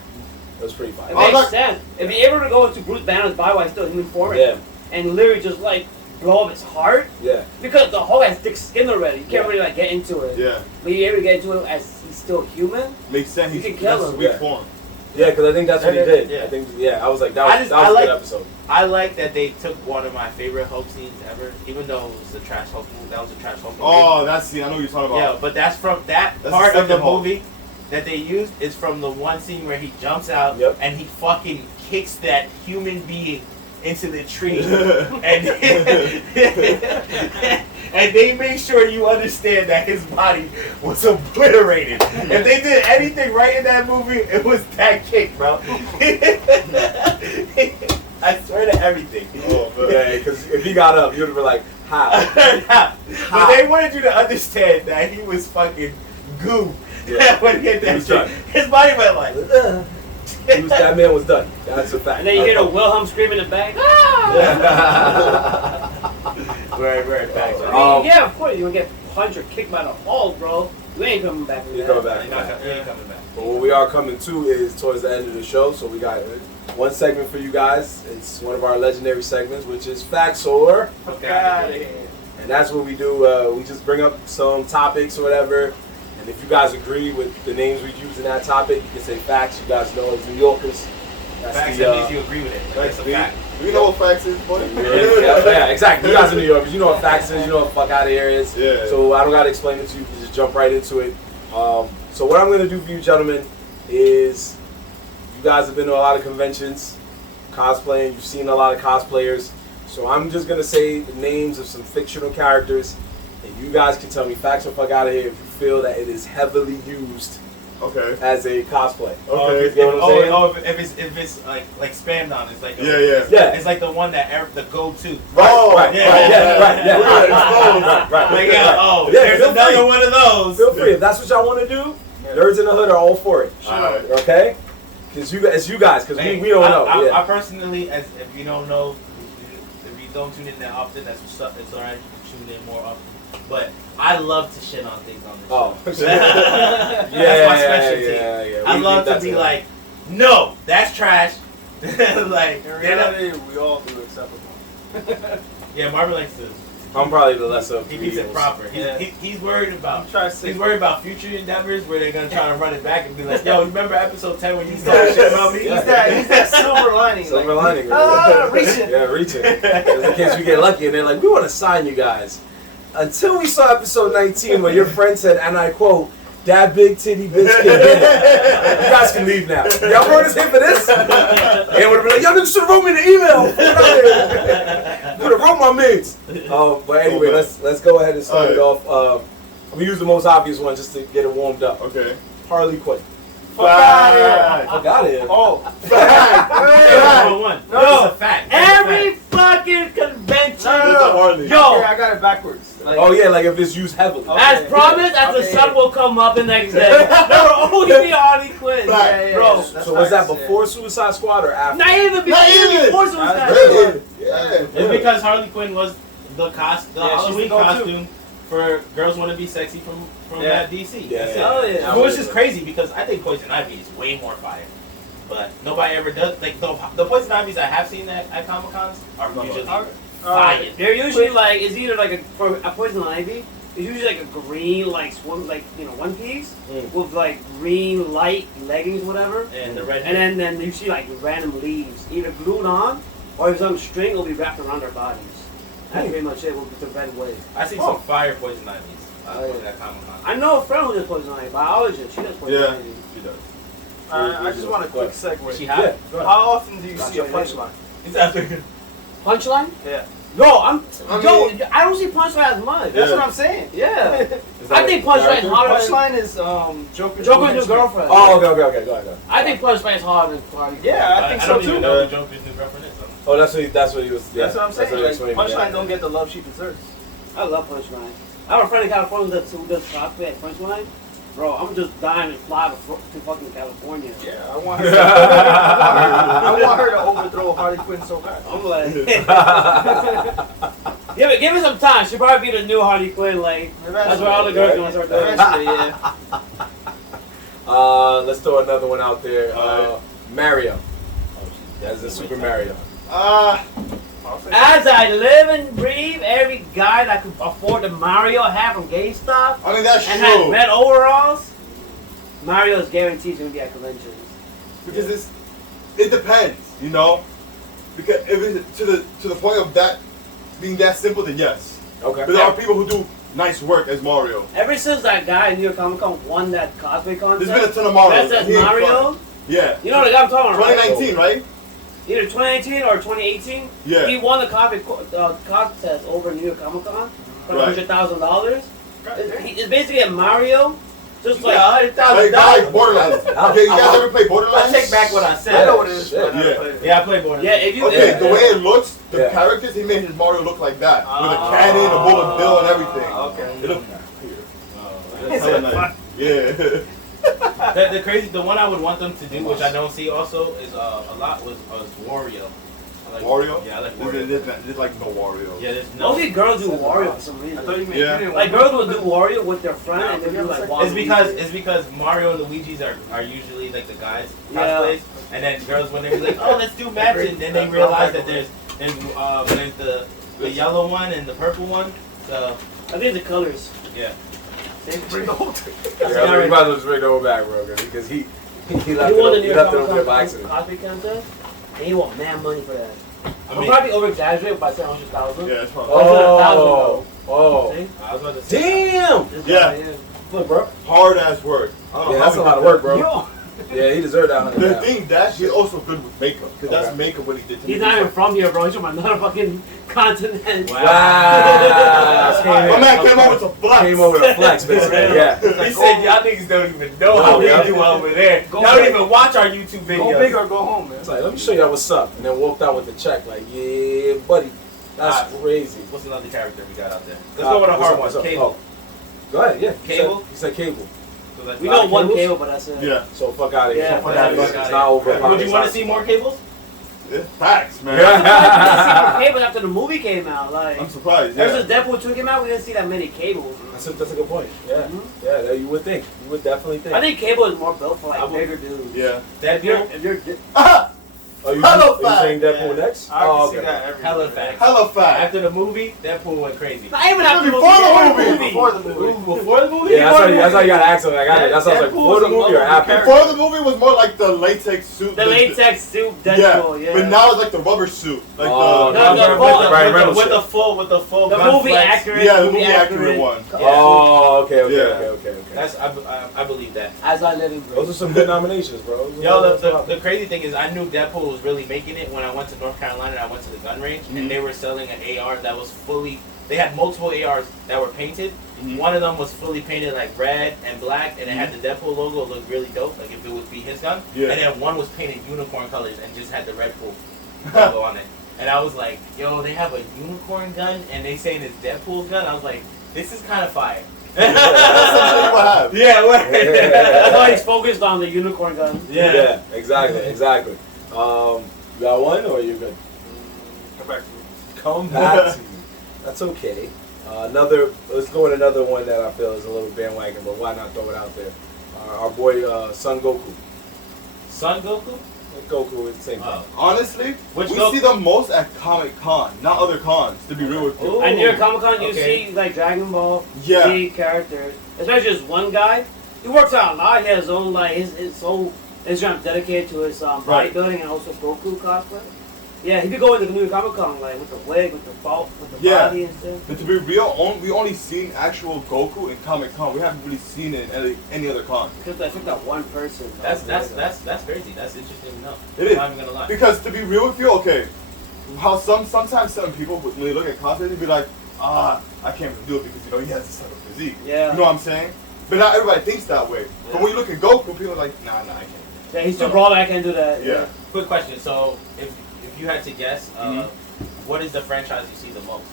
That was pretty fire. It makes sense. If you're able to go into Bruce Banner's body while he's still human form and literally just like blow up his heart, because the Hulk has thick skin already, you can't really like get into it. Yeah. But you're able to get into it as he's still human. Makes sense. You can kill him. Weak form. Yeah, because I think that's what he did. Yeah. I think, I was like, that was a good episode. I like that they took one of my favorite Hulk scenes ever, even though it was a trash Hulk movie. That was a trash Hulk movie. Oh, that's I know what you're talking about. Yeah, but that's from that That's part the of the second Hulk. movie that they used is from the one scene where he jumps out and he fucking kicks that human being into the tree, and and they make sure you understand that his body was obliterated. If they did anything right in that movie, it was that kick, bro. I swear to everything. Oh, yeah, because if he got up, you would have been like, how? But they wanted you to understand that he was fucking goo when he hit that shit. His body went like, That man was done. That's a fact. And then you hear the Wilhelm scream in the back. Right back. Yeah, of course. You're going to get punched or kicked by the Hulk, bro. You ain't coming back from that. You're coming back. He ain't coming back. But what we are coming to is towards the end of the show. So we got one segment for you guys. It's one of our legendary segments, which is Facts or. And that's what we do. We just bring up some topics or whatever. And if you guys agree with the names we use in that topic, you can say facts. You guys know as New Yorkers. That's Facts, that means you agree with it. That's a fact. You know what facts is, buddy? Yeah, exactly. You guys are New Yorkers. You know what facts is. You know what fuck out of here is. Yeah. So I don't got to explain it to you. You just jump right into it. So what I'm going to do for you gentlemen is you guys have been to a lot of conventions, cosplaying. You've seen a lot of cosplayers. So I'm just going to say the names of some fictional characters. And you guys can tell me facts or fuck out of here if you feel that it is heavily used as a cosplay. Okay. You know what I'm saying? If it's like spammed on, it's like Yeah. it's like the one that the go-to. Right. There's another one of those. Feel free if that's what y'all want to do. Nerds in the Hood are all for it. Alright. Okay? Because you guys, because we don't know. I personally, if you don't know, if you don't tune in that often, that's what's up. It's alright. Tune in more often. But I love to shit on things on this show. That's my specialty. Yeah. I love to be like, no, that's trash. Like, in reality, we all do except for one. yeah, Marvin likes to. I'm probably the less of. He keeps it proper. He's worried about. He's worried about future endeavors where they're gonna try to run it back and be like, "Yo, remember episode 10 when you started shit about me?" He's that silver lining. Silver lining. Reaching. Yeah, reaching. Just in case we get lucky and they're like, we want to sign you guys. Until we saw episode 19 where your friend said, and I quote, "That big titty bitch can get it." You guys can leave now. Y'all brought us here for this? And would have been like, y'all niggas should have wrote me the email. Could have wrote my mates. But anyway, let's go ahead and start it off. I'm going to use the most obvious one just to get it warmed up. Okay. Harley Quinn. Fuck out of here. Fuck out of here. Oh, Fact. No, It's a fact. every fucking fucking convention. Harley. Yo. Okay, I got it backwards. Like, Oh yeah, like if it's used heavily. Okay. As promised, as the sun will come up the next day. There will only be Harley Quinn. Right. Bro. that's So was that facts, before Suicide Squad or after? Not even before, Not even. before Suicide Really? Squad. Yeah. It's because Harley Quinn was the Yeah, she's Halloween the go-to. costume for girls want to be sexy from Yeah. that DC. Yeah. That's it. Oh, yeah. Which is crazy because I think Poison Ivy is way more fire. But nobody ever does. Like the Poison Ivies I have seen at Comic Cons are usually fire. They're usually like, it's either like for a Poison Ivy, it's usually like a green, like swim, like, you know, one piece with like green light leggings, whatever. And the red. And then you see like random leaves, either glued on or if some string will be wrapped around their bodies. That's pretty much it with the red wave. I seen some fire Poison Ivies yeah. at Comic Con. I know a friend who does Poison Ivy, biologist. She does Poison Yeah. Ivy. She does. I just want a quick segue. She hot? How often do you Gotcha. see a punchline? Exactly. Punchline? Yeah. Yo, I I don't see Punchline as much. That's Yeah. what I'm saying. Yeah. I think Punchline is harder than Punchline is Joker's Joker's new girlfriend. Oh, okay, go ahead. I think Punchline is harder than Harley. Yeah, I think I so don't even too. know who Joker's new girlfriend is. Oh, that's what he was. Yeah, That's what I'm saying. what he Like, explained to me, Punchline yeah. don't get the love she deserves. I love Punchline. I have a friend in California who does cosplay at Punchline. Bro, I'm just dying to fly to fucking California. Yeah, I want her. I want her to overthrow Harley Quinn so bad. I'm like, give it some time. She'll probably be the new Harley Quinn. Like, that's what all the girls gonna start doing. Eventually, yeah. Let's throw another one out there. Mario. That's a Super Mario. As I live and breathe, every guy that could afford the Mario hat from GameStop I mean, that's and has true. red overalls, Mario is guaranteed to be at conventions. Because it depends, you know? Because if it's to the point of that being that simple, then yes. Okay. But there are people who do nice work as Mario. Ever since that guy in New York Comic Con won that cosplay contest, There's been a ton of Marios. that says He ain't Mario. fun. Yeah. You know the guy I'm talking about, right? 2019, right? Either 2019 or 2018. Yeah. He won the contest over New York Comic Con for Right. $100,000. It's basically a Mario, just like Like Borderlands. Okay, you guys ever play I Borderlands? take back what I said. I know what it is. Shit. but I never Yeah. played it. Yeah, I played Borderlands. yeah. If you Okay, Yeah. the way it looks, the Yeah. characters, he made his Mario look like that. With a cannon, a bullet bill, and everything. Okay. It looked It's hella like, nice. Yeah. The one I would want them to do, which I don't see also, is a lot was Wario. I like Wario? Yeah, I like Wario. There's like no Wario. Yeah, there's no. mostly girls do Wario for some I thought reason. you meant Yeah. you didn't Like want girls will do Wario with their friend and they do like Waluigi. It's because Mario and Luigi's are usually like the guys Yeah. cosplays, and then girls when they be like, oh, let's do matching, then they realize that there's the yellow one and the purple one. So I think the colors. yeah. bring the whole thing. Yeah, we might as well just bring the whole back, bro, because he left He it won the over, New he York left it Comic over there by Con accident. cosplay contest, and he want mad money for that. I I'm mean, probably over exaggerating by saying 100,000. Yeah, it's probably. Oh. See? I was about to say. Damn! This Yeah. guy here. Look, bro. Hard ass work. I don't know Yeah, how that's he a lot did of work, that. bro. Yeah, he deserved that The 100. thing, Dash, he's also good with makeup. Because that's Okay. makeup what he did to me. He's not even from here, bro. He's from another fucking continent. Wow. My man came over to flex. Came over to flex, basically. Yeah. He said y'all niggas don't even know how we do over there. Go Y'all don't big. even watch our YouTube videos. Go big or go home, man. It's like, let me show y'all what's up. And then walked out with the check, like, yeah, buddy. That's crazy. What's another character we got out there? Let's go with a hard one. Cable. Go ahead, yeah. Cable? He said cable. So that's We know five one cables? cable, but that's it. Yeah. So fuck out of here. Yeah, Fuck outta here. fuck It's outta not over. Would you want to see more cables? Yeah, facts, man. We didn't see more cables after the movie came out. Like, I'm surprised. ever Yeah. since Deadpool 2 came out, we didn't see that many cables. That's a good point. Yeah. Mhm. Yeah, that you would think. You would definitely think. I think cable is more built for I like would- bigger dudes. Yeah. If you're Oh, you Hella saying fact. Deadpool next? I can Oh, see okay. that every Hella facts. Hella fact. After the movie, Deadpool went crazy. not even after Before the movie. Before the movie. Ooh, before the movie? Yeah, that's how you gotta ask him. Like, that sounds like Deadpool's before the a movie or lovable after? character. Before the movie was more like the latex suit. the latex suit Deadpool, yeah. But now it's like the rubber suit. Like Oh, the. no, with the, full- Ryan Reynolds with the shit. full the gun movie flex. accurate. Yeah, the movie accurate one. Oh, okay. Yeah. Okay. That's I believe that. As I live in Those are grace. some good nominations, bro. Yo, the crazy thing is I knew Deadpool was really making it when I went to North Carolina and I went to the gun range and they were selling an AR that was fully. They had multiple ARs that were painted. One of them was fully painted like red and black, and it had the Deadpool logo. It looked really dope, like if it would be his gun. Yeah. And then one was painted unicorn colors and just had the Red Bull logo on it. and I was like, yo, they have a unicorn gun, and they saying it's Deadpool's gun. I was like, this is kind of fire. That's essentially what happened. Yeah, word. That's why he's focused on the unicorn gun. Yeah, exactly. You got one or you good? Come back to me. Come back to you. That's okay. Let's go with another one that I feel is a little bandwagon, but why not throw it out there? Our boy Son Goku. Son Goku? Goku is the same thing. Honestly, Which we Goku? see them most at Comic Con, not other cons. To be real with you. Ooh. And near Comic Con, you Okay. see like Dragon Ball Yeah. Z characters, especially this one guy. He works out a lot. He has his own like his whole Instagram dedicated to his Right. bodybuilding and also Goku cosplay. Yeah, he be going to the New Comic Con like with the wig, with the fault, with the Yeah. body and stuff. But to be real, we only seen actual Goku in Comic Con. We haven't really seen it in any other con. Because I took that one person. That's crazy. That's interesting to know. It is. I'm not even gonna lie. Because to be real with you, okay, how sometimes some people when they look at cosplay, they be like, I can't really do it because he has this type of physique. Yeah. You know what I'm saying? But not everybody thinks that way. But when you look at Goku, people are like, nah, I can't. Yeah, he's too broad. I can't do that. Yeah. Quick question. So, if you had to guess, what is the franchise you see the most?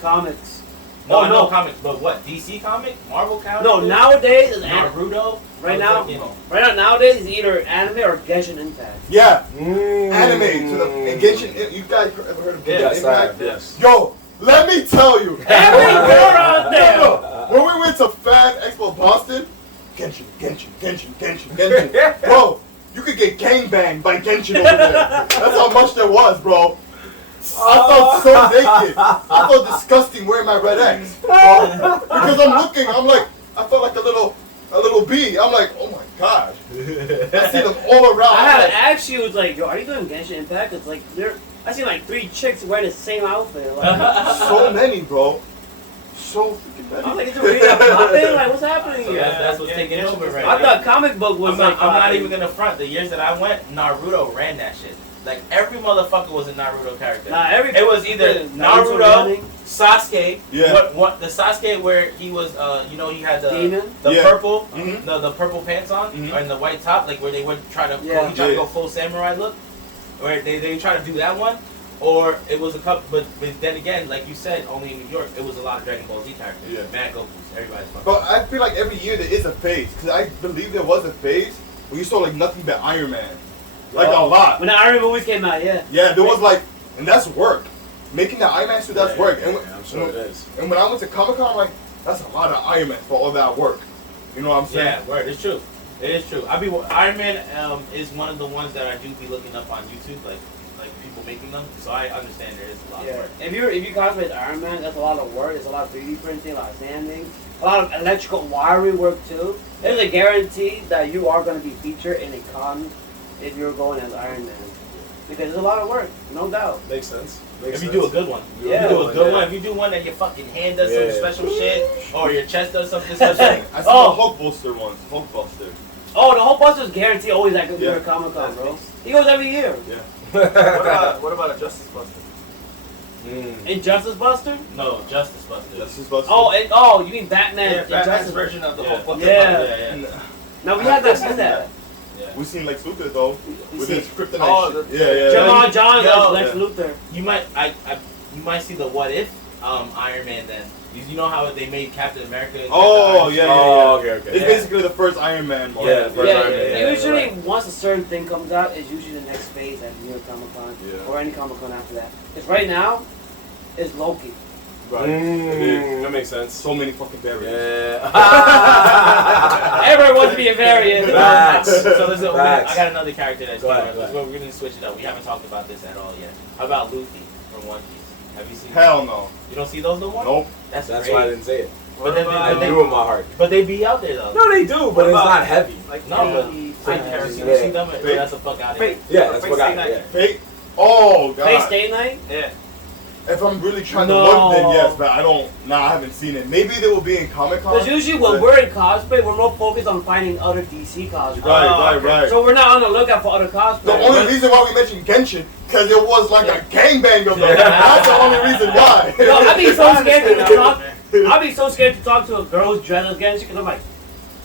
Comics. No, Oh, I no. know comics, but what? DC comic? Marvel comic? No, nowadays it's Naruto? right I was now. like, you know. Right now, nowadays it's either anime or Genshin Impact. Yeah. Anime to the and Genshin. You guys ever heard of Genshin Yes, I have, Impact? yes. Yo, let me tell you. Every girl out there. No. When we went to Fan Expo Boston, Genshin. Bro, you could get gangbanged by Genshin over there. That's how much there was, bro. I felt so naked. I felt disgusting wearing my red X. Bro. Because I'm looking, I felt like a little bee. I'm like, oh my god. I see them all around. I had I'm to ask you, it's like, yo, are you doing Genshin Impact? It's like, I seen like 3 chicks wearing the same outfit. Like, like, so many, bro. So freaking many. I'm like, is it really popping? Like, what's happening So here? that's what's taking over right I now. thought comic book was I'm like. not even gonna front. The years that I went, Naruto ran that shit. Like every motherfucker was a Naruto character. Nah, every. It was either Naruto Naruto, running, Sasuke. Yeah. What the Sasuke where he was, he had Demon. the Yeah. purple, Mhm. the purple pants on, Mhm. and the white top, like where they would try to Yeah. he tried to go full samurai look, where they try to do that one. Or it was a couple, but then again, like you said, only in New York, it was a lot of Dragon Ball Z characters. Yeah. Mad Gokus, everybody's fucking. But I feel like every year there is a phase. Because I believe there was a phase where you saw like nothing but Iron Man. Like a lot. When the Iron Man movies came out, yeah. Yeah, there was like, and that's work. Making the Iron Man suit, that's work. And, I'm sure it is. and when I went to Comic Con, I'm like, that's a lot of Iron Man for all that work. You know what I'm saying? Yeah, word. It's true. It is true. Iron Man is one of the ones that I do be looking up on YouTube, like people making them. So I understand there is a lot of Yeah. work. If you cosplay as Iron Man, that's a lot of work. There's a lot of 3D printing, a lot of sanding, a lot of electrical wiring work too. There's a guarantee that you are going to be featured in a con if you're going as Iron Man. Because it's a lot of work, no doubt. Makes sense. If you do a good one. Yeah. If you do a good Yeah. one. If you do one that your fucking hand does Yeah. some special shit, or your chest does something special. I saw Oh. the Hulkbuster ones. Hulkbuster. Oh, the whole Buster's guarantee always at New Yeah. York Comic Con, That's bro. nice. He goes every year. What about a Justice Buster? Injustice Buster? No, Justice Buster. Justice Buster. Oh, you mean Batman? Yeah, Batman's Injustice. version of the Yeah. whole fucking Yeah. And, No, we have not seen that. we seen Lex Luthor though. We With see- his kryptonite Oh, shit. the- Yeah. Jamal John Yo, as Lex yeah. Luthor. You might see the what if Iron Man then. You know how they made Captain America? Oh, yeah. Oh, okay. It's basically the first Iron Man one. Yeah, first Yeah, Iron Man, yeah, usually right. once a certain thing comes out, it's usually the next phase at New York Comic Con Yeah. or any Comic Con after that. Because right now, it's Loki. Right. It is. That makes sense. So many fucking variants. Yeah. Everyone wants to be a variant. Facts. So listen, Facts. I got another character that's Go ahead, different. go ahead. We're gonna switch it up. We haven't talked about this at all yet. How about Luffy from One Piece? Have you seen? Hell no. You don't see those no more? Nope. That's That's great. why I didn't say it. But then, I but, they, knew in my heart. but they be out there though. No, they do, but it's not heavy. Like No, Fate, but Fate you characters. see them, Fate. that's the fuck out of here. Fate. Yeah, that's Fate what I Stay got. Night. Yeah. Fate. Oh god. Face Day Night? Yeah. If I'm really trying No. to look, then yes, but I don't. Nah, I haven't seen it. Maybe they will be in Comic Con. Because usually when we're in cosplay, we're more focused on finding other DC cosplays. Right. So we're not on the lookout for other cosplays. The only reason why we mentioned Genshin, because there was like a gangbang of them. That's the only reason why. Yo, I'd be so scared to understand talk. that, I'd be so scared to talk to a girl who's dressed as Genshin because I'm like,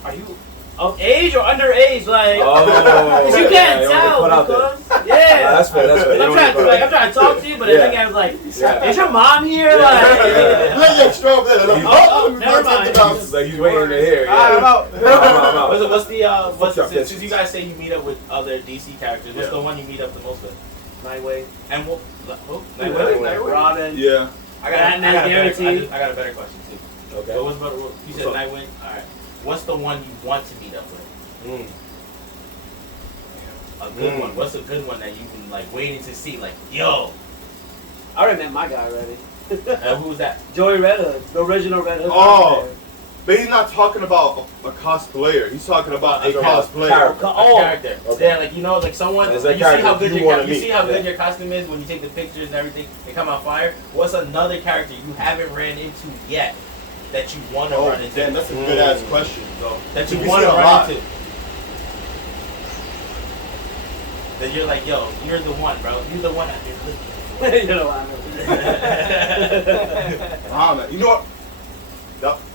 are you of age or underage? Like, Oh, because you can't yeah, tell. put out there. Because, yeah, That's fair. That's fair. I'm trying to talk to you, but then the guy was like, Yeah. "Is your mom here?" Yeah. Like, Let you extra over there. Oh, never mind. He's like he's waiting to hear. Alright, I'm Yeah. out. I'm out. Since you guys say you meet up with other DC characters, what's the one you meet up the most with? Nightwing, And what? Who? Nightwing. Robin. Yeah. I got a better question too. Okay. So you said Nightwing. All right. What's the one you want to meet up with? A good one. What's a good one that you've been like waiting to see? Like, yo. I already met my guy already. Who was that? Joey Red Hood, the original Red Hood. Oh. But he's not talking about a cosplayer. He's talking about a cosplayer. A character. Okay. Yeah, like like someone. There's You a see how character good you your wanna you see meet. how good your costume is when you take the pictures and everything. They come out fire. What's another character you haven't ran into yet that you want to run into? Damn, that's a good ass question. So That you we want to see a run lot. into. That you're like, yo, you're the one, bro. You're the one I've been looking for. You know what I mean? You know what?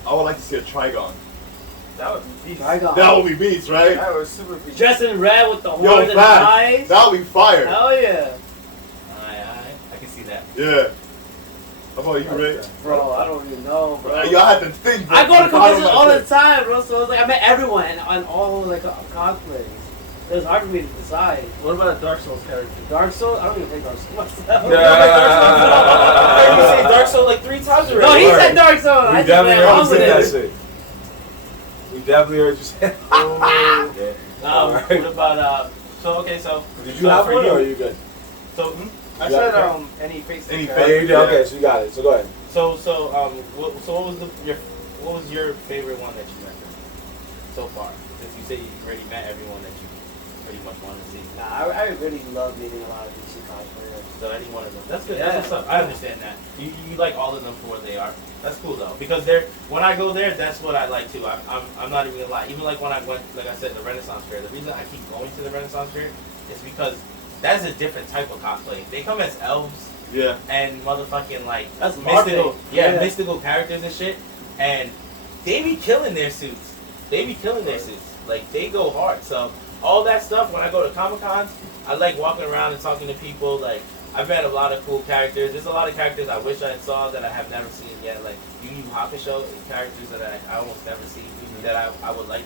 I would like to see a Trigon. That would be beast. That would be beast, right? That was super beast. Dressed in red with the Yo, horns and the facts. eyes. That would be fire. Hell yeah. I can see that. Yeah. How about you, Ray? Bro, I don't even know, bro. Y'all had to think. I go to conventions all the time. time, bro. So it's like I met everyone and all like cosplays. It was hard for me to decide. What about a Dark Souls character? Dark Souls? I don't even think Dark Souls myself. You say Dark Soul like 3 times already. No, he said Dark Souls. I We just definitely went heard you wrong say with that it. shit. We definitely heard you say that. Alright. What about so Did you have for one you- or are you good? So I Yeah, said okay. any face. Any Oh, character. you did? Okay, so you got it. So go ahead. what was your favorite one that you met so far? Since you say you already met everyone that you pretty much wanted to see. Nah, I really love meeting a lot of DC cosplayers. So any one of them. That's good. Yeah. That's what's up. I understand that. You like all of them for what they are. That's cool though. Because when I go there, that's what I like too. I'm not even gonna lie. Even like when I went, like I said, the Renaissance Fair. The reason I keep going to the Renaissance Fair is because that's a different type of cosplay. They come as elves Yeah. and motherfucking like That's mystical, Marvel. yeah, Yeah. mystical characters and shit. And they be killing their suits. Like they go hard. So all that stuff when I go to Comic Cons, I like walking around and talking to people. Like I've met a lot of cool characters. There's a lot of characters I wish I saw that I have never seen yet. Like Yu Yu Hakusho characters that I almost never see that I would like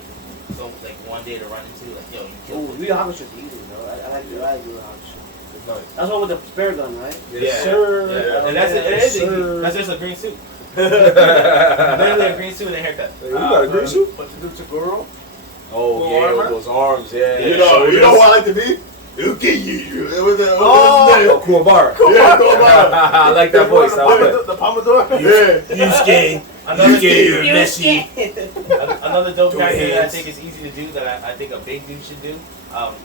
one day to run into. Like yo, you killed Ooh, me. Yu Yu Hakusho is easy, bro. I like Yu Yu Hakusho. It's nice. That's one with the spear gun, right? Yes, sir. Yeah. And that's it. It Yes, is easy. sir. That's just a green suit. Literally a green suit and a haircut. Hey, you got a green suit? What to do to Goro? Oh, Full yeah, armor? those arms, yeah. You know who I like to be? Ukiyu. It was Oh, Kuwabara. Yeah, Kuwabara. I like that voice. That was good. The Pomodoro? Yeah. Yusuke. Another You're messy. Another dope Two character that I hands. think is easy to do that I think a big dude should do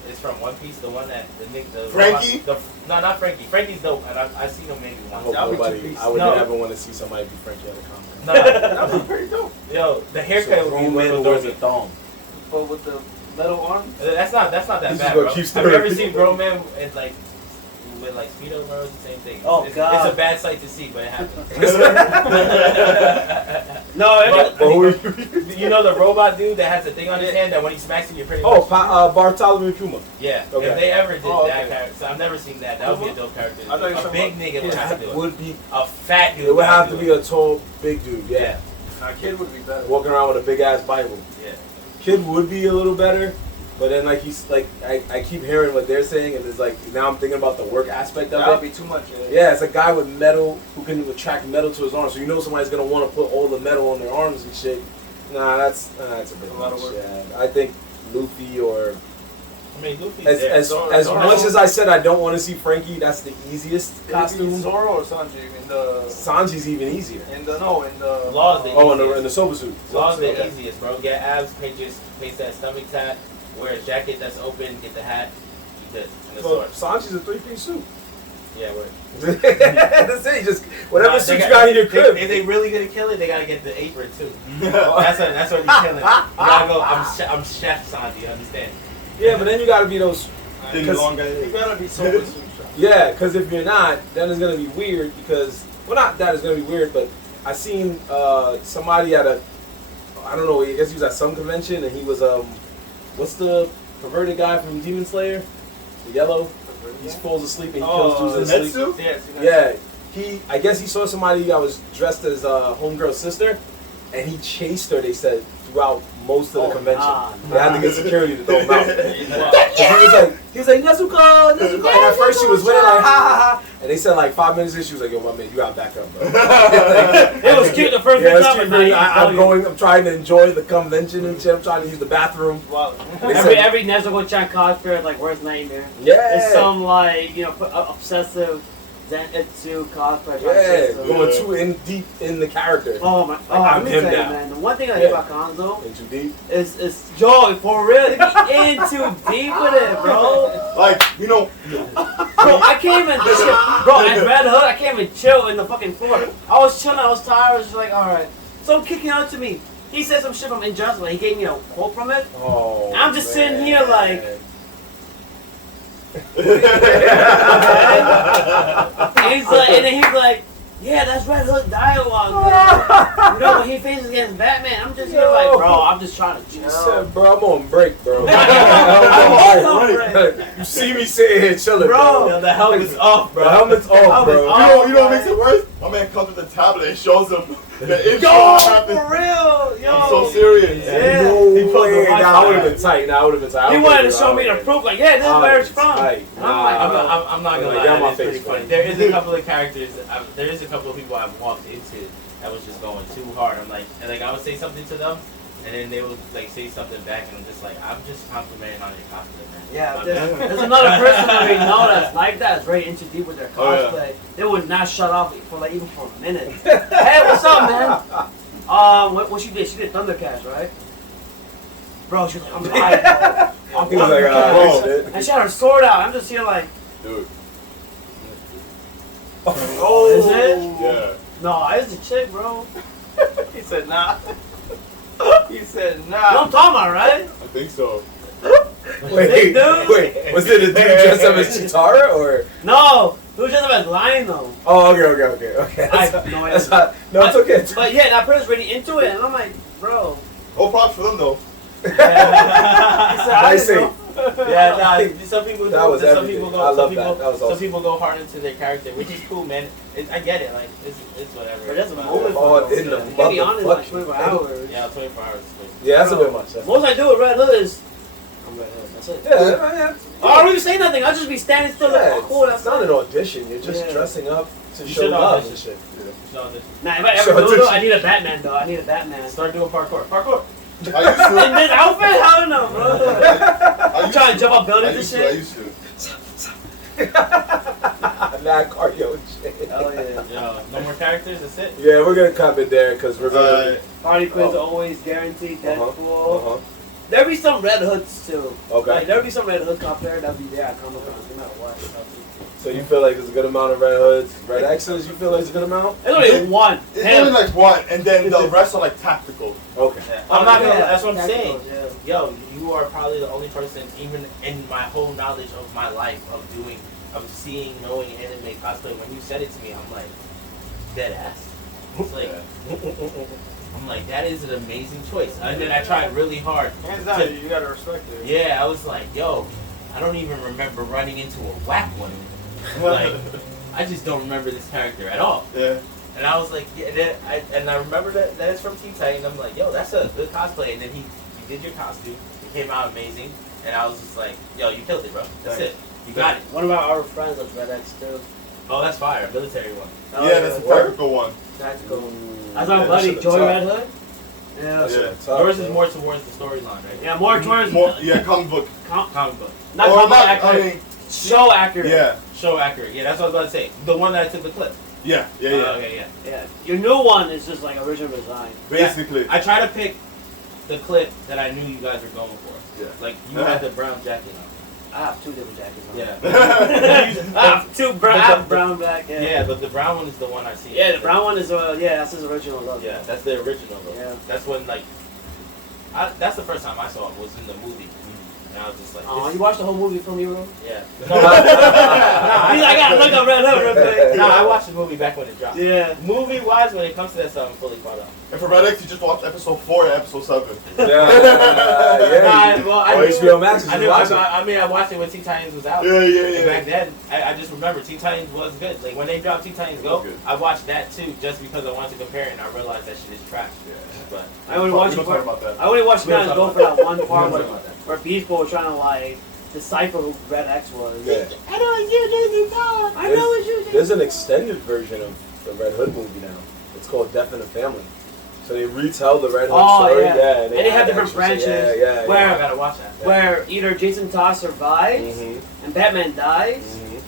is from One Piece. The one that the Frankie? No, not Frankie. Frankie's dope, and I've seen him maybe I once. hope That'd be nobody. two-piece. I would No. never want to see somebody be Frankie at a comic. No, That was pretty dope. yo, the haircut would be a little dorky. thong. But with the metal arm? That's not that He's bad, just bro. gonna keep Have you ever stirring. seen grown men with like Speedo, bro? It's the same thing. Oh, it's God. It's a bad sight to see, but it happens. No, But- But who are you? You know the robot dude that has the thing on his hand that when he smacks you, you're pretty Oh, much... Bartholomew Kuma. Yeah, Okay. if they ever did Oh, that okay. character, so I've never seen that. That would be a dope character. I thought you were A talking big nigga would have to do it. Would be. A fat dude. It would have to do be a tall, big dude. Yeah. Nah, kid would be better. Walking around with a big ass Bible. Yeah. Kid would be a little better, but then like he's like I keep hearing what they're saying, and it's like now I'm thinking about the work aspect That of would it. be too much. Yeah, it's a guy with metal who can attract metal to his arms, so you know somebody's gonna want to put all the metal on their arms and shit. Nah, that's a bit A lot of much. work. Yeah, I think Luffy or I mean, Luffy's as there. as, Zoro- as Zoro. much as I said I don't want to see Frankie, that's the easiest Costume. costume. Zoro or Sanji in the Sanji's even easier. Law's the Oh, in the soba suit. Law's the Okay. easiest, bro. Get abs, paste that stomach tat, wear a jacket that's open, get the hat, you good. And the So sword. Sanji's a 3-piece suit. Yeah, word. That's it. Just whatever Nah, suit they you got in your crib. If they really gonna kill it, they gotta get the apron too. That's what you're killing. You gotta go. I'm Chef Sanji. You understand? Yeah, but then you gotta be those. Thing Cause- long guy. You gotta be sober suit shop. Yeah, because if you're not, then it's gonna be weird. Because well, not that it's gonna be weird, but I seen somebody at a, I don't know, I guess he was at some convention, and he was what's the perverted guy from Demon Slayer? The yellow. He falls asleep and he kills dudes in his sleep. Netsu? Yeah, I guess he saw somebody that was dressed as homegirl's sister, and he chased her. They said throughout most of the convention, they had to get security to throw him out. He was like Nezuko, Nezuko. And at first she was winning like ha ha ha, and they said like 5 minutes in, she was like, yo, my man, you gotta back up, bro. It was cute the first time. I'm trying to enjoy the convention and shit. I'm trying to use the bathroom. Wow. Every Nezuko-chan cosplayer like worst nightmare. Yeah. It's some like obsessive Zenitsu cosplay. Yeah, going too in deep in the character. Oh my! I'm him now. now. Man, the one thing I hate about Konzo in too deep is Joe for real. They be in too deep with it, bro. Like bro, I can't even chill. Bro, at Red Hood, I can't even chill in the fucking floor. I was chilling, I was tired. I was just like, all right. So kicking out to me. He said some shit from Injustice. Like, he gave me a quote from it. Oh, I'm just sitting here like. And then he's like, yeah, that's Red Hood dialogue, man. You know, when he faces against Batman, I'm just here like, bro, I'm just trying to chill. You said, bro, I'm on break, bro. I'm on break. You see me sitting here chilling, bro. Yo, the helmet's off, bro. The helmet's off, bro. You know what makes it worse? My man comes with a tablet and shows him the intro. Yo, happened. for real, yo. I'm so serious. Yeah. No He put the way. Nah, I would have been tight. He wanted to show me the proof, like, yeah, this is where it's from. And I'm like, I'm not gonna Get on my lie, it's pretty face, funny. man. There is a couple of characters, there is a couple of people I've walked into that was just going too hard. I'm like, and like I would say something to them, and then they would like say something back, and I'm just like, I'm just complimenting on your cosplay, man. yeah, there's another person that we know that's like that, that's very into deep with their cosplay. Oh, yeah. They would not shut off for like even for a minute. Hey, what's up, man? What she did? She did Thundercats, right? Bro, she was like, I'm live, bro. He was like, Bro. shit. And she had her sword out. I'm just here like, Dude. oh, is it? Yeah. No, it's a chick, bro. He said nah. He said You know nah. what I'm talking about, right? I think so. Wait, was it a dude dressed up as Chitara or? No, it was just about lying though. Oh, okay. I have no idea. No, it's okay. But yeah, that person's really into it, and I'm like, bro. Oh, props for them though. I Nice know. Yeah, nah, some people That was some everything. people I go, love some that. people, That was awesome. some people go hard into their character, which is cool, man. I get it, like it's whatever. But that's a But- moment Oh, for in the you can be honest, like motherfucking 24 hours. Yeah, 24 hours. Yeah, that's a bit much. Most I do with Red Hood is I'm Red Hood. That's it. Yeah. I don't even say nothing. I'll just be standing still like, oh, cool. It's not an audition. You're just Yeah. dressing up to You show should love audition. and shit. So this, Nah, if I ever So do this- it, I need a Batman though. I need a Batman. start doing parkour. I used In to. this outfit? Hell no, bro. I'm trying to jump up I buildings and used to. shit. Mad cardio and shit. Hell yeah. Yo, no more characters. That's it. Yeah, we're gonna come in there because we're gonna. Harley Quinn's always guaranteed. Deadpool. Uh-huh. There'll be some Red Hoods too. Okay. Like, there'll be some Red Hood cosplayer that'll be there at Comic Con, no matter what. So you feel like there's a good amount of red hoods, red X's? You feel like there's a good amount? There's only one. It's Him. only like one, and then the rest are like tactical. Okay. I'm not gonna. Yeah, That's what I'm saying. tacticals, Yo, you are probably the only person, even in my whole knowledge of my life, of seeing, knowing anime cosplay. When you said it to me, I'm like, dead ass. It's like, I'm like, that is an amazing choice. And then I tried really hard. Hands down, you gotta respect it. Yeah, I was like, yo, I don't even remember running into a whack one. Like, I just don't remember this character at all. Yeah. And I was like, yeah, and I remember that it's from Teen Titan. I'm like, yo, that's a good cosplay. And then you did your costume. It came out amazing. And I was just like, yo, you killed it, bro. That's it. You got it. One of our friends of Red X too. Oh, that's fire. Military one. Yeah, that's a tactical one. Tactical. Mm, That's our yeah, buddy that shit Joey tough. Red Hood. Yeah. That shit Yeah. tough, Yours is bro. more towards the storyline, right? Yeah, more towards Yeah, comic book. Comic book. not Or comic not, accurate, I mean, show accurate. yeah. Show accurate. Yeah, that's what I was about to say. The one that I took the clip. Yeah. Okay, yeah. Yeah. Your new one is just like original design. Basically. I try to pick the clip that I knew you guys were going for. Yeah. Like, you had the brown jacket on. I have two different jackets on. Yeah. I have two brown, I have brown black. Yeah. Yeah, but the brown one is the one I see. Yeah, the brown one is that's his original look. Yeah, that's the original though. Yeah. That's when like, that's the first time I saw it was in the movie. And I was just like, Oh, you watched the whole movie for me, bro? yeah. I gotta look up Red Hood real quick. No, I watched the movie back when it dropped. Yeah. Movie-wise, when it comes to that stuff, I'm fully caught up. And for Red X, you just watched episode 4 and episode 7. Yeah. Well, I Oh, knew, HBO Max is I knew. watching. I mean, I watched it when Teen Titans was out. Yeah, yeah, And yeah. back then, I just remember Teen Titans was good. Like when they dropped Teen Titans Go, Good. I watched that too, just because I wanted to compare it, and I realized that shit is trash. But I only watched We it don't talk about that. I only watched We don't Guys talk Go about for that one We part don't where, talk about that. where people were trying to like decipher who Red X was. Yeah. I know it's you, Jason Todd. I know it's you, Jason. There's an extended version of the Red Hood movie now. It's called Death in the Family. So they retell the Red Hood story. Yeah. Yeah, And they have add different extras. branches. Yeah, I Where gotta watch that. where either Jason Todd survives Mm-hmm. and Batman dies, Mm-hmm.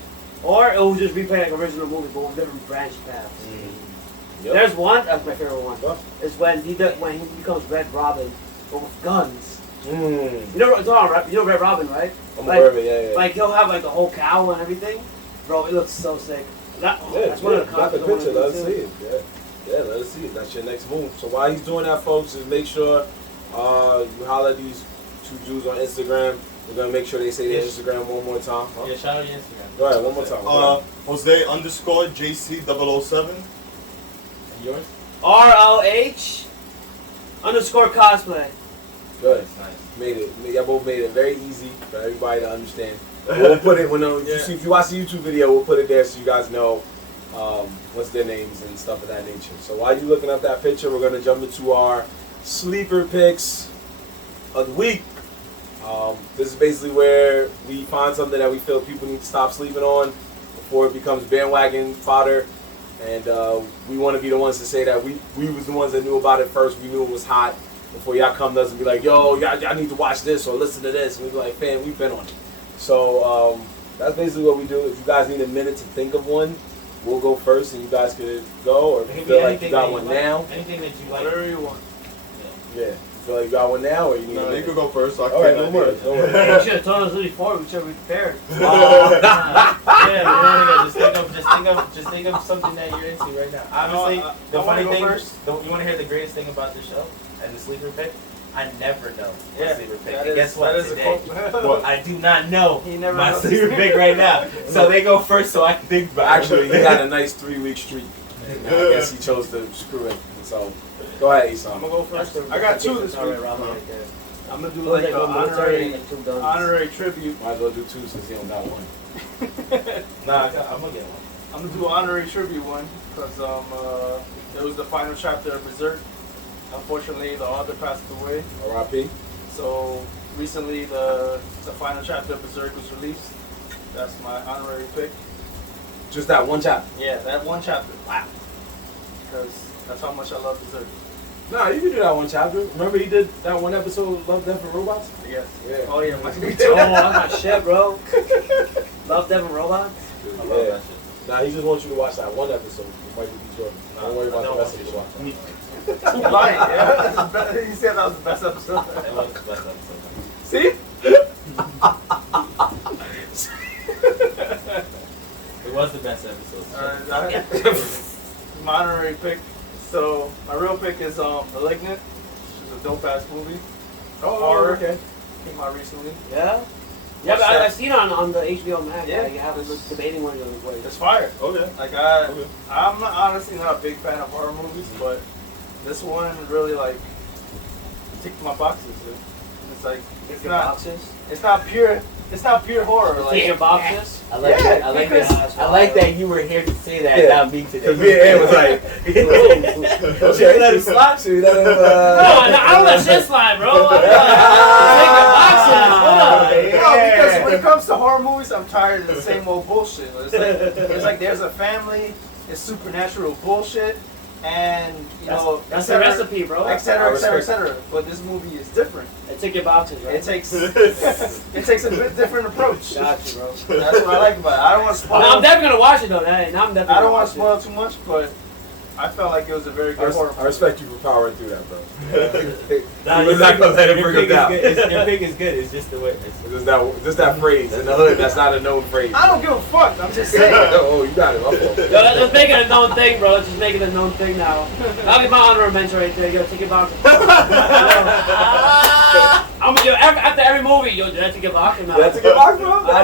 or it will just replay like original movie but with different branch paths. Yep. There's one, that's my favorite one. What? Is when he becomes Red Robin, but with guns. Mm. You know Red Robin, right? I'm Like- aware of it, yeah. Like he'll have like the whole cowl and everything. Bro, it looks so sick. That's one of the got the concepts I wanna picture, do, let us too. see it. Yeah, let us see it. That's your next move. So while he's doing that, folks, is make sure you holler at these two Jews on Instagram. We're gonna make sure they say their Instagram one more time. Huh? Yeah, shout out your Instagram. Go ahead, one more time. Go ahead. Jose_JC007. And yours? RLH_cosplay. Good. Nice. Made it. Y'all both made it very easy for everybody to understand. We'll put it when if you watch the YouTube video, we'll put it there so you guys know what's their names and stuff of that nature. So while you're looking up that picture, we're gonna jump into our sleeper picks of the week. This is basically where we find something that we feel people need to stop sleeping on before it becomes bandwagon fodder. And we want to be the ones to say that we was the ones that knew about it first. We knew it was hot before y'all come to us and be like, yo, y'all need to watch this or listen to this. And we be like, fam, we've been on it. So that's basically what we do. If you guys need a minute to think of one, we'll go first and you guys could go. Or if you feel like you got one now. Anything that you like. Whatever you want. Yeah. You feel like you got one now or you need a No, you minute? could go first. So I All right, can no worries. No worries. Hey, you should have told us this before. We should have prepared. Yeah, just think of something that you're into right now. Honestly, the I funny wanna thing, go first. you want to hear the greatest thing about the show and the sleeper pick? I never know my Yeah, sleeper pick. that And is- guess what? that is a Today, quote. I do not know He never my knows. sleeper pick right now. So they go first, so I can think But about actually, it. he had a nice 3-week streak. And I guess he chose to screw it. So, go ahead, I'm Isan. gonna go first. I got two this week. Robin right there. I'm gonna do Like like an military and 2 guns. honorary tribute. Might as well do 2 since he don't got one. Nah, I'm gonna get one. I'm gonna do an honorary tribute one because it was the final chapter of Berserk. Unfortunately, the author passed away. R.I.P. So recently, the final chapter of Berserk was released. That's my honorary pick. Just that one chapter. Yeah, that one chapter. Wow. Because that's how much I love Berserk. Nah, you can do that one chapter. Remember he did that one episode of Love, Death, and Robots? Yes. Yeah. Oh yeah, my Oh, that's my shit, bro. Love, Death, and Robots. I love that shit. Nah, he just wants you to watch that one episode. It might be short. Don't worry about the rest of the watch. Lying, yeah. He said that was the best episode. That was the best episode. See? It was the best episode. My honorary pick. So my real pick is *Malignant*, which is a dope ass movie. Horror. okay. Came out recently. Yeah? Yeah, but I've seen it on the HBO Max. Yeah. Like, you have It's- a debating one of those ways. It's fire. Okay. Like Okay. I'm not, honestly not a big fan of horror movies, but this one really like ticked my boxes. It's like Take your boxes. it's not pure horror. Take your Like boxes. I like Yeah, that. I like because- that. I like that you were here to say that, Yeah. not me today. Because me and Ed was like, Should we let him slide? Should we let him, No, I don't let shit slide, bro. Take your boxes. Hold up. no, because when it comes to horror movies, I'm tired of the same old bullshit. It's like there's a family, it's supernatural bullshit, and you know, That's et the cetera, recipe, bro. et cetera, I et cetera, et respect cetera. But this movie is different. Take your boxes, right? It takes a bit different approach. Got you, bro. That's what I like about it. I don't want to spoil. Now I'm definitely gonna watch it though. Hey, now I'm definitely. I don't want gonna to spoil too much, but I felt like it was a very I good horror movie. respect you for powering through that, bro. Nah, We're not gonna let him bring him down. Your pick is good. It's just the way. Just that phrase in the hood. That's not a known phrase. I don't give a fuck. I'm just saying. Oh, you got it. My fault. Yo, let's make it a known thing, bro. Let's just make it a known thing now. That'll be my honorable mention right there. Yo, take your boxes. I after every movie, yo, did I take a box or not? That's a good box, bro. I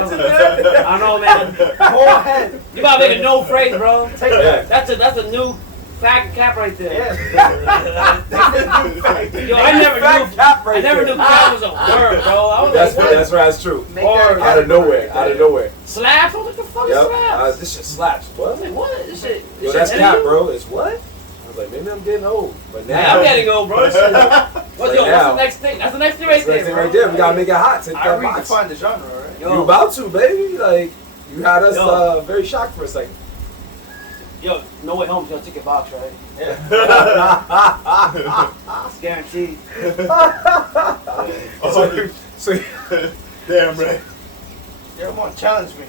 don't know, man. Go ahead. You gotta make a no phrase, bro. Take Yeah. that. That's a new fact cap right there. Yeah. Yo, I never Fat knew. cap right I never there. knew cap was a word, bro. I was That's like, what? that's right. That's true. Make Or that Out of nowhere. Out of nowhere. Slaps? I was like, the fuck is Yep. slaps? This shit slaps. I What? was like, what? This shit. Yo, This that's shit cap, editing? bro. It's what? I was like, maybe I'm getting old. But now. Yeah, I'm getting old, bro. This shit. What's Right yo? now. What's the next thing? That's the next thing right That's the there, thing bro. right there. We gotta make it hot. Take I that box. redefined the genre, right? Yo. You about to, baby? Like, you had us Yo. very shocked for a second. Yo, No Way Home's gonna take a box, right? Yeah. It's guaranteed. Oh, So damn right. Yeah, come on, challenge me.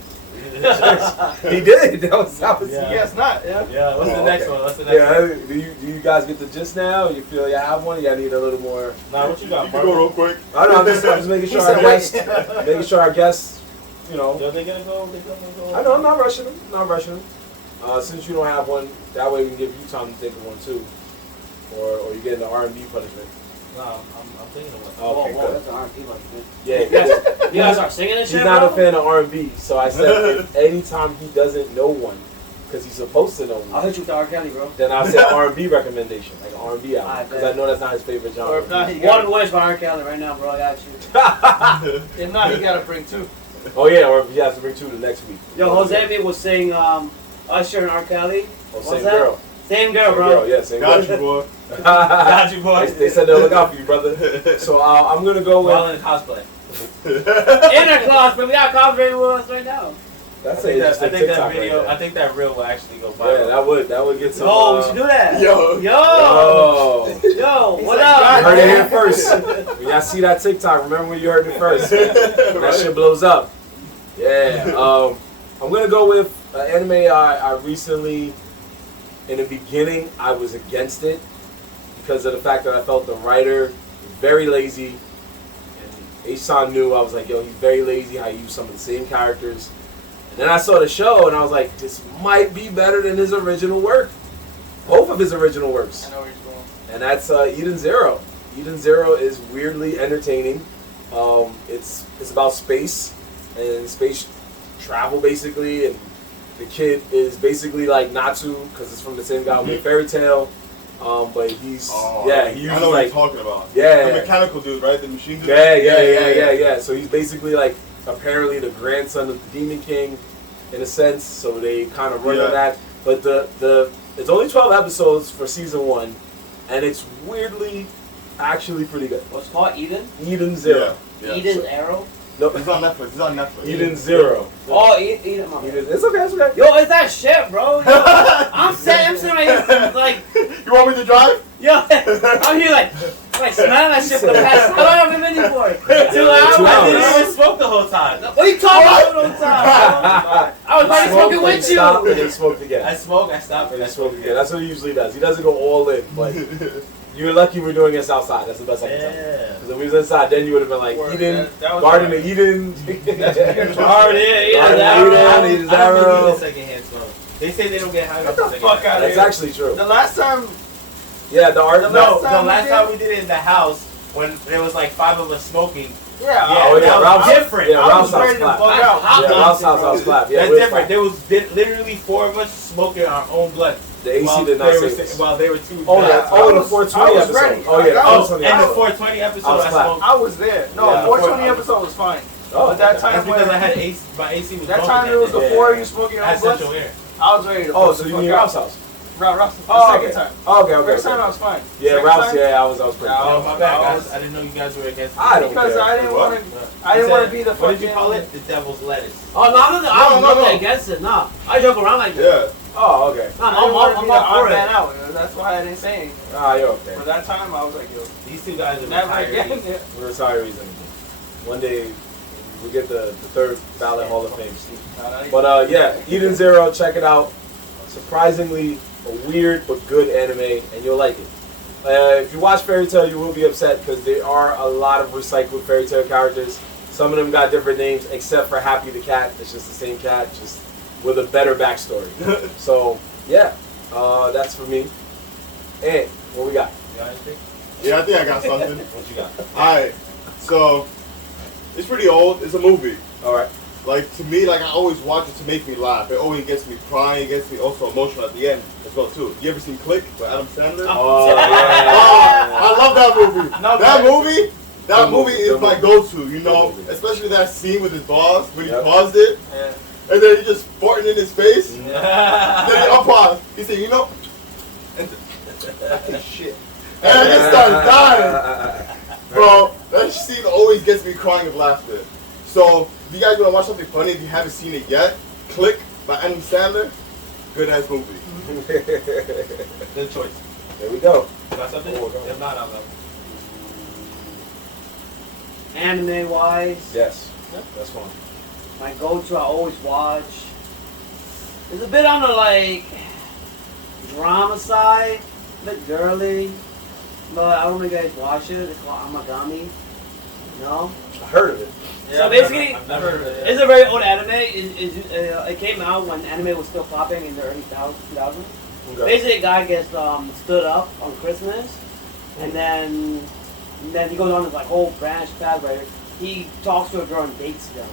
he did. That was. Yeah. Yes, not. Yeah. Yeah, what's Oh, the next okay. one? What's the next one? Yeah. Do you guys get the gist now? You feel you have one? You need a little more. Nah, what you got, You can go bro? real quick. I don't know. I'm just making sure He our said, guests, wait. making sure our guests, you know. Yo, they gonna go? They gonna go? I know. I'm not rushing them. Not rushing them. Since you don't have one, that way we can give you time to think of one too, or you get the R&B punishment. Nah, I'm thinking of one. Okay, whoa, good. that's an R&B like, man. Yeah. You guys are singing and He's shit, not bro? a fan of R&B, so I said if anytime he doesn't know one, because he's supposed to know I'll one, hit you with the R. Kelly, bro. then I'll say R&B recommendation, like an R&B album, Alright, because bet. I know that's not his favorite genre. Or if not, he One got. wish by R. Kelly right now, bro. I got you. If not, he gotta bring two. Oh yeah, or if he has to bring two the next week. Yo, Jose B was saying Usher and R. Kelly. Oh, What's same that? girl. Same girl, Same bro. girl, yeah, same Got girl. you, boy. Got you, boy. They said they'll look out for you, brother. So I'm gonna go While with. in cosplay. In our class, but we got cosplay with us right now. That's I an think interesting that TikTok video, right I think that reel will actually go there. viral. Yeah, that would get some. Oh, we should do that. Yo. Yo, Oh. yo, what like, up? You heard it here first. When y'all see that TikTok, remember when you heard it first. That shit blows up. Yeah. I'm gonna go with an anime I recently. In the beginning, I was against it because of the fact that I felt the writer was very lazy. And H-san knew, I was like, yo, he's very lazy how he used some of the same characters. And then I saw the show and I was like, this might be better than his original work. Both of his original works. I know where he's going. And that's Eden Zero. Eden Zero is weirdly entertaining. It's about space and space travel basically, and the kid is basically like Natsu because it's from the same guy who made Fairy Tale. But he's he I uses know what like you're talking about. Yeah. The mechanical dude, right? The machine dude. yeah. So he's basically like apparently the grandson of the Demon King, in a sense. So they kind of run on that. But the it's only 12 episodes for season 1, and it's weirdly actually pretty good. What's it called? Eden? Eden Zero. Yeah. Eden's Arrow? No, It's on Netflix. It's on Netflix. Eden Zero. Oh, Eden. my bad. Eden. It's okay. It's okay. Yo, it's that shit, bro. Yo, I'm sitting right here, like, You want me to drive? yo, I'm here like smelling that shit for the past. How long have we been here for? 2 hours. 2 I hours. didn't even smoke the whole time. What are you talking about the whole time? I was probably smoking with Stop and you. then smoked again. I smoke, I stop, And and I then smoked smoke again. That's what he usually does. He doesn't go all in, but you're lucky we're doing this outside. That's the best I can tell you. Yeah. Because if we was inside, then you would have been like Word, Eden, that was Garden right. of Eden. Already, Yeah, yeah. Eden, I don't believe Arrow. in secondhand smoke. They say they don't get high Get off the secondhand. fuck out of That's here. actually true. The last time, Yeah, the art. The No, last the time we last did- time we did it in the house, when there was like 5 of us smoking. yeah, Oh yeah, that was Ralph's different. Yeah, I Ralph's was house ready to clap. bug out. Hot Yeah, dogs, Ralph's house bro. house clap. Yeah, That's we're different. fine. There was literally 4 of us smoking our own blood. The AC While did not they were save sa- us. While they were too. Oh, bad. yeah. Oh, the 420 I was episode. ready. Oh yeah, the I was- 420 And the episode. 420 episode, I was I clapped. smoked. I was there. No, Yeah, 420 I was- episode was fine. Oh, But that okay. time That's because when I had AC. My AC was that bumping time it was the day. Yeah. 4 of you smoking your I own had blood. central air. I was ready to. Oh, fuck so the you fuck mean out. Ralph's house? Ralph's the Oh, second okay. time. Oh, okay. First time I was fine. Yeah, Second Ralph's. time, Yeah, I was pretty. Yeah, Oh, my bad, I guys. was- I didn't know you guys were against. I don't because care. I didn't What? want to. I didn't want to be the What did you fucking. call it? The devil's lettuce. Oh no, I'm No, nothing no. against it. No, I joke around like that. Yeah. Oh, okay. No, I didn't want to I'm be the up for odd man it. out. That's why I didn't say anything. Ah, you're okay. For that time, I was like, yo, These 2 guys are never retirees. again. Yeah. We're retirees anymore. One day we get the 3rd ballot Hall of Fame. But yeah, Eden Zero, check it out. Surprisingly a weird but good anime, and you'll like it. If you watch Fairy Tale, you will be upset because there are a lot of recycled Fairy Tale characters. Some of them got different names, except for Happy the cat. It's just the same cat, just with a better backstory. So yeah, that's for me. And what we got? You got anything? Yeah, I think I got something. What you got? Alright. So it's pretty old. It's a movie. All right. Like to me, like I always watch it to make me laugh. It always gets me crying. It gets me also emotional at the end as well too. You ever seen Click with Adam Sandler? Oh, yeah. I love that movie. No, That movie. That Good movie movie, is good my movie. go-to, you know, Good movie. especially that scene with his boss when he Yep. paused it, Yeah. and then he just farting in his face. Mm. Then he unpaused. He said, you know, and shit. And I just started dying. Bro, that scene always gets me crying with laughter. So, if you guys want to watch something funny, if you haven't seen it yet, Click by Adam Sandler. Good ass movie. Good choice. There we go. Got something? Oh, go. If not, I'll go. Anime wise, Yes. That's fine. my go-to I always watch. It's a bit on the like drama side, a bit girly, but I don't know if you guys watch it. It's called Amagami. No? I heard of it. So basically, I've never heard of it. it's a very old anime. It came out when anime was still popping in the early 2000s. Okay. Basically, a guy gets stood up on Christmas, and then he goes on this like whole branch path where he talks to a girl and dates them.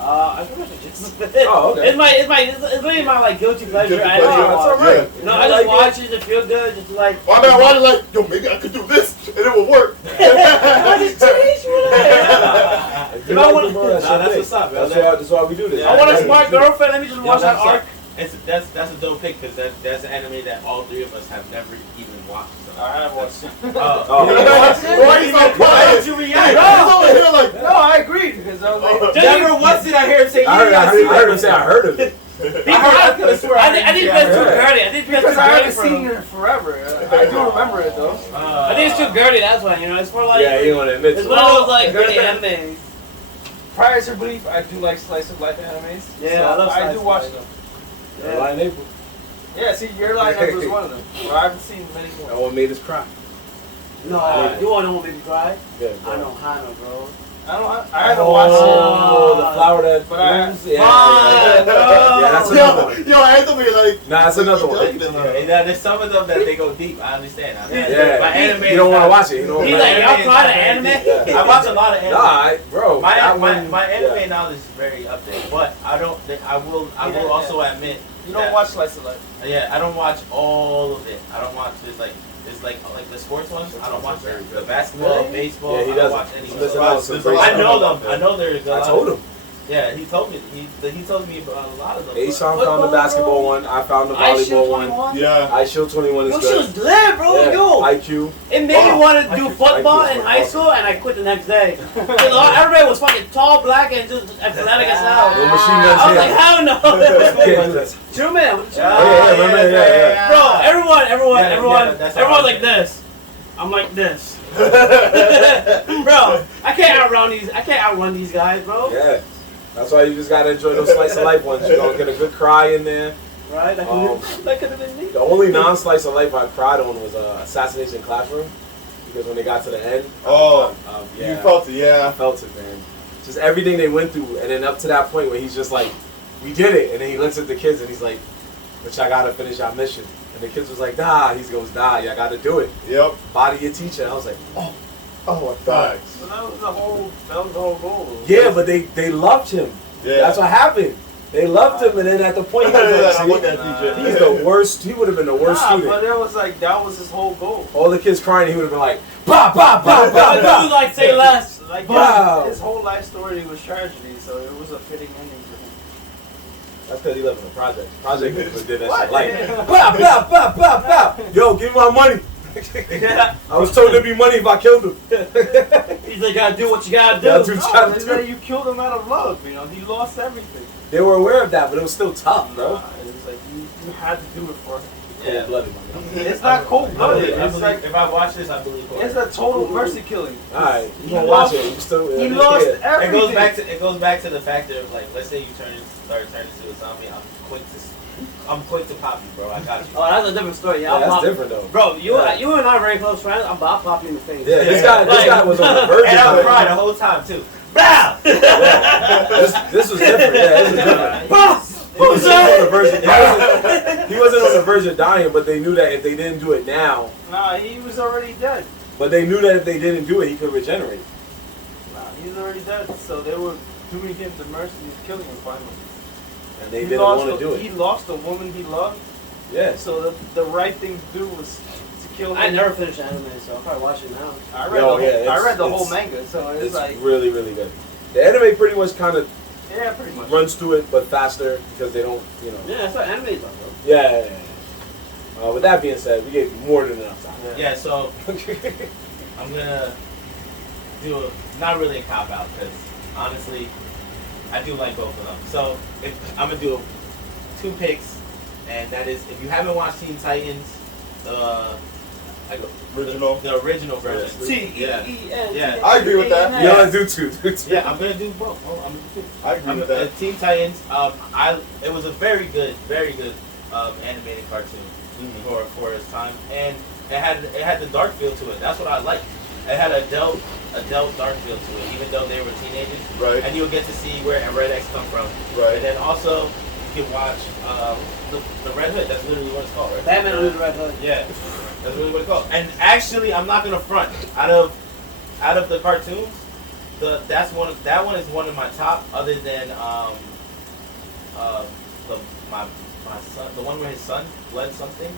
I pretty much just Oh, okay. It's really my like guilty pleasure. Guilty I pleasure, don't that's watch. all right. Yeah. No, You I just like watch it to feel good, just to like. Why not? Why like, yo, maybe I could do this and it will work. I just change If you I like wanna- the bro, that's Nah, your that's thing. what's up, That's man. why, that's why we do this. Yeah, I want a that's- smart girlfriend. Let me just watch that arc. That's a dope pick because that's an anime that all three of us have never even watched. So. I have watched it. Oh. You know what? Why are you so Why quiet? don't you react? He's over here like, No, I agreed because I was like, Never once did I hear him say, I heard him say I heard of it. I could have sworn I think that's too Yeah. girly. I think that's because too I girly haven't for seen him. it forever. I do remember it though. I think it's too girly. That's why it's more like Yeah, you want to admit it's to one it. of those like girly animes. Prior to belief, I do like slice of life animes. Yeah, so I love I slice do of watch life. them. Yeah. Lion April. Yeah, see, your line up was one of them. Well, I haven't seen many That more. one made us cry. No, you want to make me cry? Yeah, I know Hana, bro. I haven't watched Oh, the flower that But I- blooms? Yeah, Fine, bro. yeah, that's another one. yo, Anthony, like, Nah, that's another one. There's some of them that they go deep. I understand. Yeah, My anime you don't want to watch it. You don't He's want like, to y'all is cry not to very anime? deep. I watch a lot of anime. Nah, bro. that one, My anime yeah. knowledge is very up there, but I will also admit You don't that- watch slice of life. Yeah, I don't watch all of it. I don't watch there's like the sports ones. I don't watch them. The basketball, Really? baseball. Yeah, he I don't doesn't. watch any He of doesn't those. know some I know great them. I know there's. I told him. Yeah, he told me. He told me about a lot of them. Aishon but- found the basketball one. I found the I volleyball one. Yeah. I Shield 21 Yo, is she good. was lit, bro. Yeah. Yo. IQ. It made me want to do IQ football is in awesome. high school, and I quit the next day. Because everybody was fucking tall, black, and just athletic as hell. No machine guns I was here. like, hell no. Yeah, that's- True man. True yeah, remember, yeah. Bro, everyone, Yeah, that's how everyone's I like this. I'm like this. Bro, I can't outrun these guys, bro. Yeah. That's why you just gotta enjoy those slice of life ones. You're gonna get a good cry in there. Right? That could have been me. The only non-slice of life I cried on was Assassination Classroom, because when they got to the end, Oh, yeah, you felt it, I yeah. felt it, man. Just everything they went through, and then up to that point where he's just like, "We did it," and then he looks at the kids and he's like, "But y'all gotta finish our mission." And the kids was like, "Nah," he goes, "Nah, y'all gotta do it. Yep. Body your teacher." And I was like, Oh my God. So that was the whole goal. "Yeah," but they loved him. Yeah. That's what happened. They loved him, and then at the point he was like, I look "See, at teacher. he's the worst. He would have been the worst Nah, student." but there was like that was his whole goal. All the kids crying, he would have been like, "Bah, bah, bah, bah, But bah." dude, like, say less. Like Wow. his whole life story was tragedy, so it was a fitting ending for him. That's because he lived in a project. Project niggas did that What? shit. Like, bah, bah, bah, bah, bah. Yo, give me my money. I was told there'd be money if I killed him. He's like, gotta do what you gotta do. Yeah, dude. No, it's that you killed him out of love. You know, he lost everything. They were aware of that, but it was still tough, bro. Nah, it was like you had to do it for him. Cold-blooded, my man. It's not cold blooded. It's like if I watch this, I believe. it's a total mercy killing. All right, you He gonna watch lost- it? You still? He yeah. lost It everything. goes back to the factor of like, let's say you start turning into a zombie. I'm quick to pop you, bro. I got you. Oh, that's a different story. Yeah, Yeah, I'll that's pop. different though. Bro, you and I are very close friends. I'll pop you in the face. Yeah, this guy was on the verge And I of would it. cry the whole time too. Bow. This was different. Yeah, this was different. He wasn't on the verge of, he wasn't on the verge of dying, but they knew that if they didn't do it now, Nah, he was already dead. but they knew that if they didn't do it, he could regenerate. He's already dead, so they were doing him the mercy of killing him finally. And they He didn't lost want to do He it. lost the woman he loved, Yeah. so the right thing to do was to kill him. I never finished anime, so I'll probably watch it now. I read No, the yeah, whole, I it's- read the whole it's- manga, so it's, It's like really, really good. The anime pretty much kind of yeah, pretty much. runs through it, but faster because they don't, you know. Yeah, that's what anime is about, bro. Yeah. With that being said, we gave more than enough time. Yeah, so I'm gonna do not really a cop out because honestly, I do like both of them. So if I'm gonna do 2 picks, and that is if you haven't watched Teen Titans, Original. the original version. T-E-E-N. Yeah. I agree with that. You want to do two? Yeah, I'm gonna do both. Oh, I'm gonna do 2. I agree with that. Teen Titans. It was a very good animated cartoon for its time, and it had the dark feel to it. That's what I like. It had adult dark feel to it, even though they were teenagers. Right. And you'll get to see where Red X come from. Right. And then also you can watch the Red Hood. That's literally what it's called, right? Batman under the Red Hood. Yeah, that's really what it's called. And actually, I'm not gonna front. Out of the cartoons, that one is one of my top. Other than my son, the one where his son bled something.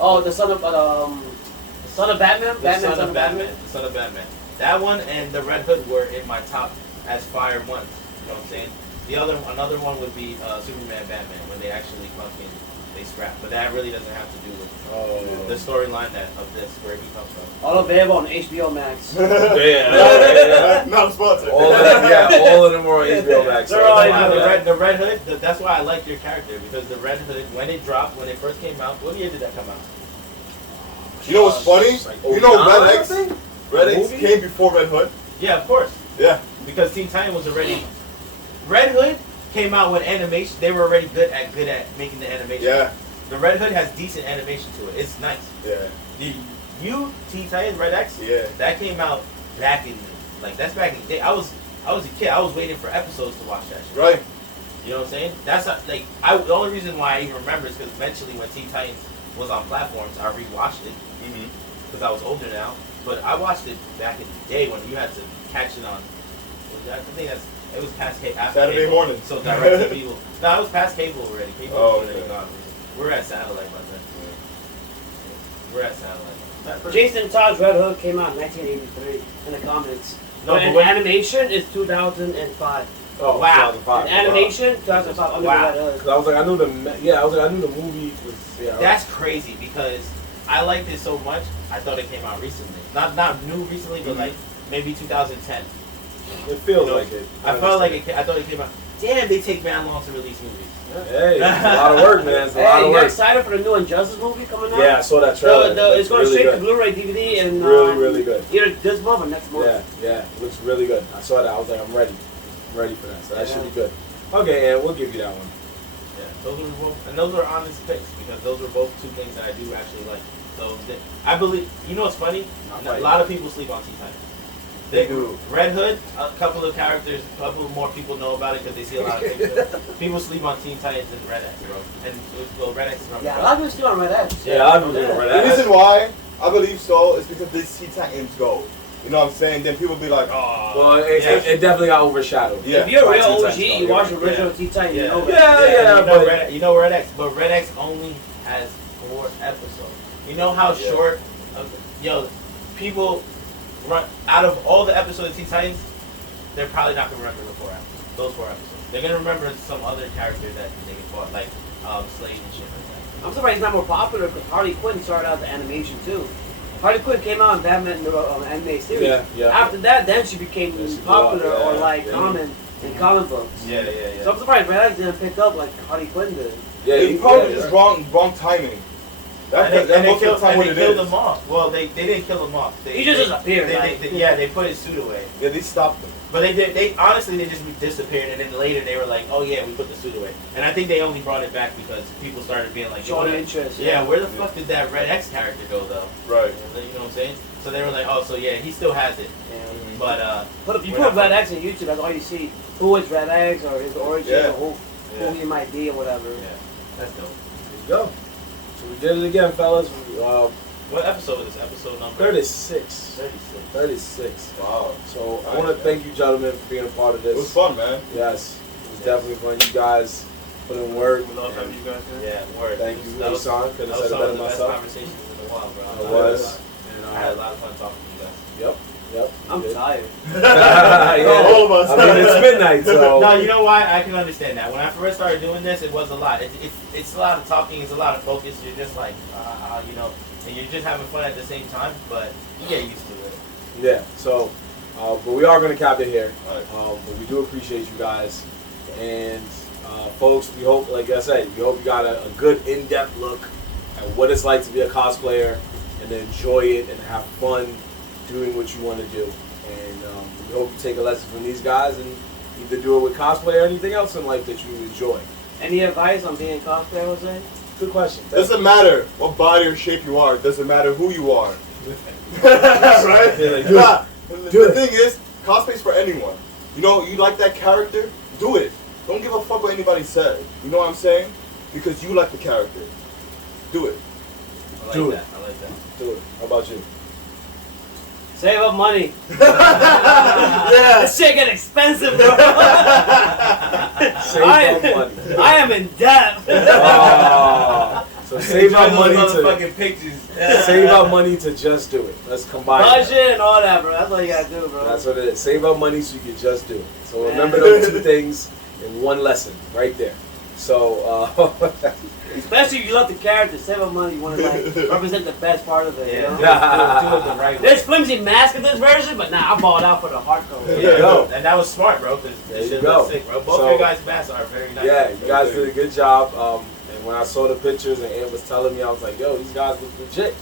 Oh, the son of Batman. The Batman's son of Batman. The son of Batman. That one and the Red Hood were in my top as fire ones. You know what I'm saying? Another one would be Superman Batman when they actually they scrap. But that really doesn't have to do with the storyline of this where he comes from. All available on HBO Max. Yeah. Not a sponsor. All of them were on HBO Max. They're all The Red Hood. That's why I like your character because the Red Hood when it first came out. What year did that come out? You know what's funny? Like You know 09, Red I X? think? Red X Movie? came before Red Hood. Yeah, of course. Yeah. Because Teen Titan was already. Red Hood came out with animation. They were already good at making the animation. Yeah. The Red Hood has decent animation to it. It's nice. Yeah. Teen Titans, Red X. Yeah. That came out back in that's back in the day. I was a kid. I was waiting for episodes to watch that shit. Right. You know what I'm saying? That's not, the only reason why I even remember is because eventually when Teen Titans was on platforms, I rewatched it because I was older now. But I watched it back in the day when you had to catch it on. I think it was past cable. Saturday cable. morning. So direct TV. No, it was past cable already. Cable was already okay. gone. We're at satellite by then. We're at satellite. Jason Todd's Red Hood came out in 1983 in the comics. No, but in but animation, it's 2005. Oh Wow. 2005. In animation, 2005 under Wow. the Red Hood. Because I was like, I knew the movie was. Yeah. That's crazy because I liked it so much. I thought it came out recently. Not new recently, but like maybe 2010. It feels You know, like it. I felt like I thought it came out. Damn, they take man long to release movies. Hey, it's a lot of work, man. It's a lot Hey, of you work. excited for the new Injustice movie coming out? Yeah, I saw that trailer. It's going really straight to good. Blu-ray, DVD, and Really good. either this month or next month. Yeah, it looks really good. I saw that. I was like, I'm ready. I'm ready for that. So that should be good. Okay, and we'll give you that one. Yeah, those were honest picks because those were both two things that I do actually like. So I believe. You know what's funny? A lot of people sleep on Teen Titans. They do. Red Hood, a couple of characters, a couple more people know about it because they see a lot of things. People sleep on Teen Titans and Red X, bro. And Red X is number Yeah, a one. lot of people still on Red X. Yeah, I'm gonna remember The that. reason why I believe so is because they see Titans go. You know what I'm saying? Then people be like, oh. Well, it definitely got overshadowed. Yeah. If you're a by real Teen OG, Titans, you though. watch the original Teen Titans, you know that. You know Red X, but Red X only has 4 episodes. You know how short? People run out of all the episodes of Teen Titans. They're probably not gonna remember those 4 episodes. They're gonna remember some other character that they fought, like Slade and shit like that. I'm surprised he's not more popular because Harley Quinn started out the animation too. Harley Quinn came out in Batman the anime series. Yeah. After that, then she became Then she popular blew up, or yeah. like Yeah. common in comic books. Yeah. So I'm surprised Red X didn't pick up like Harley Quinn did. Yeah, It's probably just wrong timing. And That's they most of killed the time what it is. them off. Well, they didn't kill them off. He just disappeared. They put his suit away. Yeah, they stopped them. But they honestly just disappeared, and then later they were like, oh yeah, we put the suit away. And I think they only brought it back because people started being like, Showing yo, interest. yeah, where the fuck did that Red X character go though? Right. You know what I'm saying? So they were like, oh, so yeah, he still has it. But But if you we're put not- Red X on YouTube, that's all you see. Who is Red X or his origin Yeah. or who he might be or whatever. Yeah, that's dope. There you go. So we did it again, fellas. What episode is this? Episode number 36. 36. 36. Wow. So I want to thank you, gentlemen, for being a part of this. It was fun, man. Yes, it was definitely fun. You guys put in work. We love having you guys here. Yeah, word. Thank you, That was Hassan. Couldn't have said it some better of the best myself. conversations in a while, bro. It was. And, I had a lot of fun talking to you guys. Yep. Yep. I'm tired. Yeah. All of us. I mean, it's midnight, so. No, you know why? I can understand that. When I first started doing this, it was a lot. It's a lot of talking. It's a lot of focus. You're just like, you know, and you're just having fun at the same time. But you get used to it. Yeah. So, but we are going to cap it here. Right. But we do appreciate you guys, and folks, we hope, like I said, we hope you got a good in-depth look at what it's like to be a cosplayer and to enjoy it and have fun doing what you want to do. And we hope you take a lesson from these guys and either do it with cosplay or anything else in life that you enjoy. Any advice on being a cosplayer, Jose? Good question. Doesn't matter what body or shape you are. Doesn't matter who you are. Right? Yeah, like, Nah, do the it. thing is, cosplay's for anyone. You know, you like that character, do it. Don't give a fuck what anybody said. You know what I'm saying? Because you like the character. Do it. I like Do it. that. I like that. Do it. How about you? Save up money. Yeah. This shit get expensive, bro. Save up money. I am in debt. So save up money to fucking pictures. save up money to just do it. Let's combine that. Budget and all that, bro. That's all you gotta do, bro. That's what it is. Save up money so you can just do it. So remember those two things in one lesson right there. So Especially if you love the character, save up money. You want to like represent the best part of it. You know? Do it the right way. There's flimsy mask in this version, but nah, I balled out for the hardcore. There you go. And that was smart, bro. Because There this you shit go. looks sick, bro. Both So- your guys' masks are very nice. yeah, you guys did a good job. And when I saw the pictures and Ant was telling me, I was like, yo, these guys look legit.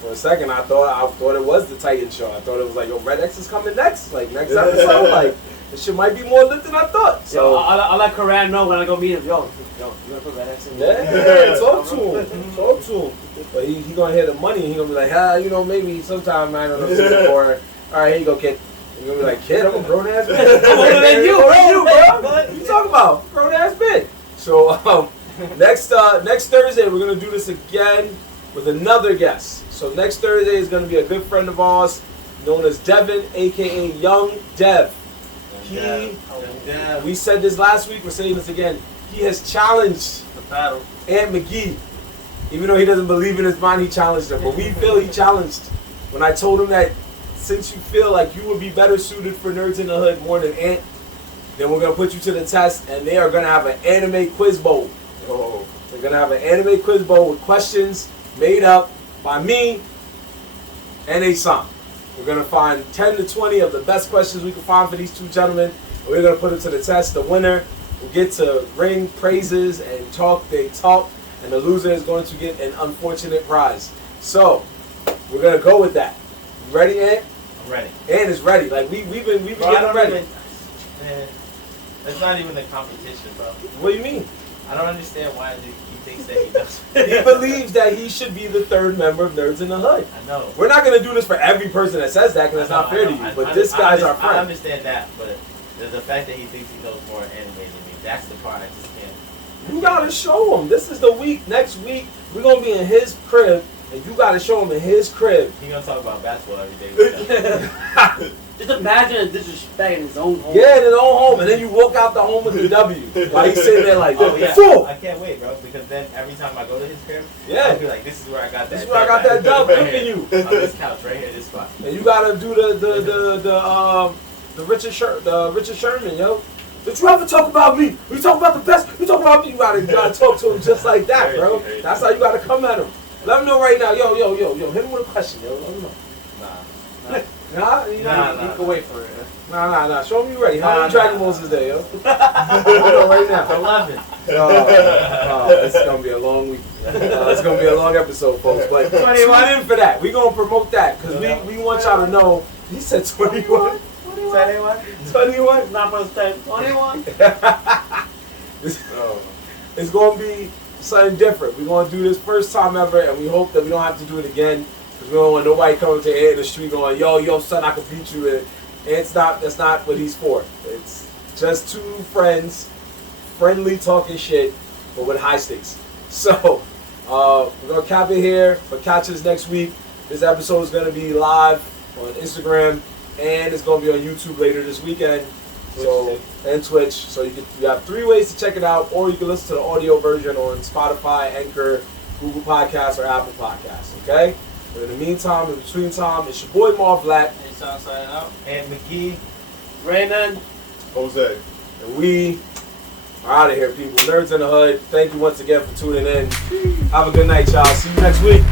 For a second, I thought it was the Titan show. I thought it was like, yo, Red X is coming next, like next episode. Like this shit might be more lit than I thought. So So I'll let Karan know when I go meet him. Yo, you wanna put Red X in? yeah, talk to him, talk to him. But he gonna hear the money. He gonna be like, you know, maybe sometime I don't know. Or all right, here you go, kid. You're gonna be like, kid, I'm a grown ass man. I'm older than you, bro. What you talking about? Grown ass man. So next Thursday we're gonna do this again with another guest. So next Thursday is gonna be a good friend of ours known as Devin, aka Young Dev. We said this last week. We're saying this again. He has challenged The battle. Ant McGee. Even though he doesn't believe in his mind, he challenged him. But we feel he challenged. When I told him that since you feel like you would be better suited for Nerds in the Hood more than Ant, then we're going to put you to the test, and they are going to have an anime quiz bowl. Oh. They're going to have an anime quiz bowl with questions made up by me and Asan. We're going to find 10 to 20 of the best questions we can find for these two gentlemen. And we're going to put them to the test. The winner will get to ring praises and talk their talk. And the loser is going to get an unfortunate prize. So, we're going to go with that. You ready, Ant? I'm ready. Ant is ready. Like, we've been Bro, I getting don't ready. even, man, it's not even a competition, bro. What do you mean? I don't understand why he thinks that he does. He believes that he should be the third member of Nerds in the Hood. I know. We're not going to do this for every person that says that because that's not fair to you. But this guy's our I friend. understand that, but the fact that he thinks he knows more anime than me, that's the part I just can't. You gotta show him. This is the week. Next week, we're gonna be in his crib, and you gotta show him in his crib. He gonna talk about basketball every day. Just imagine a disrespect in his own home. Yeah, in his own home, and then you walk out the home with the W. While he's sitting there like, Oh yeah, fool. I can't wait, bro. Because then every time I go to his crib, Yeah. I'll be like, "This is where I got that. This is where I got that dub right cooking here, you. on this couch right here, this spot." And you gotta do the Richard Sherman, yo. Did you ever talk about me? We talk about the best. You talk about me. You gotta talk to him just like that, bro. That's how you gotta come at him. Let him know right now. Yo. Hit him with a question, yo. Let him know. Nah, you You can wait for it. Nah. Show me you ready. How many Nah, Dragon nah. Balls is there, yo? I know right now. 11. It's gonna be a long week. It's gonna be a long episode, folks. But 21 in for that. We gonna promote that because we want y'all to know. He said 21. 21. Not for the 21. It's gonna be something different. We're gonna do this first time ever, and we hope that we don't have to do it again because we don't want nobody coming to Ant in the street going, yo, son, I can beat you. And that's not what he's for. It's just two friends, friendly talking shit, but with high stakes. So, We're gonna cap it here, but catch us next week. This episode is gonna be live on Instagram, and it's gonna be on YouTube later this weekend. And Twitch. So you have 3 ways to check it out, or you can listen to the audio version on Spotify, Anchor, Google Podcasts, or Apple Podcasts. Okay. But in the meantime, in between time, it's your boy Marv Black. Sound signing out. And McGee. Raymond. Jose. And we are out of here, people. Nerds in the Hood. Thank you once again for tuning in. Have a good night, y'all. See you next week.